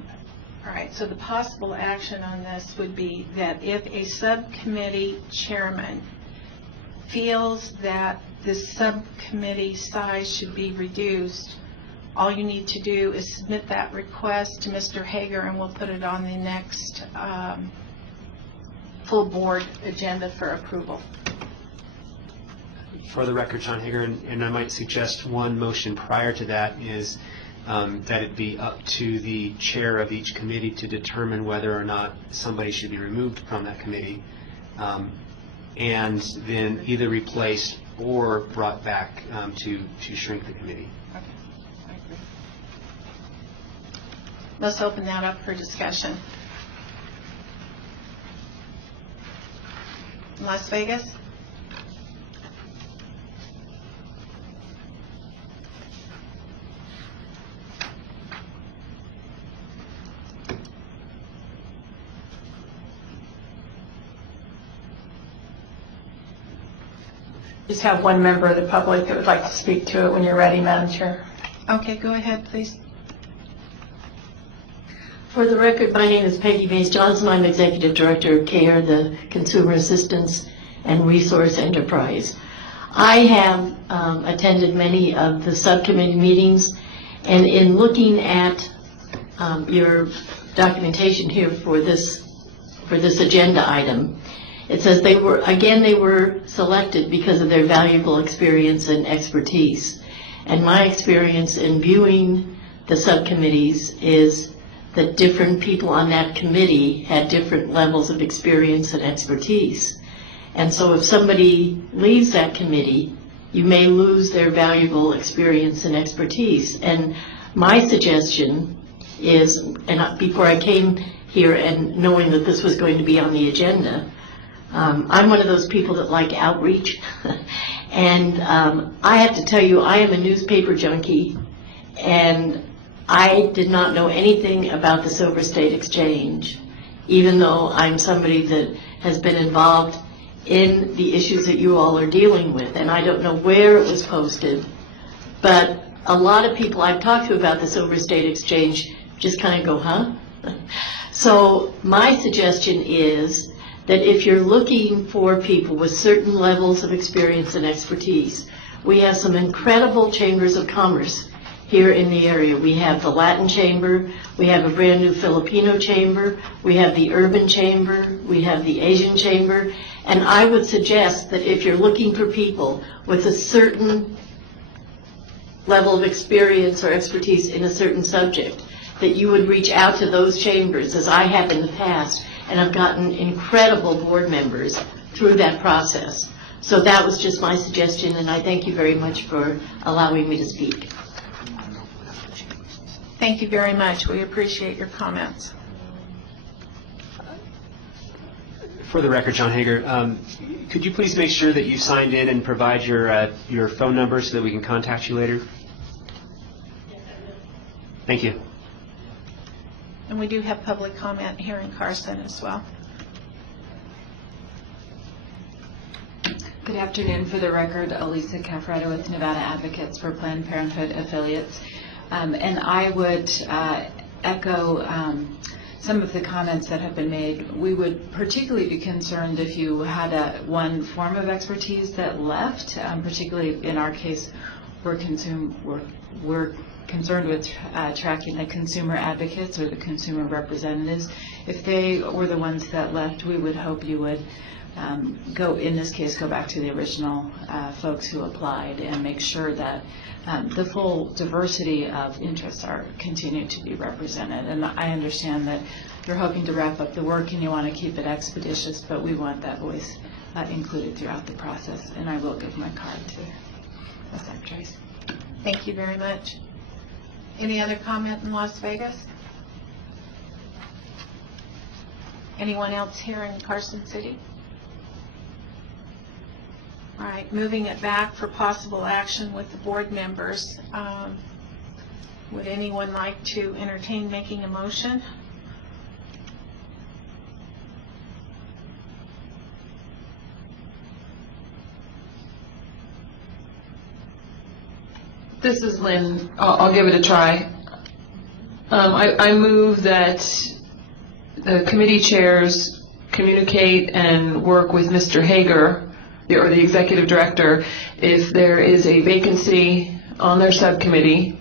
all right, so the possible action on this would be that if a subcommittee chairman feels that the subcommittee size should be reduced, all you need to do is submit that request to Mr. Hager, and we'll put it on the next full board agenda for approval. For the record, John Hager, and I might suggest one motion prior to that is that it be up to the chair of each committee to determine whether or not somebody should be removed from that committee, and then either replaced or brought back to shrink the committee. Okay, I agree. Let's open that up for discussion. Las Vegas? Just have one member of the public that would like to speak to it when you're ready, Madam Chair. Okay, go ahead, please. For the record, my name is Peggy Mays Johnson. I'm Executive Director of CARE, the Consumer Assistance and Resource Enterprise. I have attended many of the subcommittee meetings, and in looking at your documentation here for this agenda item, it says they were selected because of their valuable experience and expertise. And my experience in viewing the subcommittees is that different people on that committee had different levels of experience and expertise. And so if somebody leaves that committee, you may lose their valuable experience and expertise. And my suggestion is, and before I came here and knowing that this was going to be on the agenda, I'm one of those people that like outreach. And I have to tell you, I am a newspaper junkie, and I did not know anything about the Silver State Exchange, even though I'm somebody that has been involved in the issues that you all are dealing with. And I don't know where it was posted, but a lot of people I've talked to about the Silver State Exchange just kind of go, huh? So my suggestion is that if you're looking for people with certain levels of experience and expertise, we have some incredible chambers of commerce here in the area. We have the Latin Chamber, we have a brand new Filipino Chamber, we have the Urban Chamber, we have the Asian Chamber, and I would suggest that if you're looking for people with a certain level of experience or expertise in a certain subject, that you would reach out to those chambers, as I have in the past, and I've gotten incredible board members through that process. So that was just my suggestion, and I thank you very much for allowing me to speak. Thank you very much. We appreciate your comments. For the record, John Hager, could you please make sure that you signed in and provide your phone number so that we can contact you later? Thank you. And we do have public comment here in Carson as well. Good afternoon. For the record, Elisa Cafretta with Nevada Advocates for Planned Parenthood Affiliates. And I would echo some of the comments that have been made. We would particularly be concerned if you had one form of expertise that left, particularly in our case, we're concerned with tracking the consumer advocates or the consumer representatives. If they were the ones that left, we would hope you would in this case, go back to the original folks who applied and make sure that the full diversity of interests are continued to be represented. And I understand that you're hoping to wrap up the work and you want to keep it expeditious, but we want that voice included throughout the process. And I will give my card to the secretaries. Thank you very much. Any other comment in Las Vegas? Anyone else here in Carson City? All right, moving it back for possible action with the board members. Would anyone like to entertain making a motion? This is Lynn. I'll give it a try. I move that the committee chairs communicate and work with Mr. Hager, or the executive director, if there is a vacancy on their subcommittee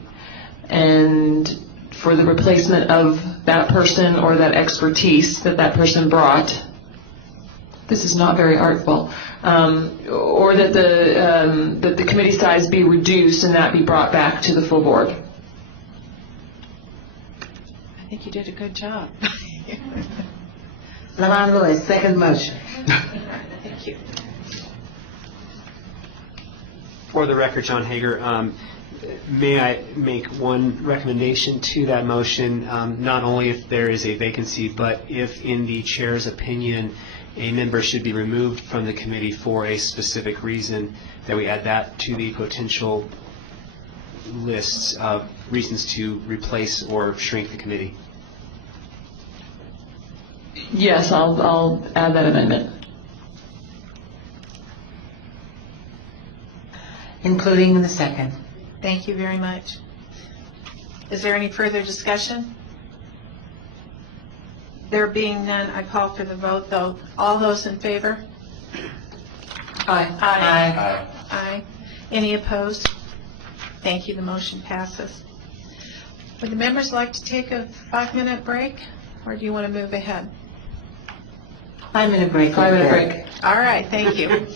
and for the replacement of that person or that expertise that that person brought. This is not very artful. Or that the committee size be reduced and that be brought back to the full board. I think you did a good job. Lavon Lewis, second motion. Thank you. For the record, John Hager, may I make one recommendation to that motion, not only if there is a vacancy, but if in the chair's opinion a member should be removed from the committee for a specific reason, that we add that to the potential lists of reasons to replace or shrink the committee. Yes, I'll add that amendment. Including the second. Thank you very much. Is there any further discussion? There being none, I call for the vote, though. All those in favor? Aye. Aye. Aye. Any opposed? Thank you. The motion passes. Would the members like to take a 5-minute break, or do you want to move ahead? 5-minute break. 5-minute break. All right. Thank you.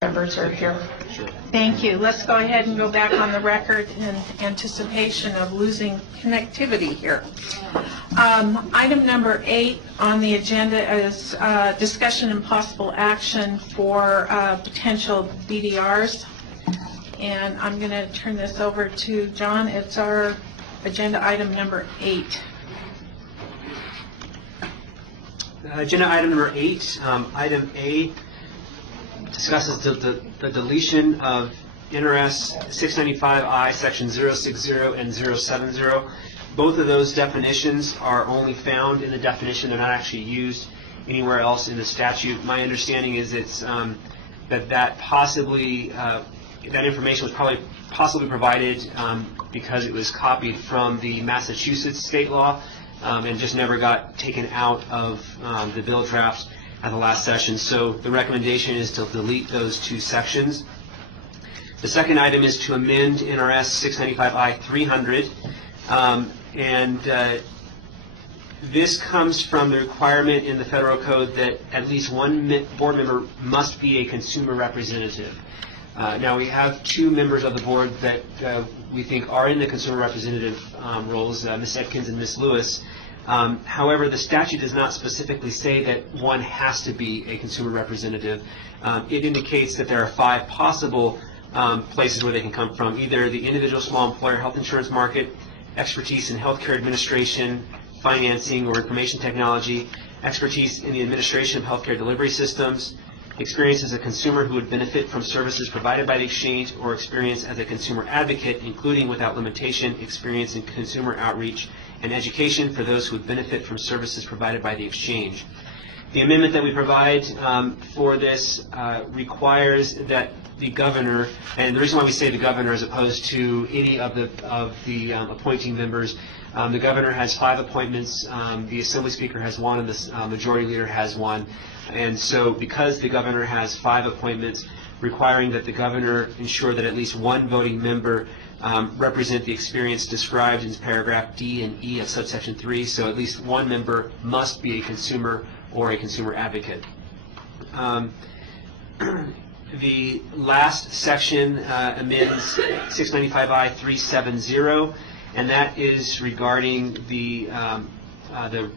Members are here. Thank you. Let's go ahead and go back on the record in anticipation of losing connectivity here. Item number 8 on the agenda is discussion and possible action for potential BDRs. And I'm going to turn this over to John. It's our agenda item number 8. Agenda item number 8, item A, discusses the deletion of NRS 695I section 060 and 070. Both of those definitions are only found in the definition. They're not actually used anywhere else in the statute. My understanding is it's that possibly that information was probably possibly provided because it was copied from the Massachusetts state law and just never got taken out of the bill draft at the last session. So the recommendation is to delete those 2 sections. The second item is to amend NRS 695I 300. This comes from the requirement in the federal code that at least one board member must be a consumer representative. Now we have 2 members of the board that we think are in the consumer representative roles, Ms. Atkins and Ms. Lewis. However, the statute does not specifically say that one has to be a consumer representative. It indicates that there are 5 possible places where they can come from, either the individual small employer health insurance market, expertise in healthcare administration, financing or information technology, expertise in the administration of healthcare delivery systems, experience as a consumer who would benefit from services provided by the exchange, or experience as a consumer advocate, including without limitation, experience in consumer outreach and education for those who would benefit from services provided by the exchange. The amendment that we provide for this requires that the governor, and the reason why we say the governor as opposed to any of the appointing members, the governor has 5 appointments, the Assembly Speaker has 1, and the Majority Leader has 1. And so because the governor has 5 appointments, requiring that the governor ensure that at least 1 voting member represent the experience described in paragraph D and E of subsection 3, so at least 1 member must be a consumer or a consumer advocate. The last section amends 695I 370, and that is regarding the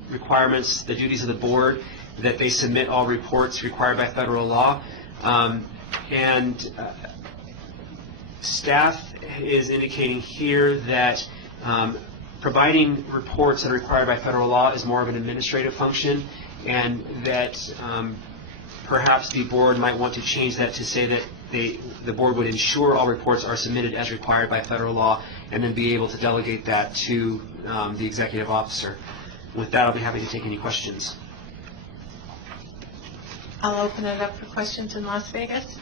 requirements, the duties of the board, that they submit all reports required by federal law. Staff is indicating here that providing reports that are required by federal law is more of an administrative function, and that perhaps the board might want to change that to say that the board would ensure all reports are submitted as required by federal law, and then be able to delegate that to the executive officer. With that, I'll be happy to take any questions. I'll open it up for questions in Las Vegas.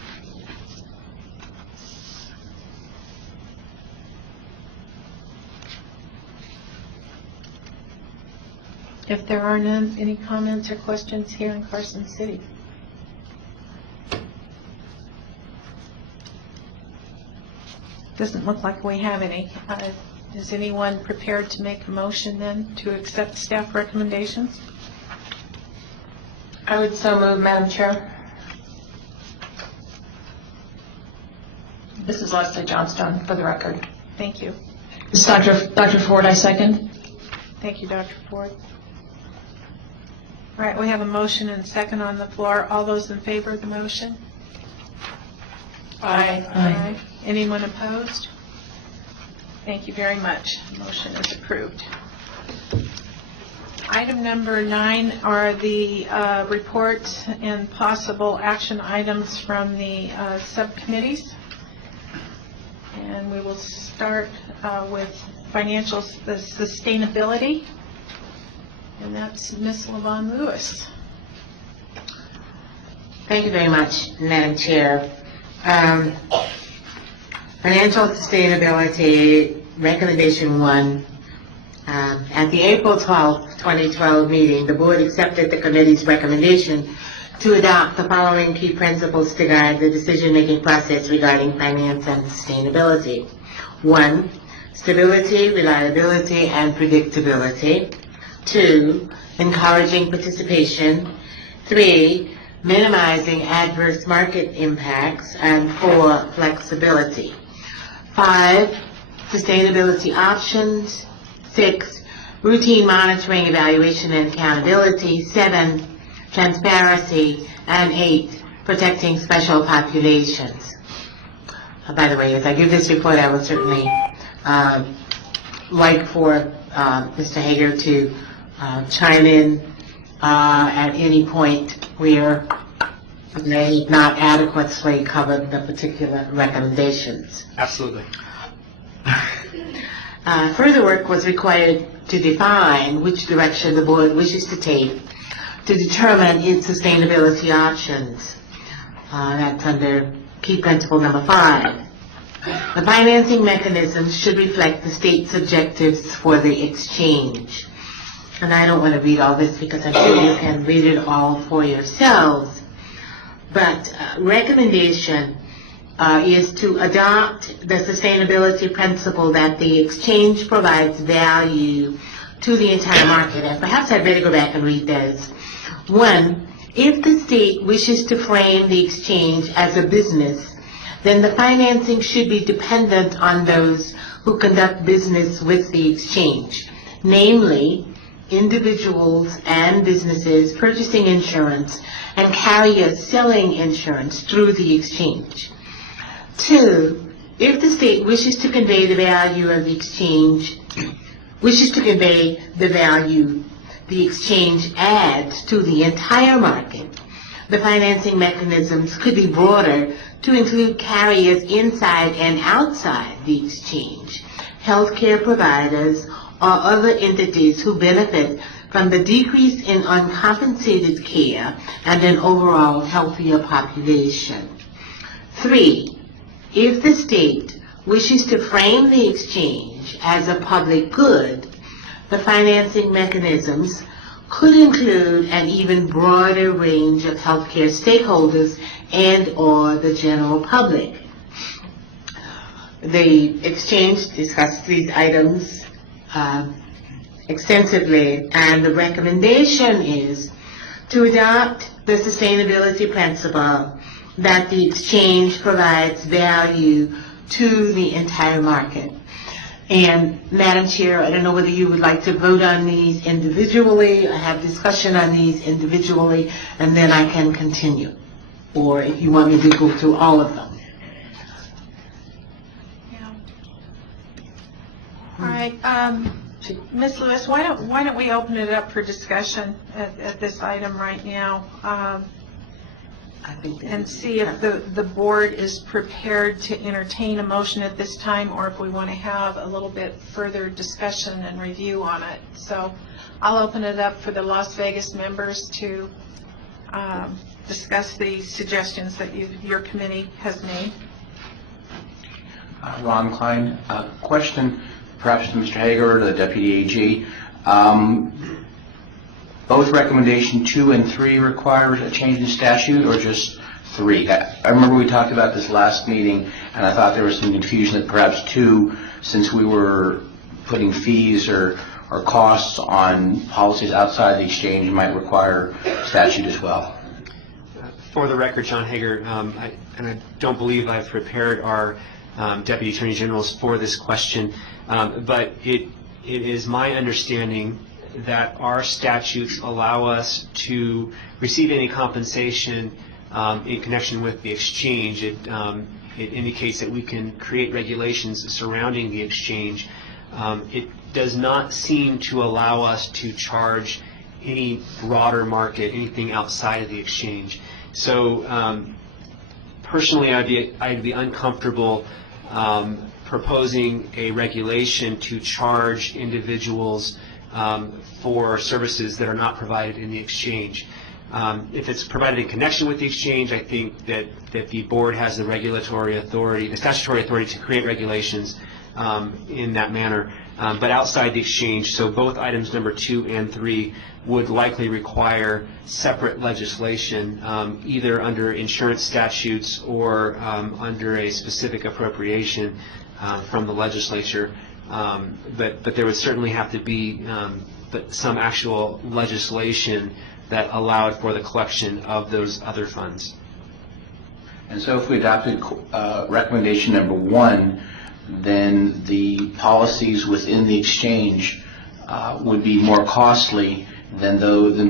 If there are none, any comments or questions here in Carson City? Doesn't look like we have any. Is anyone prepared to make a motion then to accept staff recommendations? I would so move, Madam Chair. This is Leslie Johnstone, for the record. Thank you. This is Dr. Ford, I second. Thank you, Dr. Ford. All right, we have a motion and a second on the floor. All those in favor of the motion? Aye. Aye. Anyone opposed? Thank you very much. Motion is approved. Item number 9 are the reports and possible action items from the subcommittees. And we will start with financial sustainability. And that's Ms. LaVon Lewis. Thank you very much, Madam Chair. Financial sustainability, recommendation 1. At the April 12, 2012 meeting, the board accepted the committee's recommendation to adopt the following key principles to guide the decision-making process regarding finance and sustainability. 1, stability, reliability, and predictability. 2, encouraging participation. 3, minimizing adverse market impacts. And 4, flexibility. 5, sustainability options. 6, routine monitoring, evaluation, and accountability. 7, transparency. And 8, protecting special populations. By the way, as I give this report, I would certainly like for Mr. Hager to chime in at any point where they have not adequately covered the particular recommendations. Absolutely. Further work was required to define which direction the board wishes to take to determine its sustainability options. That's under key principle number 5. The financing mechanisms should reflect the state's objectives for the exchange. And I don't want to read all this because I'm sure you can read it all for yourselves. But recommendation is to adopt the sustainability principle that the exchange provides value to the entire market. And perhaps I'd better go back and read those. 1, if the state wishes to frame the exchange as a business, then the financing should be dependent on those who conduct business with the exchange, namely individuals and businesses purchasing insurance and carriers selling insurance through the exchange. 2, if the state wishes to convey the value of the exchange, the exchange adds to the entire market, the financing mechanisms could be broader to include carriers inside and outside the exchange, healthcare providers, or other entities who benefit from the decrease in uncompensated care and an overall healthier population. 3, if the state wishes to frame the exchange as a public good, the financing mechanisms could include an even broader range of healthcare stakeholders and/or the general public. The exchange discussed these items extensively, and the recommendation is to adopt the sustainability principle that the exchange provides value to the entire market. And Madam Chair, I don't know whether you would like to vote on these individually or have discussion on these individually, and then I can continue. Or if you want me to go through all of them. Yeah. All right, Ms. Lewis, why don't we open it up for discussion at this item right now? And see if the board is prepared to entertain a motion at this time, or if we want to have a little bit further discussion and review on it. So I'll open it up for the Las Vegas members to discuss the suggestions that your committee has made. Ron Klein, question perhaps to Mr. Hager or the Deputy AG. Both recommendation 2 and 3 require a change in statute, or just 3? I remember we talked about this last meeting, and I thought there was some confusion that perhaps 2, since we were putting fees or costs on policies outside the exchange, might require statute as well. For the record, John Hager, and I don't believe I've prepared our Deputy Attorney Generals for this question, but it is my understanding that our statutes allow us to receive any compensation in connection with the exchange. It indicates that we can create regulations surrounding the exchange. It does not seem to allow us to charge any broader market, anything outside of the exchange. So personally, I'd be uncomfortable proposing a regulation to charge individuals for services that are not provided in the exchange. If it's provided in connection with the exchange, I think that the board has the regulatory authority, the statutory authority to create regulations in that manner. But outside the exchange, so both items number 2 and 3 would likely require separate legislation, either under insurance statutes or under a specific appropriation from the legislature. But there would certainly have to be some actual legislation that allowed for the collection of those other funds. And so if we adopted recommendation number 1, then the policies within the exchange would be more costly than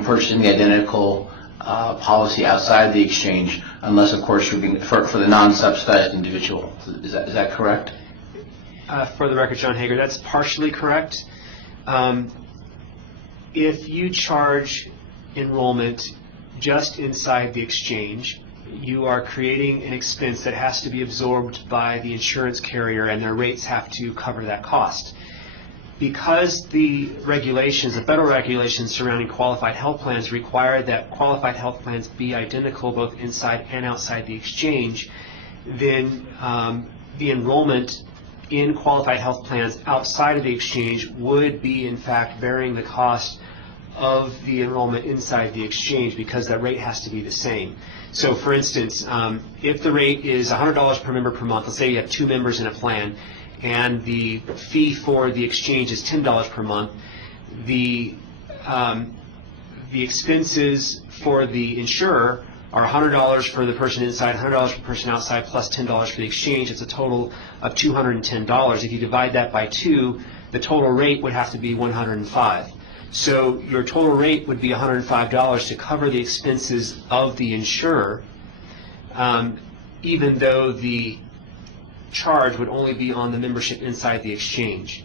purchasing the identical policy outside the exchange, unless, of course, you're being for the non-subsidized individual. Is that correct? For the record, John Hager, that's partially correct. If you charge enrollment just inside the exchange, you are creating an expense that has to be absorbed by the insurance carrier, and their rates have to cover that cost. Because the regulations, the federal regulations surrounding qualified health plans require that qualified health plans be identical both inside and outside the exchange, then the enrollment in qualified health plans outside of the exchange would be, in fact, bearing the cost of the enrollment inside the exchange, because that rate has to be the same. So, for instance, if the rate is $100 per member per month, let's say you have 2 members in a plan, and the fee for the exchange is $10 per month, the expenses for the insurer are $100 for the person inside, $100 for the person outside, plus $10 for the exchange. It's a total of $210. If you divide that by 2, the total rate would have to be $105. So your total rate would be $105 to cover the expenses of the insurer, even though the charge would only be on the membership inside the exchange.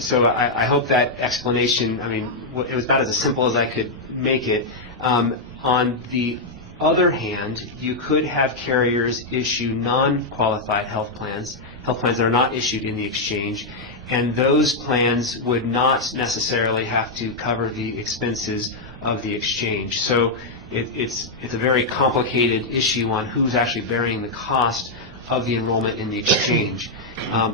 So I hope that explanation, I mean, it was about as simple as I could make it. On the other hand, you could have carriers issue non-qualified health plans that are not issued in the exchange, and those plans would not necessarily have to cover the expenses of the exchange. So it's a very complicated issue on who's actually bearing the cost of the enrollment in the exchange.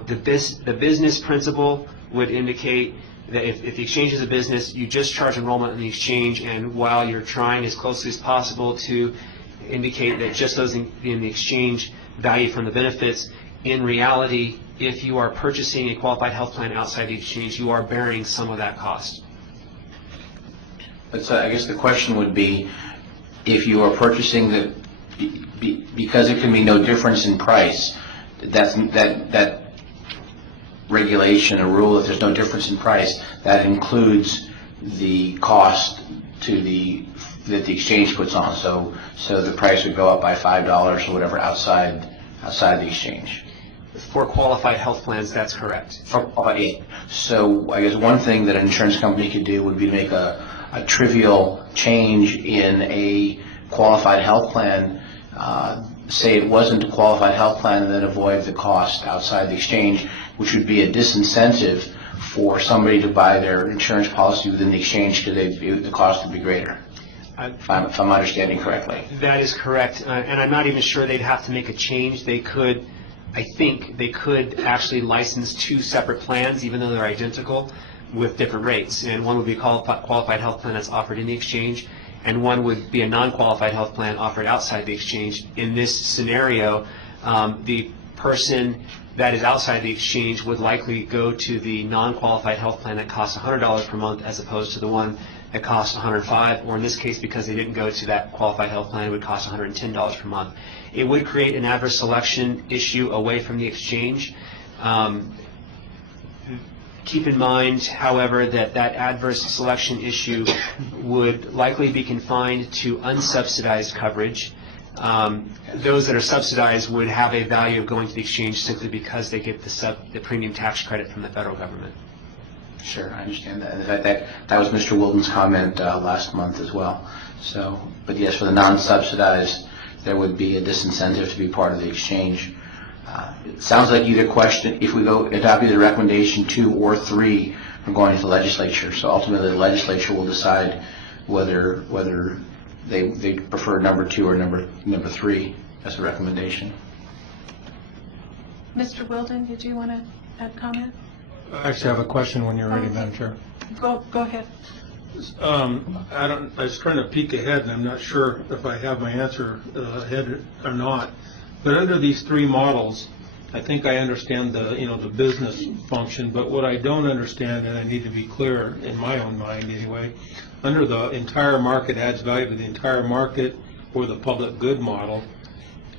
The business principle would indicate that if the exchange is a business, you just charge enrollment in the exchange, and while you're trying as closely as possible to indicate that just those in the exchange value from the benefits, in reality, if you are purchasing a qualified health plan outside the exchange, you are bearing some of that cost. But so I guess the question would be, if you are purchasing because it can be no difference in price, that regulation or rule, if there's no difference in price, that includes the cost that the exchange puts on. So the price would go up by $5 or whatever outside the exchange. For qualified health plans, that's correct. So I guess one thing that an insurance company could do would be to make a trivial change in a qualified health plan, say it wasn't a qualified health plan, and then avoid the cost outside the exchange, which would be a disincentive for somebody to buy their insurance policy within the exchange because the cost would be greater. If I'm understanding correctly. That is correct, and I'm not even sure they'd have to make a change. I think they could actually license two separate plans, even though they're identical, with different rates. And one would be a qualified health plan that's offered in the exchange, and one would be a non-qualified health plan offered outside the exchange. In this scenario, the person that is outside the exchange would likely go to the non-qualified health plan that costs $100 per month as opposed to the one that costs $105, or in this case, because they didn't go to that qualified health plan, it would cost $110 per month. It would create an adverse selection issue away from the exchange. Keep in mind, however, that adverse selection issue would likely be confined to unsubsidized coverage. Those that are subsidized would have a value of going to the exchange simply because they get the premium tax credit from the federal government. Sure, I understand that. In fact, that was Mr. Wilton's comment last month as well. So, but yes, for the non-subsidized, there would be a disincentive to be part of the exchange. It sounds like either question, if we adopt either recommendation 2 or 3, we're going to the legislature. So ultimately, the legislature will decide whether they prefer number 2 or number 3 as a recommendation. Mr. Wilden, did you want to add comment? I actually have a question when you're ready, Madam Chair. Go ahead. I was trying to peek ahead, and I'm not sure if I have my answer ahead or not. But under these 3 models, I think I understand the business function. But what I don't understand, and I need to be clear in my own mind anyway, under the entire market adds value to the entire market or the public good model.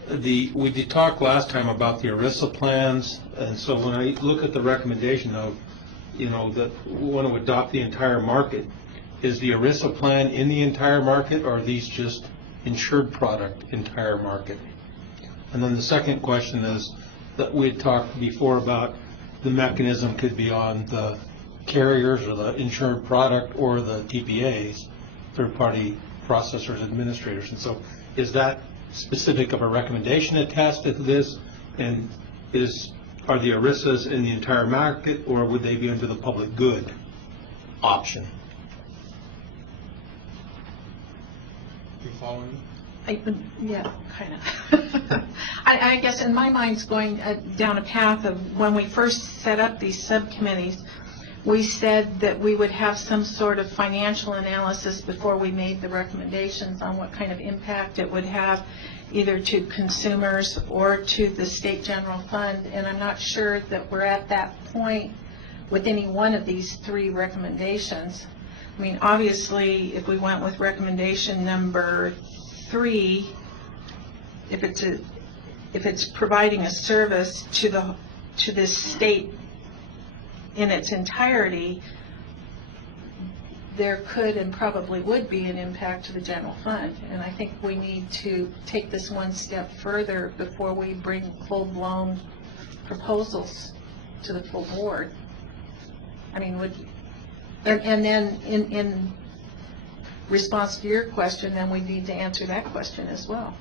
We did talk last time about the ERISA plans, and so when I look at the recommendation of, that we want to adopt the entire market, is the ERISA plan in the entire market, or are these just insured product entire market? And then the second question is that we had talked before about the mechanism could be on the carriers or the insured product or the TPAs, third-party processors, administrators, and so is that specific of a recommendation attached to this, and are the ERISAs in the entire market, or would they be under the public good option? You following me? Yeah, kind of. I guess in my mind's going down a path of when we first set up these subcommittees, we said that we would have some sort of financial analysis before we made the recommendations on what kind of impact it would have either to consumers or to the state general fund, and I'm not sure that we're at that point with any one of these 3 recommendations. I mean, obviously, if we went with recommendation number 3, if it's providing a service to this state in its entirety, there could and probably would be an impact to the general fund. And I think we need to take this one step further before we bring full-blown proposals to the full board. I mean, and then in response to your question, then we need to answer that question as well.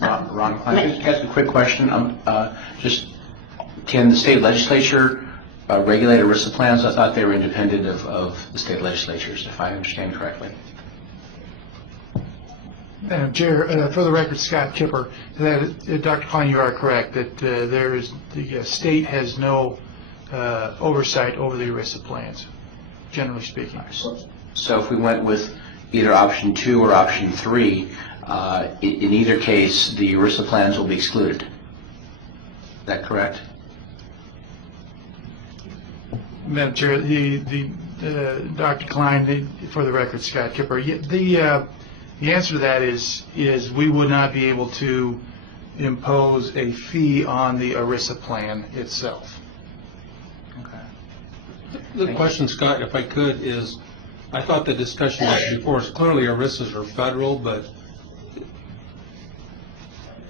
Ron, can I just ask a quick question? Just can the state legislature regulate ERISA plans? I thought they were independent of the state legislatures, if I understand correctly. Madam Chair, for the record, Scott Kipper, that, Dr. Klein, you are correct that the state has no oversight over the ERISA plans, generally speaking. So if we went with either option 2 or option 3, in either case, the ERISA plans will be excluded. Is that correct? Madam Chair, Dr. Klein, for the record, Scott Kipper, the answer to that is we would not be able to impose a fee on the ERISA plan itself. The question, Scott, if I could, is I thought the discussion was before is clearly ERISAs are federal, but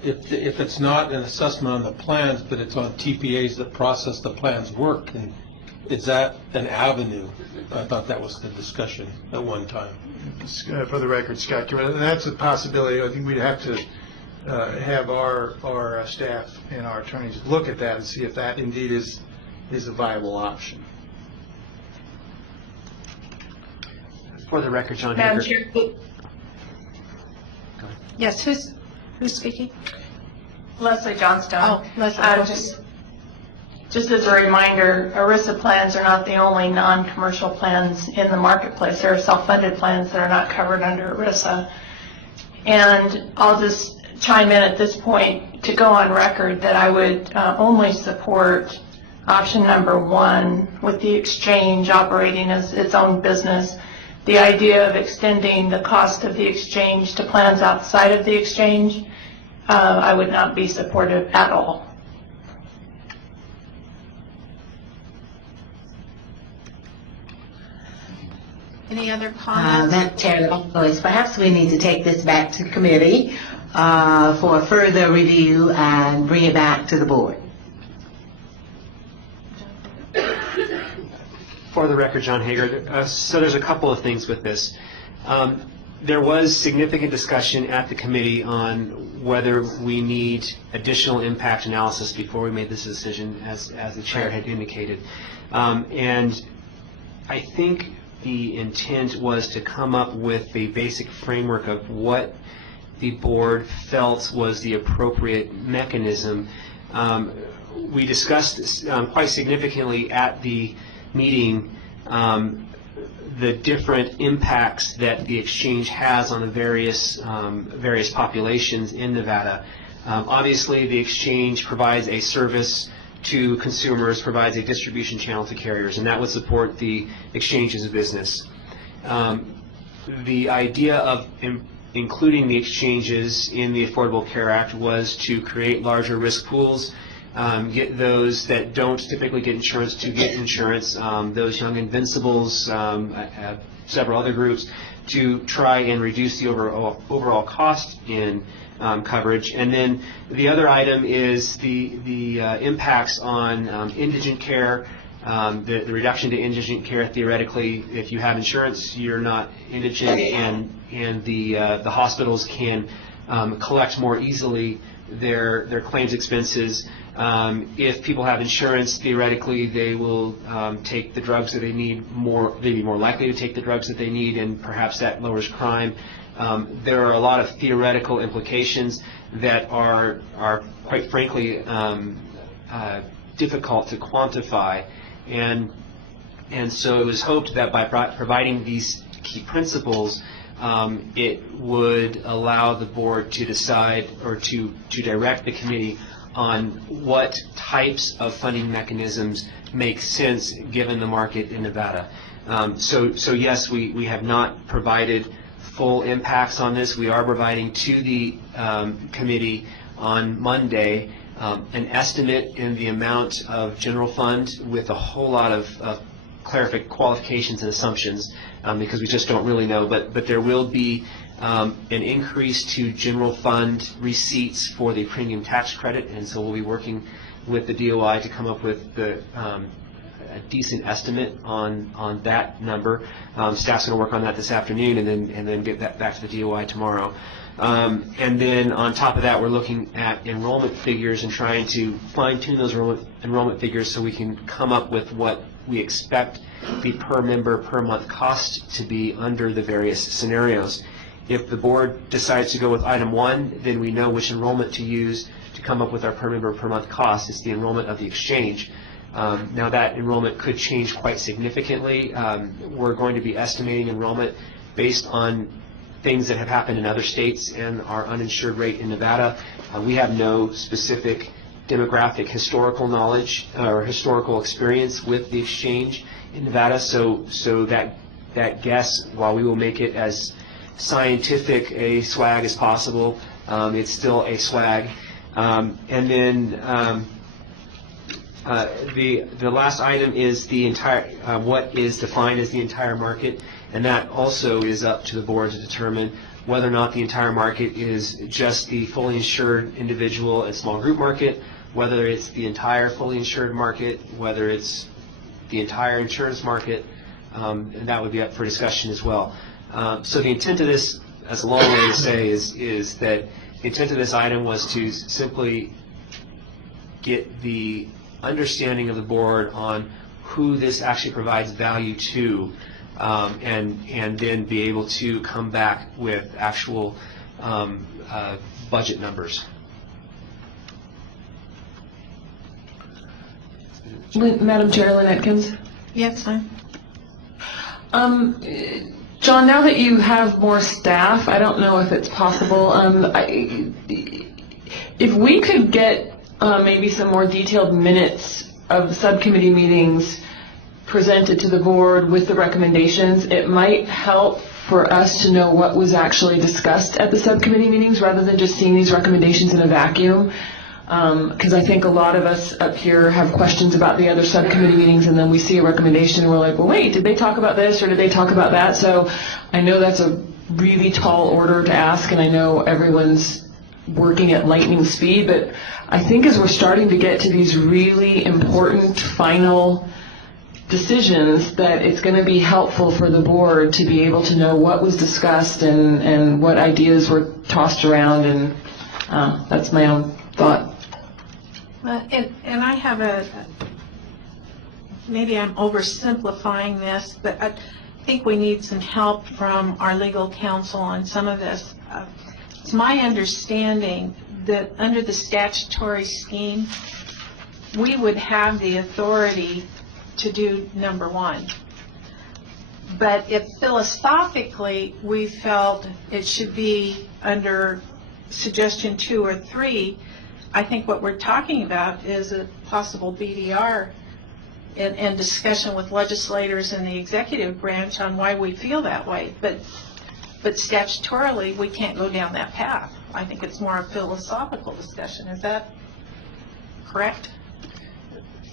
if it's not an assessment on the plans, but it's on TPAs that process the plans work, and is that an avenue? I thought that was the discussion at one time. For the record, Scott, that's a possibility. I think we'd have to have our staff and our attorneys look at that and see if that indeed is a viable option. For the record, John Madam Hager. Chair. Yes, who's speaking? Leslie Johnstone. Oh, Leslie, go ahead. Just as a reminder, ERISA plans are not the only non-commercial plans in the marketplace. There are self-funded plans that are not covered under ERISA. And I'll just chime in at this point to go on record that I would only support option number 1 with the exchange operating as its own business. The idea of extending the cost of the exchange to plans outside of the exchange, I would not be supportive at all. Any other comments? Madam Chair, perhaps we need to take this back to committee for further review and bring it back to the board. For the record, John Hager, so there's a couple of things with this. There was significant discussion at the committee on whether we need additional impact analysis before we made this decision, as the chair had indicated. And I think the intent was to come up with the basic framework of what the board felt was the appropriate mechanism. We discussed quite significantly at the meeting the different impacts that the exchange has on the various populations in Nevada. Obviously, the exchange provides a service to consumers, provides a distribution channel to carriers, and that would support the exchange as a business. The idea of including the exchanges in the Affordable Care Act was to create larger risk pools, get those that don't typically get insurance to get insurance, those young invincibles, several other groups, to try and reduce the overall cost in coverage. And then the other item is the impacts on indigent care, the reduction to indigent care. Theoretically, if you have insurance, you're not indigent, and the hospitals can collect more easily their claims expenses. If people have insurance, theoretically, they will take the drugs that they need more. They'd be more likely to take the drugs that they need, and perhaps that lowers crime. There are a lot of theoretical implications that are quite frankly difficult to quantify, and so it was hoped that by providing these key principles, it would allow the board to decide or to direct the committee on what types of funding mechanisms make sense given the market in Nevada. So yes, we have not provided full impacts on this. We are providing to the committee on Monday an estimate in the amount of general fund with a whole lot of qualifications and assumptions, because we just don't really know. But there will be an increase to general fund receipts for the premium tax credit, and so we'll be working with the DOI to come up with a decent estimate on that number. Staff's going to work on that this afternoon, and then get that back to the DOI tomorrow. And then on top of that, we're looking at enrollment figures and trying to fine-tune those enrollment figures so we can come up with what we expect the per member per month cost to be under the various scenarios. If the board decides to go with item 1, then we know which enrollment to use to come up with our per member per month cost. It's the enrollment of the exchange. Now that enrollment could change quite significantly. We're going to be estimating enrollment based on things that have happened in other states and our uninsured rate in Nevada. We have no specific demographic historical knowledge or historical experience with the exchange in Nevada, so that guess, while we will make it as scientific a swag as possible, it's still a swag. And then the last item is the entire what is defined as the entire market, and that also is up to the board to determine whether or not the entire market is just the fully insured individual and small group market, whether it's the entire fully insured market, whether it's the entire insurance market, and that would be up for discussion as well. So the intent of this, as a long way to say, is that the intent of this item was to simply get the understanding of the board on who this actually provides value to, and then be able to come back with actual budget numbers. Madam Chair, Lynn Atkins. Yes, ma'am. John, now that you have more staff, I don't know if it's possible, if we could get maybe some more detailed minutes of subcommittee meetings presented to the board with the recommendations, it might help for us to know what was actually discussed at the subcommittee meetings rather than just seeing these recommendations in a vacuum. Because I think a lot of us up here have questions about the other subcommittee meetings, and then we see a recommendation and we're like, well, wait, did they talk about this or did they talk about that? So I know that's a really tall order to ask, and I know everyone's working at lightning speed, but I think as we're starting to get to these really important final decisions, that it's going to be helpful for the board to be able to know what was discussed and what ideas were tossed around, and that's my own thought. And I have maybe I'm oversimplifying this, but I think we need some help from our legal counsel on some of this. It's my understanding that under the statutory scheme, we would have the authority to do number 1. But if philosophically we felt it should be under suggestion 2 or 3, I think what we're talking about is a possible BDR and discussion with legislators and the executive branch on why we feel that way. But statutorily, we can't go down that path. I think it's more a philosophical discussion. Is that correct?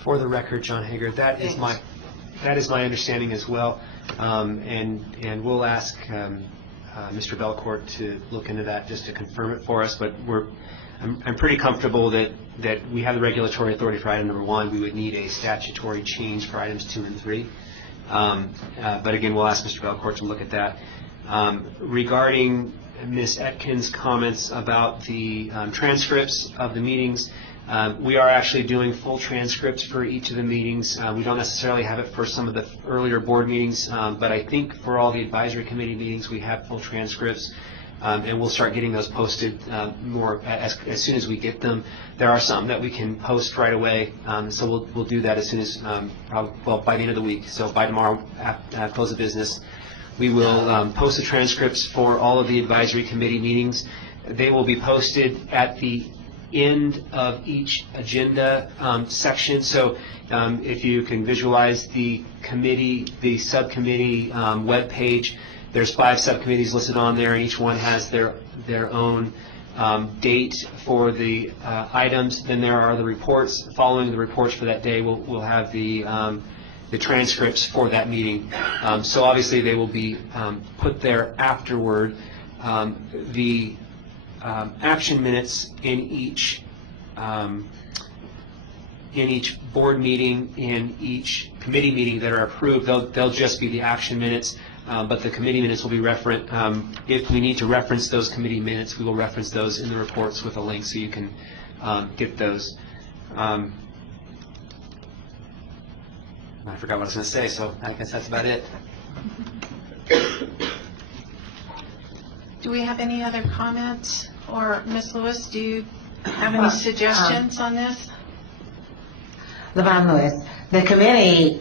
For the record, John Hager, that is my understanding as well, and we'll ask Mr. Belcourt to look into that just to confirm it for us. But I'm pretty comfortable that we have the regulatory authority for item number 1. We would need a statutory change for items 2 and 3. But again, we'll ask Mr. Belcourt to look at that. Regarding Ms. Atkins' comments about the transcripts of the meetings, we are actually doing full transcripts for each of the meetings. We don't necessarily have it for some of the earlier board meetings, but I think for all the advisory committee meetings, we have full transcripts. And we'll start getting those posted more as soon as we get them. There are some that we can post right away, so we'll do that as soon as, by the end of the week. So by tomorrow, at close of business, we will post the transcripts for all of the advisory committee meetings. They will be posted at the end of each agenda section. So if you can visualize the subcommittee web page, there's 5 subcommittees listed on there, and each one has their own date for the items. Then there are the reports. Following the reports for that day, we'll have the transcripts for that meeting. So obviously they will be put there afterward. The action minutes in each board meeting, in each committee meeting that are approved, they'll just be the action minutes. but the committee minutes will be referent. If we need to reference those committee minutes, we will reference those in the reports with a link so you can get those. I forgot what I was going to say, so I guess that's about it. Do we have any other comments? Or Ms. Lewis, do you have any suggestions on this? Levon Lewis, the committee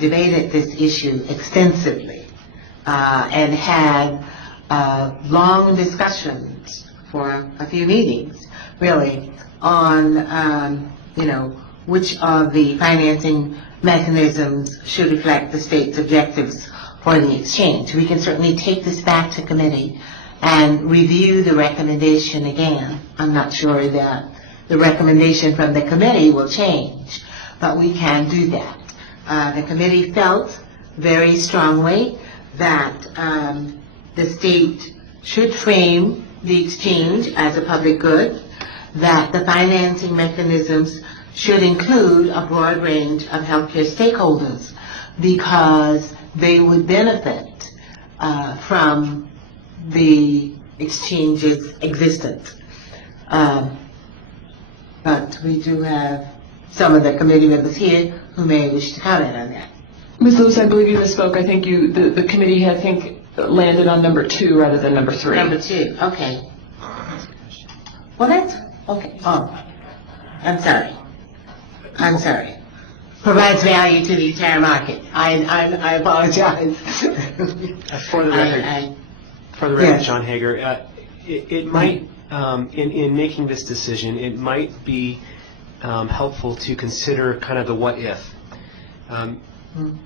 debated this issue extensively and had long discussions for a few meetings, really, on, which of the financing mechanisms should reflect the state's objectives for the exchange. We can certainly take this back to committee and review the recommendation again. I'm not sure that the recommendation from the committee will change, but we can do that. The committee felt very strongly that the state should frame the exchange as a public good, that the financing mechanisms should include a broad range of healthcare stakeholders because they would benefit from the exchange's existence. But we do have some of the committee members here who may wish to comment on that. Ms. Lewis, I believe you misspoke. I think the committee, I think, landed on number 2 rather than number 3. Number 2, okay. Well, that's, okay. Oh, I'm sorry. Provides value to the entire market. I apologize. For the record, Yes. John Hager, it might, in making this decision, it might be helpful to consider kind of the what if.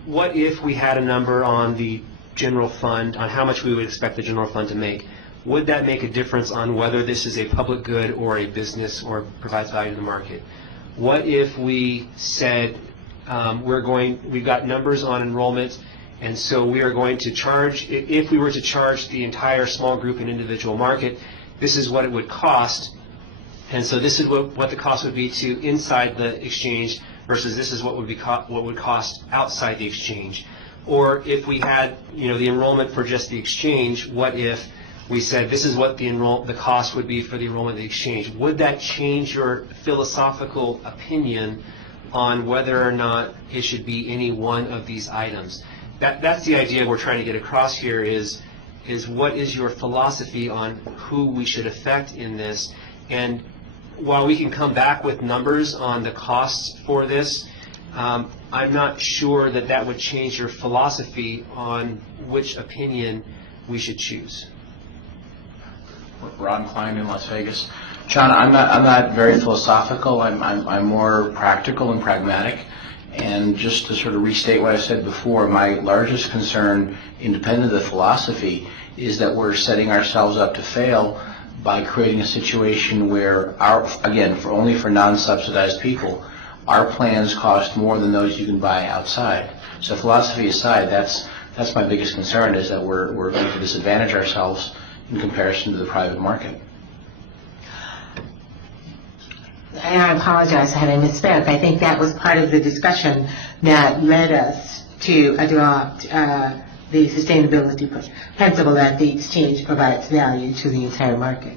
What if we had a number on the general fund, on how much we would expect the general fund to make? Would that make a difference on whether this is a public good or a business or provides value to the market? What if we said we've got numbers on enrollment, and so we are going to charge, if we were to charge the entire small group and individual market, this is what it would cost, and so this is what the cost would be to inside the exchange versus this is what would cost outside the exchange. Or if we had the enrollment for just the exchange, what if we said this is what the cost would be for the enrollment of the exchange? Would that change your philosophical opinion on whether or not it should be any one of these items? That's the idea we're trying to get across here is what is your philosophy on who we should affect in this? And while we can come back with numbers on the costs for this, I'm not sure that would change your philosophy on which opinion we should choose. Ron Klein in Las Vegas. John, I'm not very philosophical. I'm more practical and pragmatic. And just to sort of restate what I said before, my largest concern, independent of the philosophy, is that we're setting ourselves up to fail by creating a situation where only for non-subsidized people, our plans cost more than those you can buy outside. So philosophy aside, that's my biggest concern, is that we're going to disadvantage ourselves in comparison to the private market. And I apologize for having misspoke. I think that was part of the discussion that led us to adopt the sustainability principle that the exchange provides value to the entire market.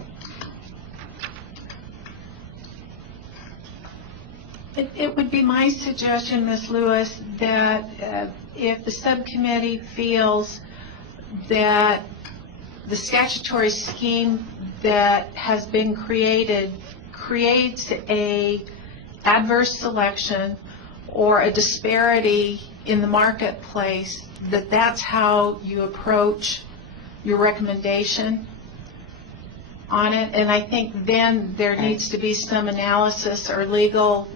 It would be my suggestion, Ms. Lewis, that if the subcommittee feels that the statutory scheme that has been created creates a adverse selection or a disparity in the marketplace, that's how you approach your recommendation on it. And I think then there needs to be some analysis or legal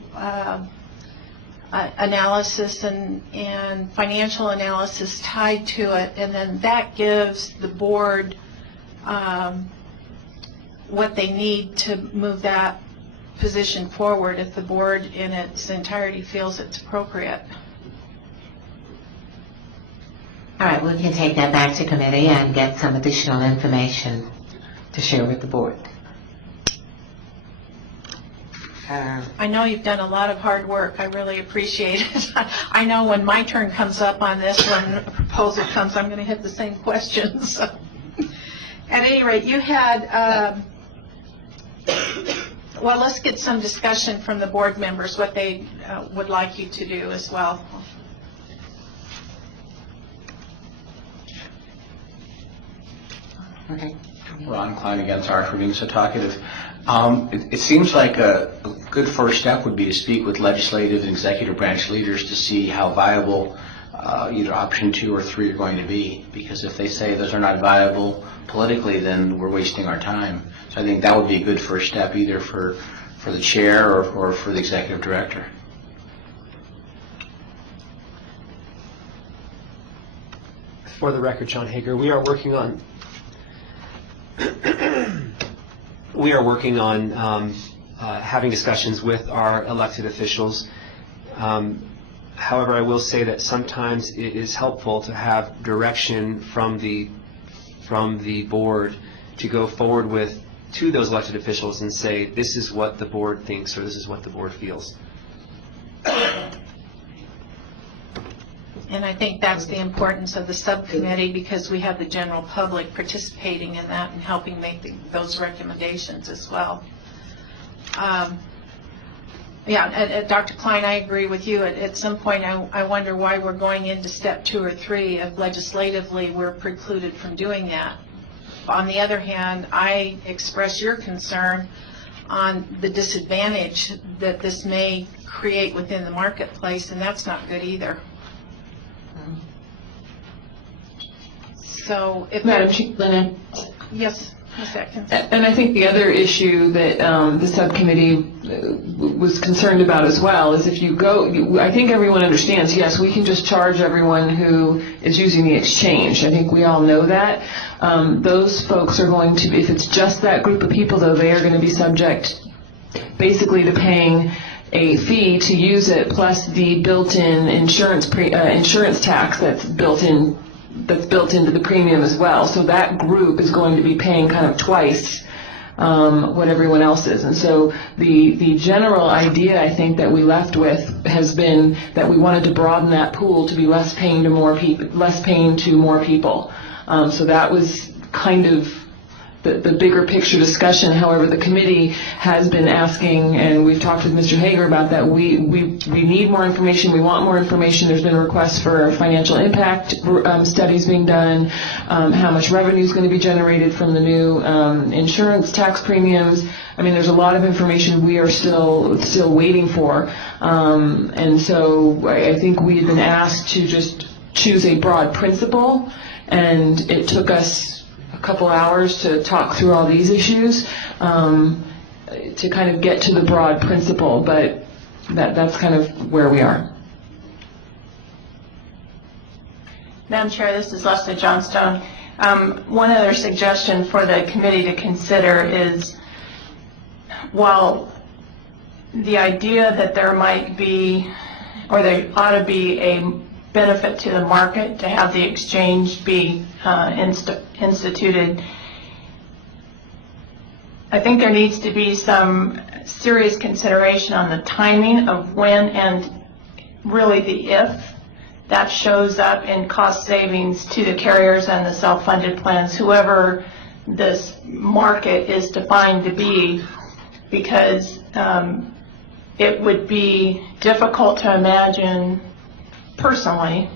analysis and financial analysis tied to it, and then that gives the board what they need to move that position forward if the board in its entirety feels it's appropriate. All right, we can take that back to committee and get some additional information to share with the board. I know you've done a lot of hard work. I really appreciate it. I know when my turn comes up on this, when a proposal proposal comes, I'm going to hit the same questions. So, at any rate, you had, well, let's get some discussion from the board members, what they would like you to do as well. Okay. Ron Klein again, sorry for being so talkative. It seems like a good first step would be to speak with legislative and executive branch leaders to see how viable either option 2 or 3 are going to be. Because if they say those are not viable politically, then we're wasting our time. So I think that would be a good first step, either for the chair or for the executive director. For the record, John Hager, we are working on having discussions with our elected officials. However, I will say that sometimes it is helpful to have direction from the board to go forward with to those elected officials and say, this is what the board thinks, or this is what the board feels. And I think that's the importance of the subcommittee, because we have the general public participating in that and helping make those recommendations as well. Dr. Klein, I agree with you. At some point, I wonder why we're going into step 2 or 3 if legislatively we're precluded from doing that. On the other hand, I express your concern on the disadvantage that this may create within the marketplace, and that's not good either. So, if Madam Chair, yes, a second. And I think the other issue that the subcommittee was concerned about as well is if you go, I think everyone understands, yes, we can just charge everyone who is using the exchange. I think we all know that. Those folks are going to, if it's just that group of people, though, they are going to be subject basically to paying a fee to use it, plus the built-in insurance tax that's built into the premium as well. So that group is going to be paying kind of twice what everyone else is. And so the general idea, I think, that we left with has been that we wanted to broaden that pool to be less paying to more people. So that was kind of the bigger picture discussion. However, the committee has been asking, and we've talked with Mr. Hager about that, we need more information, we want more information. There's been requests for financial impact studies being done, how much revenue is going to be generated from the new insurance tax premiums. I mean, there's a lot of information we are still waiting for. And so I think we had been asked to just choose a broad principle, and it took us a couple hours to talk through all these issues to kind of get to the broad principle, but that's kind of where we are. Madam Chair, this is Leslie Johnstone. One other suggestion for the committee to consider is, while the idea that there might be, or there ought to be a benefit to the market to have the exchange be instituted, I think there needs to be some serious consideration on the timing of when and really the if that shows up in cost savings to the carriers and the self-funded plans, whoever this market is defined to be, because it would be difficult to imagine personally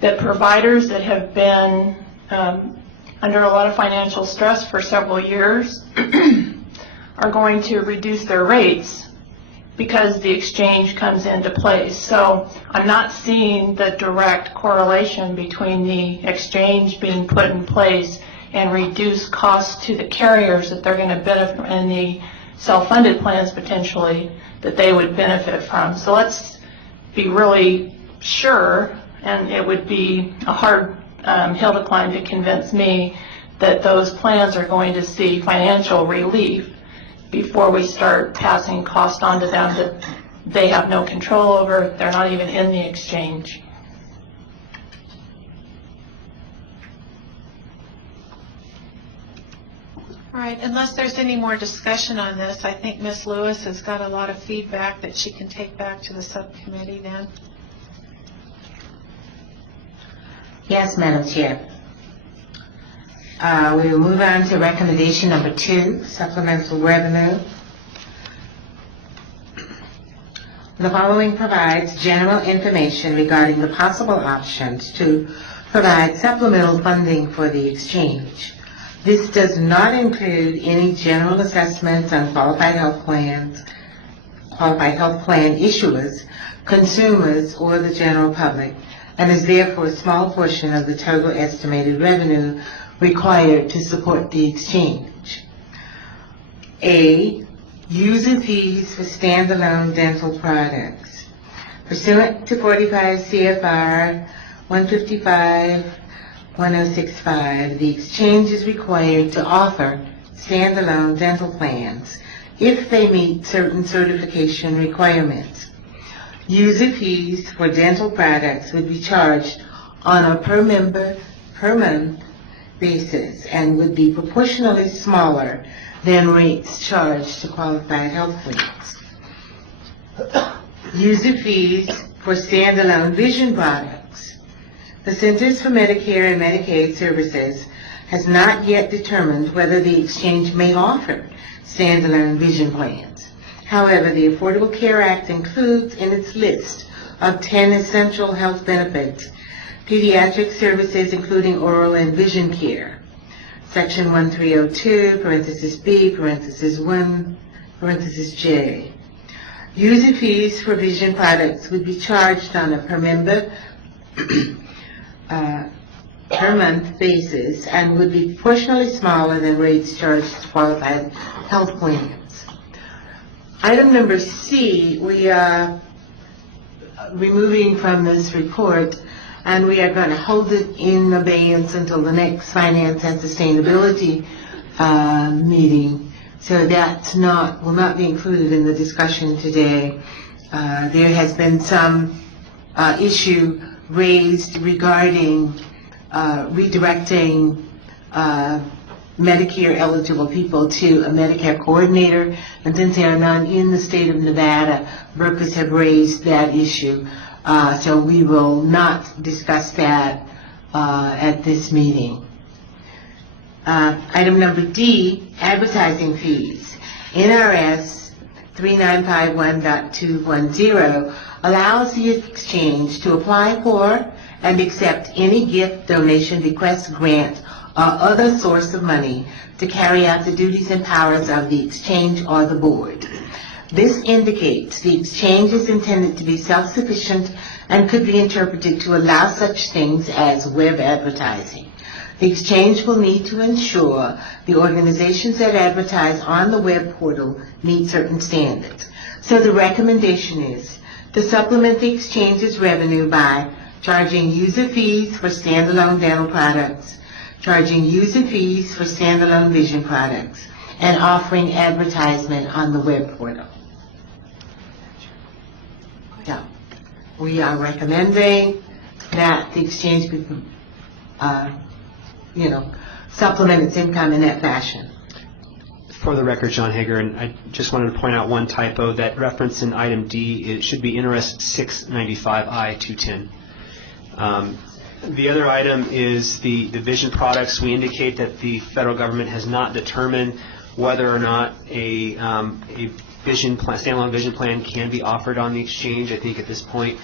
that providers that have been under a lot of financial stress for several years are going to reduce their rates because the exchange comes into place. So I'm not seeing the direct correlation between the exchange being put in place and reduced costs to the carriers that they're going to benefit, and the self-funded plans potentially that they would benefit from. So let's be really sure, and it would be a hard hill to climb to convince me that those plans are going to see financial relief before we start passing cost on to them that they have no control over. They're not even in the exchange. All right, unless there's any more discussion on this, I think Ms. Lewis has got a lot of feedback that she can take back to the subcommittee then. Yes, Madam Chair. We will move on to recommendation number 2, supplemental revenue. The following provides general information regarding the possible options to provide supplemental funding for the exchange. This does not include any general assessments on qualified health plan issuers, consumers, or the general public, and is therefore a small portion of the total estimated revenue required to support the exchange. A, user fees for standalone dental products. Pursuant to 45 CFR 155-1065, the exchange is required to offer standalone dental plans if they meet certain certification requirements. User fees for dental products would be charged on a per member, per month basis and would be proportionally smaller than rates charged to qualified health plans. User fees for standalone vision products. The Centers for Medicare and Medicaid Services has not yet determined whether the exchange may offer standalone vision plans. However, the Affordable Care Act includes in its list of 10 essential health benefits pediatric services including oral and vision care. Section 1302, parenthesis B, parenthesis 1, parenthesis J. User fees for vision products would be charged on a per member per month basis and would be proportionally smaller than rates charged to qualified health plans. Item number C, we are removing from this report, and we are going to hold it in abeyance until the next Finance and Sustainability meeting. So that will not be included in the discussion today. There has been some issue raised regarding redirecting Medicare eligible people to a Medicare coordinator, and since there are none in the state of Nevada, workers have raised that issue. So we will not discuss that at this meeting. Item number D, advertising fees. NRS 3951.210 allows the exchange to apply for and accept any gift, donation, bequest, grant, or other source of money to carry out the duties and powers of the exchange or the board. This indicates the exchange is intended to be self-sufficient and could be interpreted to allow such things as web advertising. The exchange will need to ensure the organizations that advertise on the web portal meet certain standards. So the recommendation is to supplement the exchange's revenue by charging user fees for standalone dental products, charging user fees for standalone vision products, and offering advertisement on the web portal. So, we are recommending that the exchange be, supplement its income in that fashion. For the record, John Hager, and I just wanted to point out one typo. That reference in item D, it should be NRS 695I-210. The other item is the vision products. We indicate that the federal government has not determined whether or not a vision plan, standalone vision plan can be offered on the exchange. I think at this point,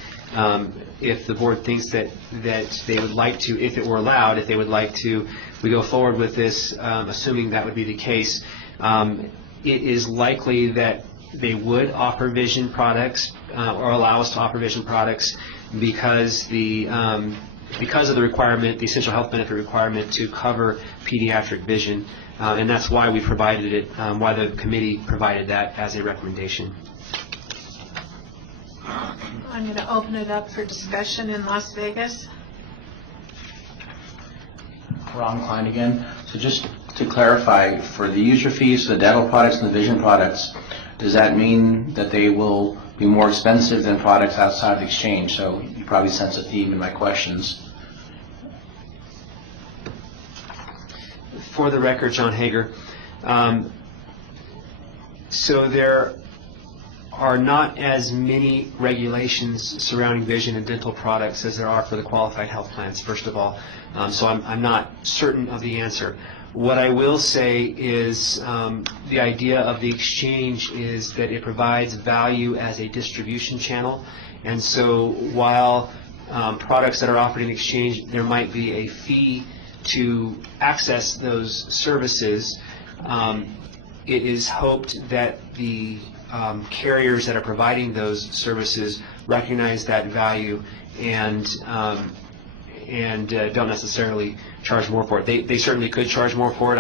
if the board thinks that they would like to, if it were allowed, if they would like to, we go forward with this, assuming that would be the case. It is likely that they would offer vision products or allow us to offer vision products because of the requirement, the essential health benefit requirement to cover pediatric vision, and that's why we provided it, why the committee provided that as a recommendation. I'm going to open it up for discussion in Las Vegas. Ron Klein again. So just to clarify, for the user fees, the dental products and the vision products, does that mean that they will be more expensive than products outside the exchange? So you probably sense a theme in my questions. For the record, John Hager, so there are not as many regulations surrounding vision and dental products as there are for the qualified health plans, first of all. So I'm not certain of the answer. What I will say is the idea of the exchange is that it provides value as a distribution channel. And so while products that are offered in exchange, there might be a fee to access those services, it is hoped that the carriers that are providing those services recognize that value and don't necessarily charge more for it. They certainly could charge more for it.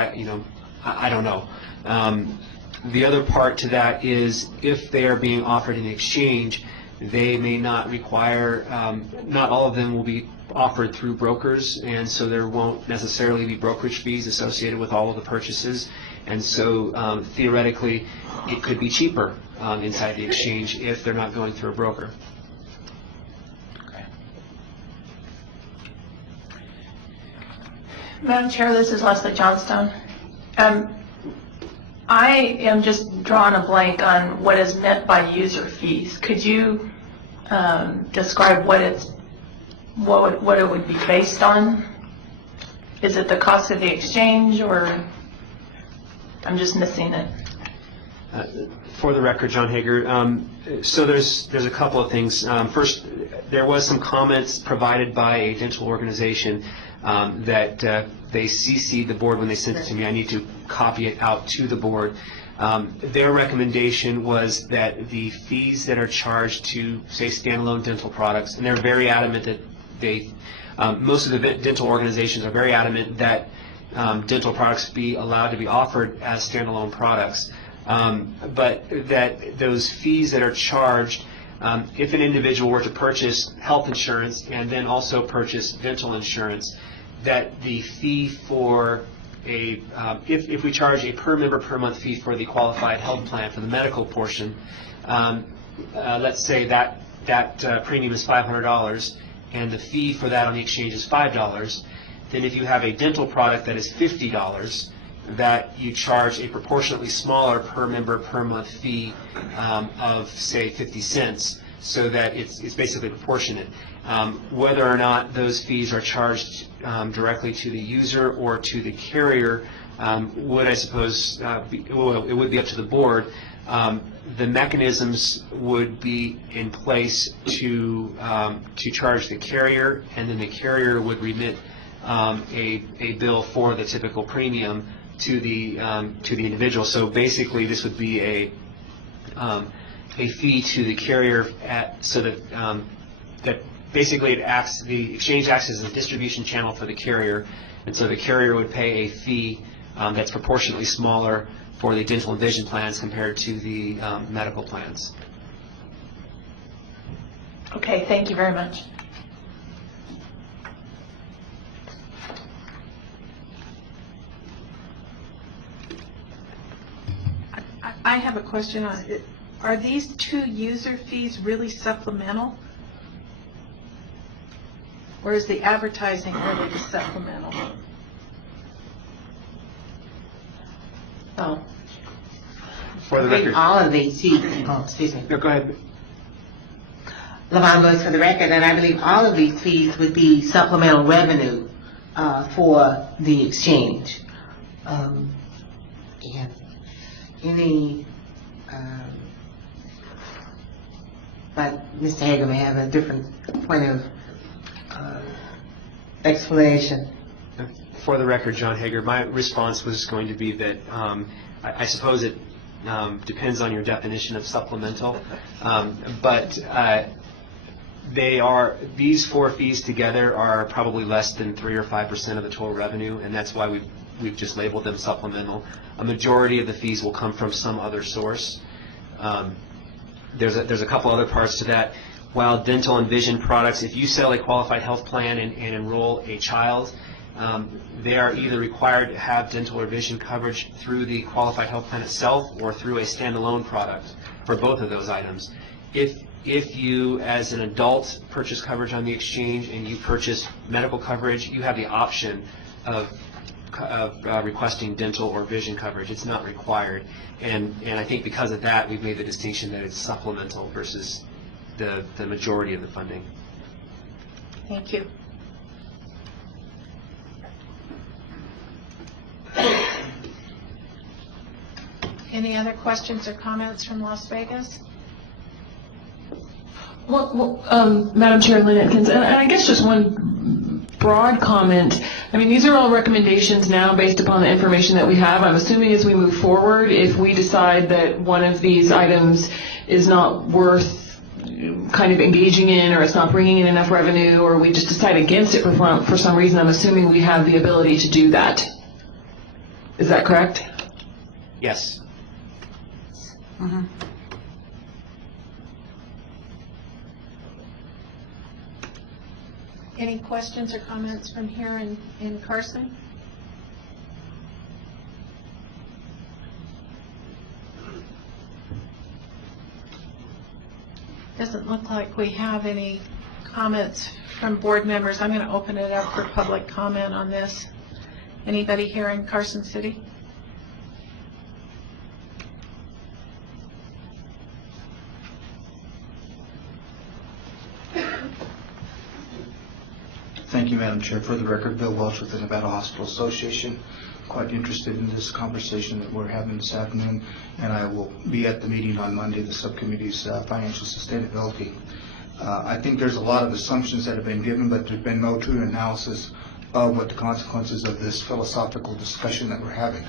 I don't know. The other part to that is if they are being offered in exchange, they may not require. Not all of them will be offered through brokers, and so there won't necessarily be brokerage fees associated with all of the purchases. And so theoretically, it could be cheaper inside the exchange if they're not going through a broker. Madam Chair, this is Leslie Johnstone. I am just drawing a blank on what is meant by user fees. Could you describe what it would be based on? Is it the cost of the exchange, or I'm just missing it? For the record, John Hager, so there's a couple of things. First, there was some comments provided by a dental organization that they CC'd the board when they sent it to me. I need to copy it out to the board. Their recommendation was that the fees that are charged to, say, standalone dental products, and they're very adamant that most of the dental organizations are very adamant that dental products be allowed to be offered as standalone products. But that those fees that are charged, if an individual were to purchase health insurance and then also purchase dental insurance, that the fee for if we charge a per member per month fee for the qualified health plan for the medical portion, let's say that premium is $500 and the fee for that on the exchange is $5, then if you have a dental product that is $50, that you charge a proportionately smaller per member per month fee of, say, 50 cents, so that it's basically proportionate. Whether or not those fees are charged directly to the user or to the carrier would, I suppose, it would be up to the board. The mechanisms would be in place to charge the carrier, and then the carrier would remit a bill for the typical premium to the individual. So basically, this would be a fee to the carrier so that that basically the exchange acts as a distribution channel for the carrier, and so the carrier would pay a fee that's proportionately smaller for the dental and vision plans compared to the medical plans. Okay, thank you very much. I have a question on it. Are these two user fees really supplemental? Or is the advertising really the supplemental? Oh. For the record. All of these fees, excuse me. No, go ahead. Lavon Lewis for the record, and I believe all of these fees would be supplemental revenue for the exchange. Yeah. Any, but Mr. Hager may have a different point of explanation. For the record, John Hager, my response was going to be that I suppose it depends on your definition of supplemental, but these four fees together are probably less than 3 or 5% of the total revenue, and that's why we've just labeled them supplemental. A majority of the fees will come from some other source. There's a couple other parts to that. While dental and vision products, if you sell a qualified health plan and enroll a child, they are either required to have dental or vision coverage through the qualified health plan itself or through a standalone product for both of those items. If you, as an adult, purchase coverage on the exchange and you purchase medical coverage, you have the option of requesting dental or vision coverage. It's not required. And I think because of that, we've made the distinction that it's supplemental versus the majority of the funding. Thank you. Any other questions or comments from Las Vegas? Madam Chair, Lynn Atkins, and I guess just one broad comment. I mean, these are all recommendations now based upon the information that we have. I'm assuming as we move forward, if we decide that one of these items is not worth kind of engaging in, or it's not bringing in enough revenue, or we just decide against it for some reason, I'm assuming we have the ability to do that. Is that correct? Yes. Any questions or comments from here in Carson? Doesn't look like we have any comments from board members. I'm going to open it up for public comment on this. Anybody here in Carson City? Thank you, Madam Chair. For the record, Bill Welch with the Nevada Hospital Association. Quite interested in this conversation that we're having this afternoon, and I will be at the meeting on Monday, the subcommittee's financial sustainability. I think there's a lot of assumptions that have been given, but there's been no true analysis of what the consequences of this philosophical discussion that we're having.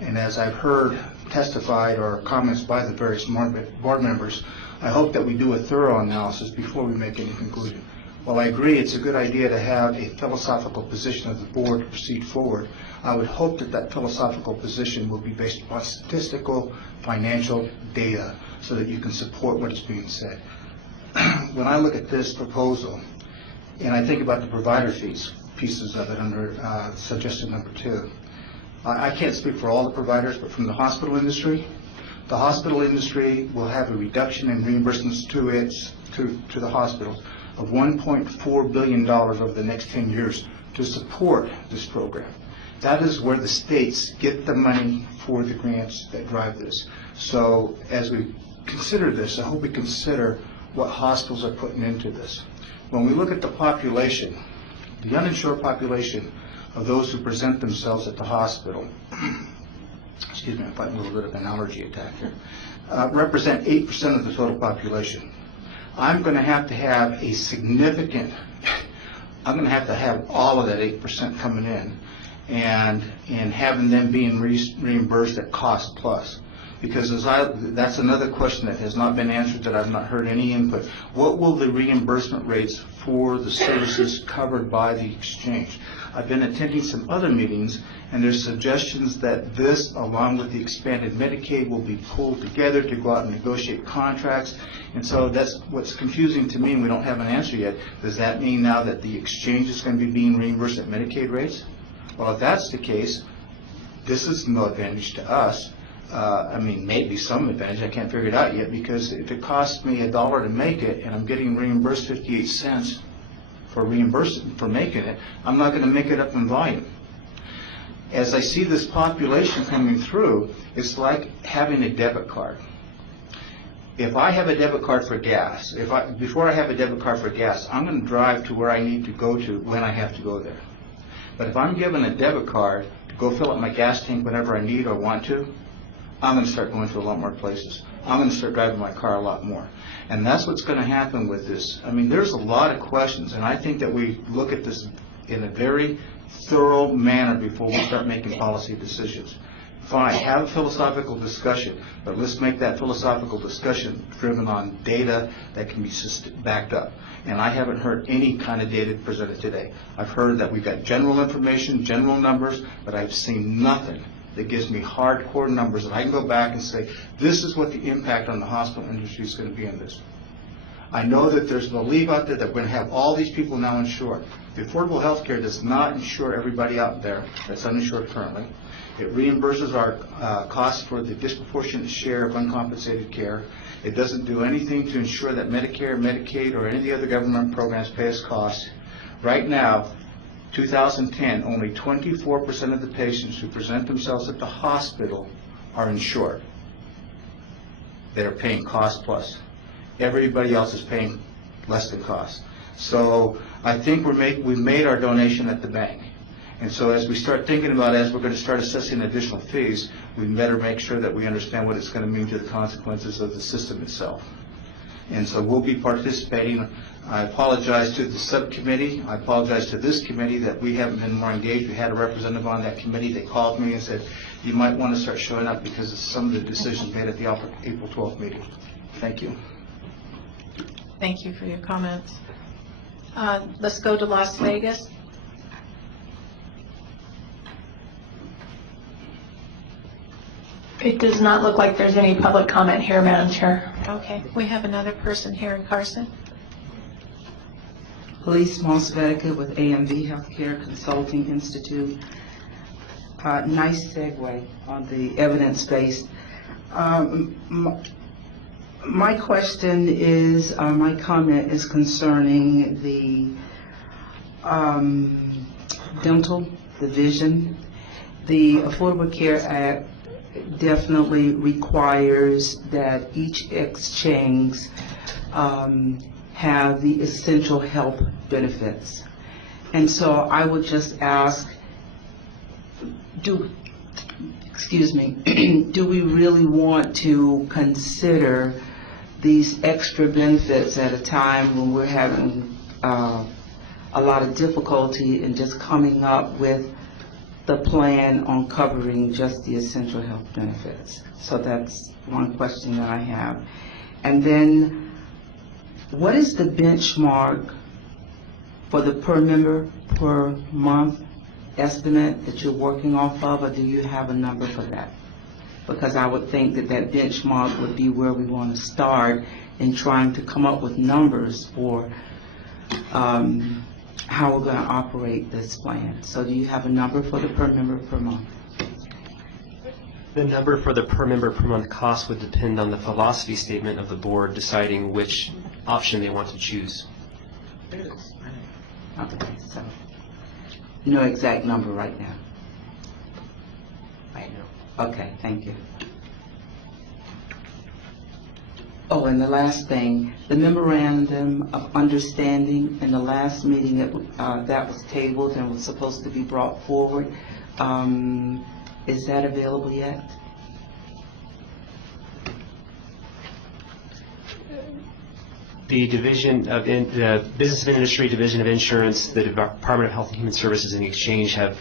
And as I've heard testified or comments by the various board members, I hope that we do a thorough analysis before we make any conclusion. While I agree it's a good idea to have a philosophical position of the board to proceed forward, I would hope that that philosophical position will be based upon statistical, financial data so that you can support what is being said. When I look at this proposal, and I think about the provider fees pieces of it under suggestion number 2, I can't speak for all the providers, but from the hospital industry will have a reduction in reimbursements to the hospitals of $1.4 billion over the next 10 years to support this program. That is where the states get the money for the grants that drive this. So as we consider this, I hope we consider what hospitals are putting into this. When we look at the population, the uninsured population of those who present themselves at the hospital, excuse me, I'm fighting a little bit of an allergy attack here, represent 8% of the total population. I'm going to have a significant, I'm going to have all of that 8% coming in and having them being reimbursed at cost plus. Because that's another question that has not been answered, that I've not heard any input. What will the reimbursement rates for the services covered by the exchange? I've been attending some other meetings, and there's suggestions that this, along with the expanded Medicaid, will be pulled together to go out and negotiate contracts. And so that's what's confusing to me, and we don't have an answer yet. Does that mean now that the exchange is going to be being reimbursed at Medicaid rates? Well, if that's the case, this is no advantage to us. I mean, maybe some advantage. I can't figure it out yet, because if it costs me $1 to make it and I'm getting reimbursed 58 cents for making it, I'm not going to make it up in volume. As I see this population coming through, it's like having a debit card. If I have a debit card for gas, before I have a debit card for gas, I'm going to drive to where I need to go to when I have to go there. But if I'm given a debit card to go fill up my gas tank whenever I need or want to, I'm going to start going to a lot more places. I'm going to start driving my car a lot more. And that's what's going to happen with this. I mean, there's a lot of questions, and I think that we look at this in a very thorough manner before we start making policy decisions. Fine, have a philosophical discussion, but let's make that philosophical discussion driven on data that can be backed up. And I haven't heard any kind of data presented today. I've heard that we've got general information, general numbers, but I've seen nothing that gives me hardcore numbers that I can go back and say, this is what the impact on the hospital industry is going to be in this. I know that there's a belief out there that we're going to have all these people now insured. The Affordable Health Care does not insure everybody out there that's uninsured currently. It reimburses our costs for the disproportionate share of uncompensated care. It doesn't do anything to ensure that Medicare, Medicaid, or any of the other government programs pay us costs. Right now, 2010, only 24% of the patients who present themselves at the hospital are insured. They're paying cost plus. Everybody else is paying less than cost. So I think we've made our donation at the bank. And so as we start thinking about, as we're going to start assessing additional fees, we better make sure that we understand what it's going to mean to the consequences of the system itself. And so we'll be participating. I apologize to the subcommittee. I apologize to this committee that we haven't been more engaged. We had a representative on that committee. They called me and said, you might want to start showing up because of some of the decisions made at the April 12th meeting. Thank you. Thank you for your comments. Let's go to Las Vegas. It does not look like there's any public comment here, Madam Chair. Okay, we have another person here in Carson. Elise Mosvedika with AMV Healthcare Consulting Institute. Nice segue on the evidence-based. My question is, my comment is concerning the dental, the vision. The Affordable Care Act definitely requires that each exchange have the essential health benefits. And so I would just ask, do we really want to consider these extra benefits at a time when we're having a lot of difficulty in just coming up with the plan on covering just the essential health benefits? So that's one question that I have. And then, what is the benchmark for the per member per month estimate that you're working off of, or do you have a number for that? Because I would think that that benchmark would be where we want to start in trying to come up with numbers for how we're going to operate this plan. So do you have a number for the per member per month? The number for the per member per month cost would depend on the philosophy statement of the board deciding which option they want to choose. Okay, so no exact number right now. Right now. Okay, thank you. Oh, and the last thing, the memorandum of understanding in the last meeting that was tabled and was supposed to be brought forward, is that available yet? The Division of the Business and Industry Division of Insurance, the Department of Health and Human Services, and the Exchange have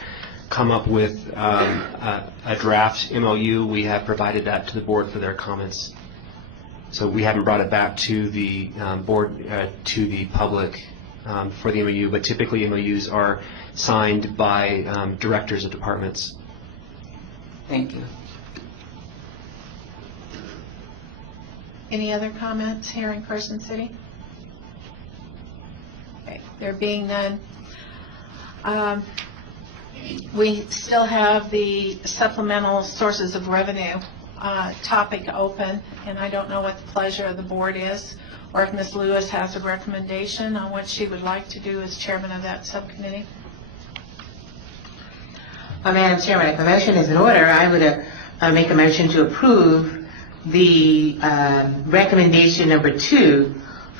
come up with a draft MOU. We have provided that to the board for their comments. So we haven't brought it back to the board, to the public for the MOU, but typically MOUs are signed by directors of departments. Thank you. Any other comments here in Carson City? Okay, there being none. We still have the supplemental sources of revenue topic open, and I don't know what the pleasure of the board is, or if Ms. Lewis has a recommendation on what she would like to do as chairman of that subcommittee. Madam Chairman, if a motion is in order, I would make a motion to approve the recommendation number 2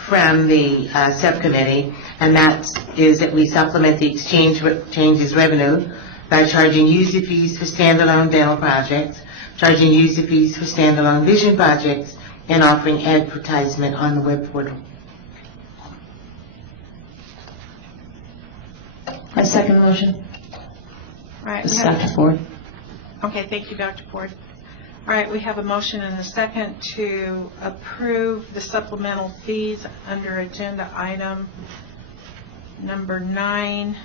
from the subcommittee, and that is that we supplement the exchange's revenue by charging user fees for standalone dental projects, charging user fees for standalone vision projects, and offering advertisement on the web portal. I second the motion. All right. This is Dr. Ford. Okay, thank you, Dr. Ford. All right, we have a motion and a second to approve the supplemental fees under agenda item number 9,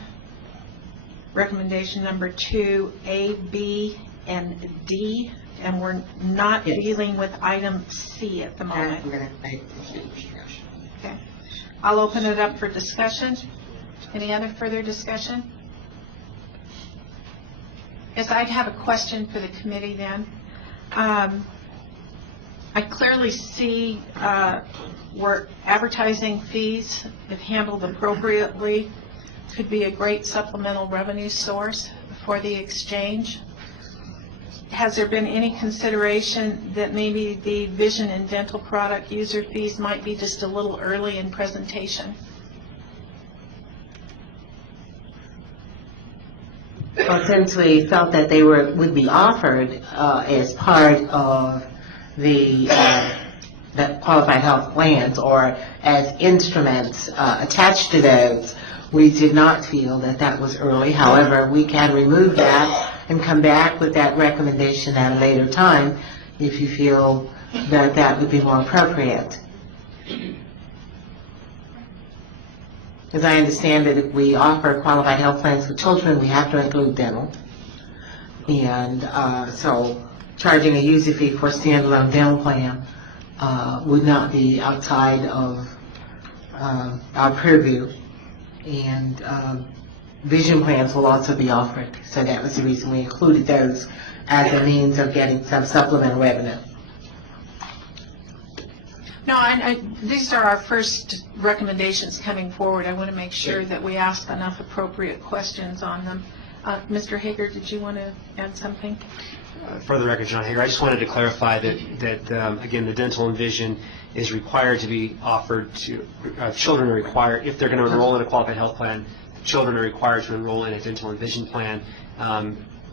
recommendation number 2, A, B, and D, and we're not dealing with item C at the moment. Okay. I'll open it up for discussion. Any other further discussion? Yes, I'd have a question for the committee then. I clearly see where advertising fees, if handled appropriately, could be a great supplemental revenue source for the exchange. Has there been any consideration that maybe the vision and dental product user fees might be just a little early in presentation? Well, since we felt that they would be offered as part of the qualified health plans or as instruments attached to those, we did not feel that that was early. However, we can remove that and come back with that recommendation at a later time if you feel that that would be more appropriate. As I understand it, if we offer qualified health plans for children, we have to include dental. And so charging a user fee for a standalone dental plan would not be outside of our purview. And vision plans will also be offered. So that was the reason we included those as a means of getting some supplemental revenue. No, these are our first recommendations coming forward. I want to make sure that we ask enough appropriate questions on them. Mr. Hager, did you want to add something? For the record, John Hager, I just wanted to clarify that again, the dental and vision is required to be offered to children are required, if they're going to enroll in a qualified health plan, children are required to enroll in a dental and vision plan,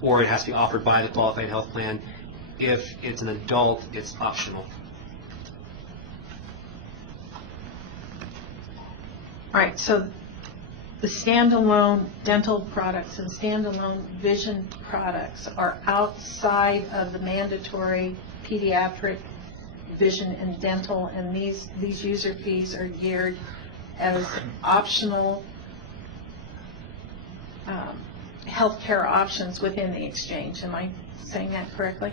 or it has to be offered by the qualified health plan. If it's an adult, it's optional. All right, so the standalone dental products and standalone vision products are outside of the mandatory pediatric vision and dental, and these user fees are geared as optional healthcare options within the exchange. Am I saying that correctly?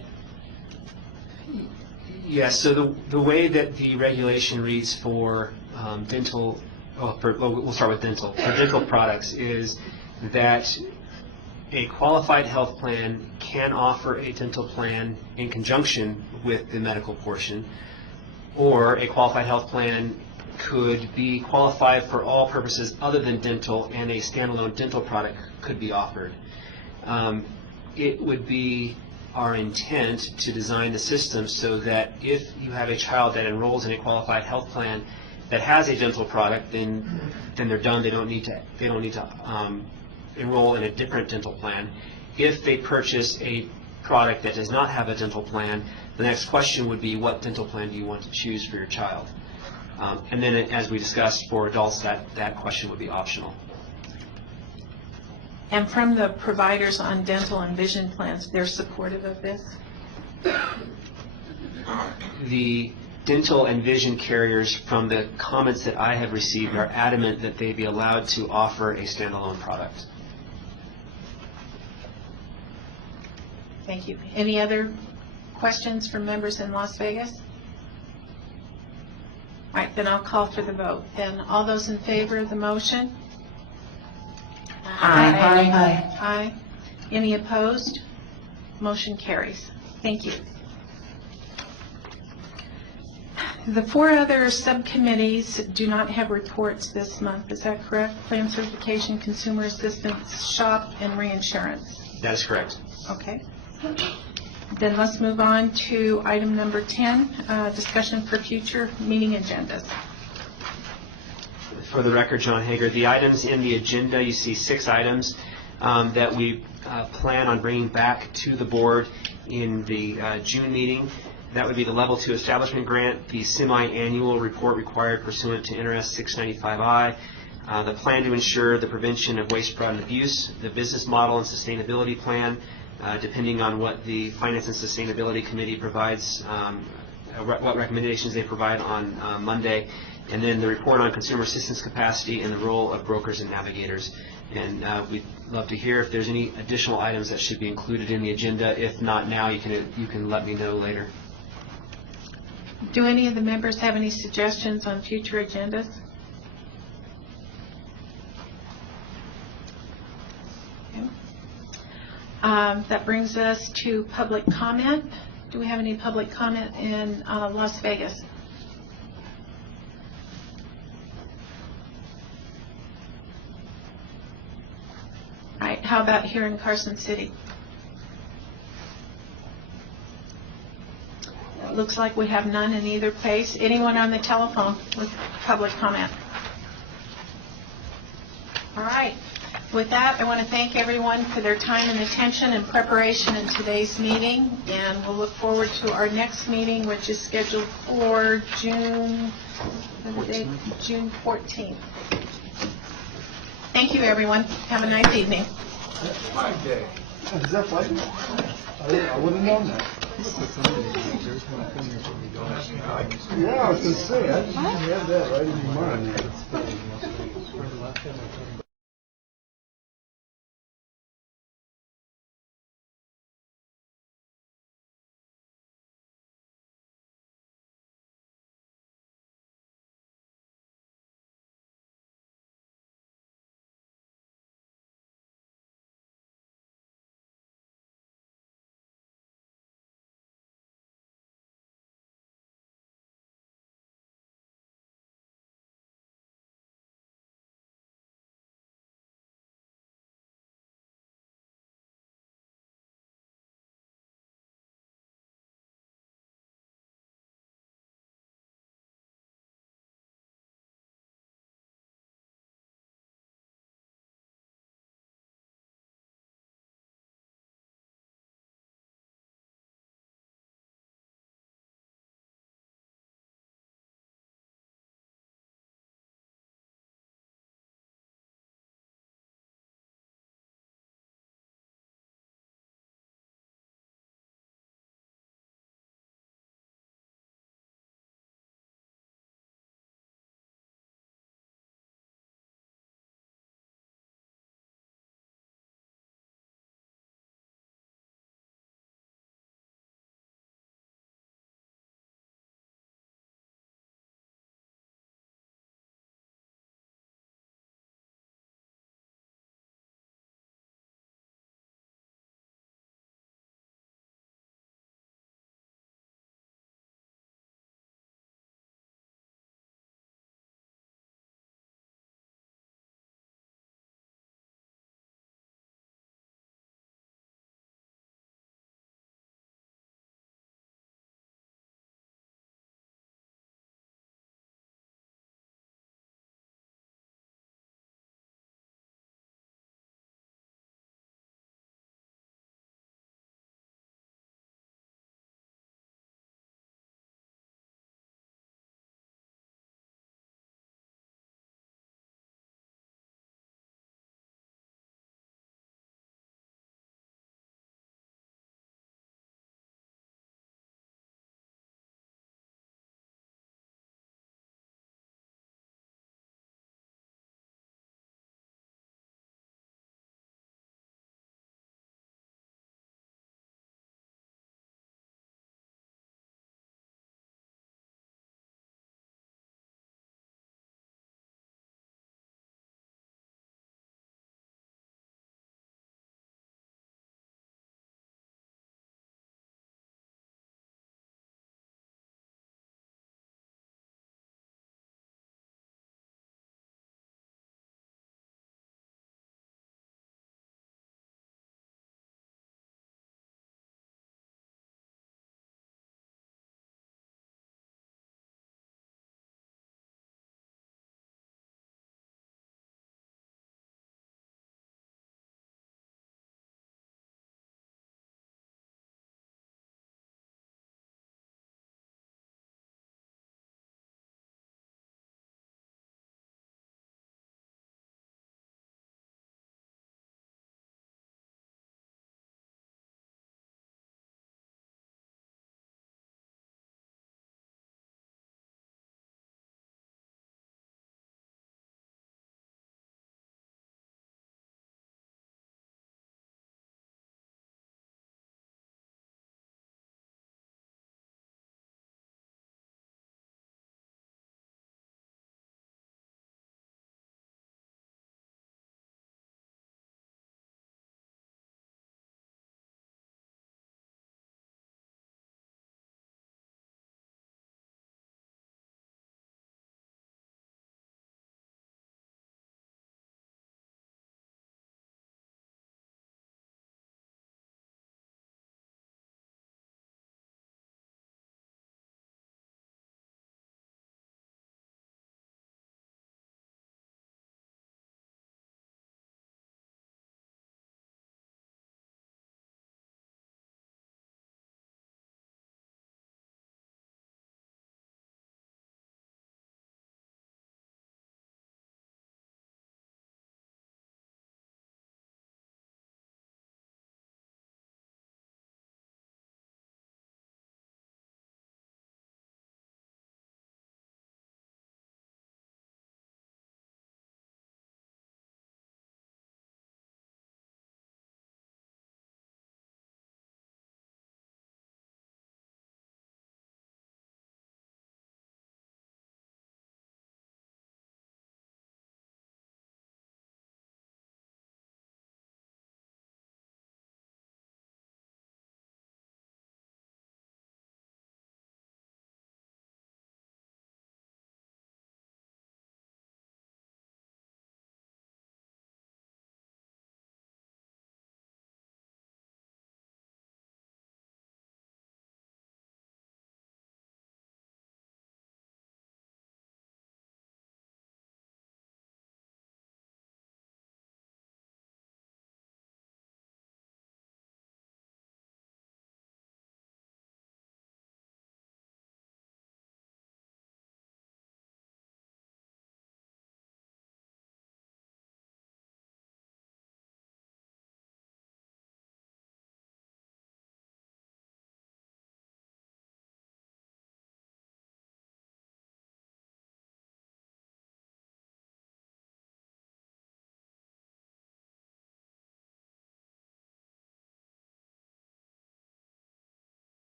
Yes, so the way that the regulation reads for dental, we'll start with dental. For dental products is that a qualified health plan can offer a dental plan in conjunction with the medical portion, or a qualified health plan could be qualified for all purposes other than dental, and a standalone dental product could be offered. It would be our intent to design the system so that if you have a child that enrolls in a qualified health plan that has a dental product, then they're done. They don't need to enroll in a different dental plan. If they purchase a product that does not have a dental plan, the next question would be, what dental plan do you want to choose for your child? And then, as we discussed, for adults, that question would be optional. And from the providers on dental and vision plans, they're supportive of this? The dental and vision carriers, from the comments that I have received, are adamant that they be allowed to offer a standalone product. Thank you. Any other questions from members in Las Vegas? All right, then I'll call for the vote. Then all those in favor of the motion? Aye. Aye. Aye. Any opposed? Motion carries. Thank you. The four other subcommittees do not have reports this month. Is that correct? Plan certification, consumer assistance, SHOP, and reinsurance. That is correct. Okay. Then let's move on to item number 10, discussion for future meeting agendas. For the record, John Hager, the items in the agenda, you see 6 items that we plan on bringing back to the board in the June meeting. That would be the Level 2 Establishment Grant, the semi-annual report required pursuant to NRS 695I, the plan to ensure the prevention of waste, fraud, and abuse, the business model and sustainability plan, depending on what the Finance and Sustainability Committee provides, what recommendations they provide on Monday, and then the report on consumer assistance capacity and the role of brokers and navigators. And we'd love to hear if there's any additional items that should be included in the agenda. If not now, you can let me know later. Do any of the members have any suggestions on future agendas? Okay. That brings us to public comment. Do we have any public comment in Las Vegas? how about here in Carson City? It looks like we have none in either place. Anyone on the telephone with public comment? All right. With that, I want to thank everyone for their time and attention and preparation in today's meeting, and we'll look forward to our next meeting, which is scheduled for June 14th. Thank you, everyone. Have a nice evening. Flag Day. Is that Flag Day? I wouldn't have known that. Yeah, I was going to say, I didn't have that right in my mind.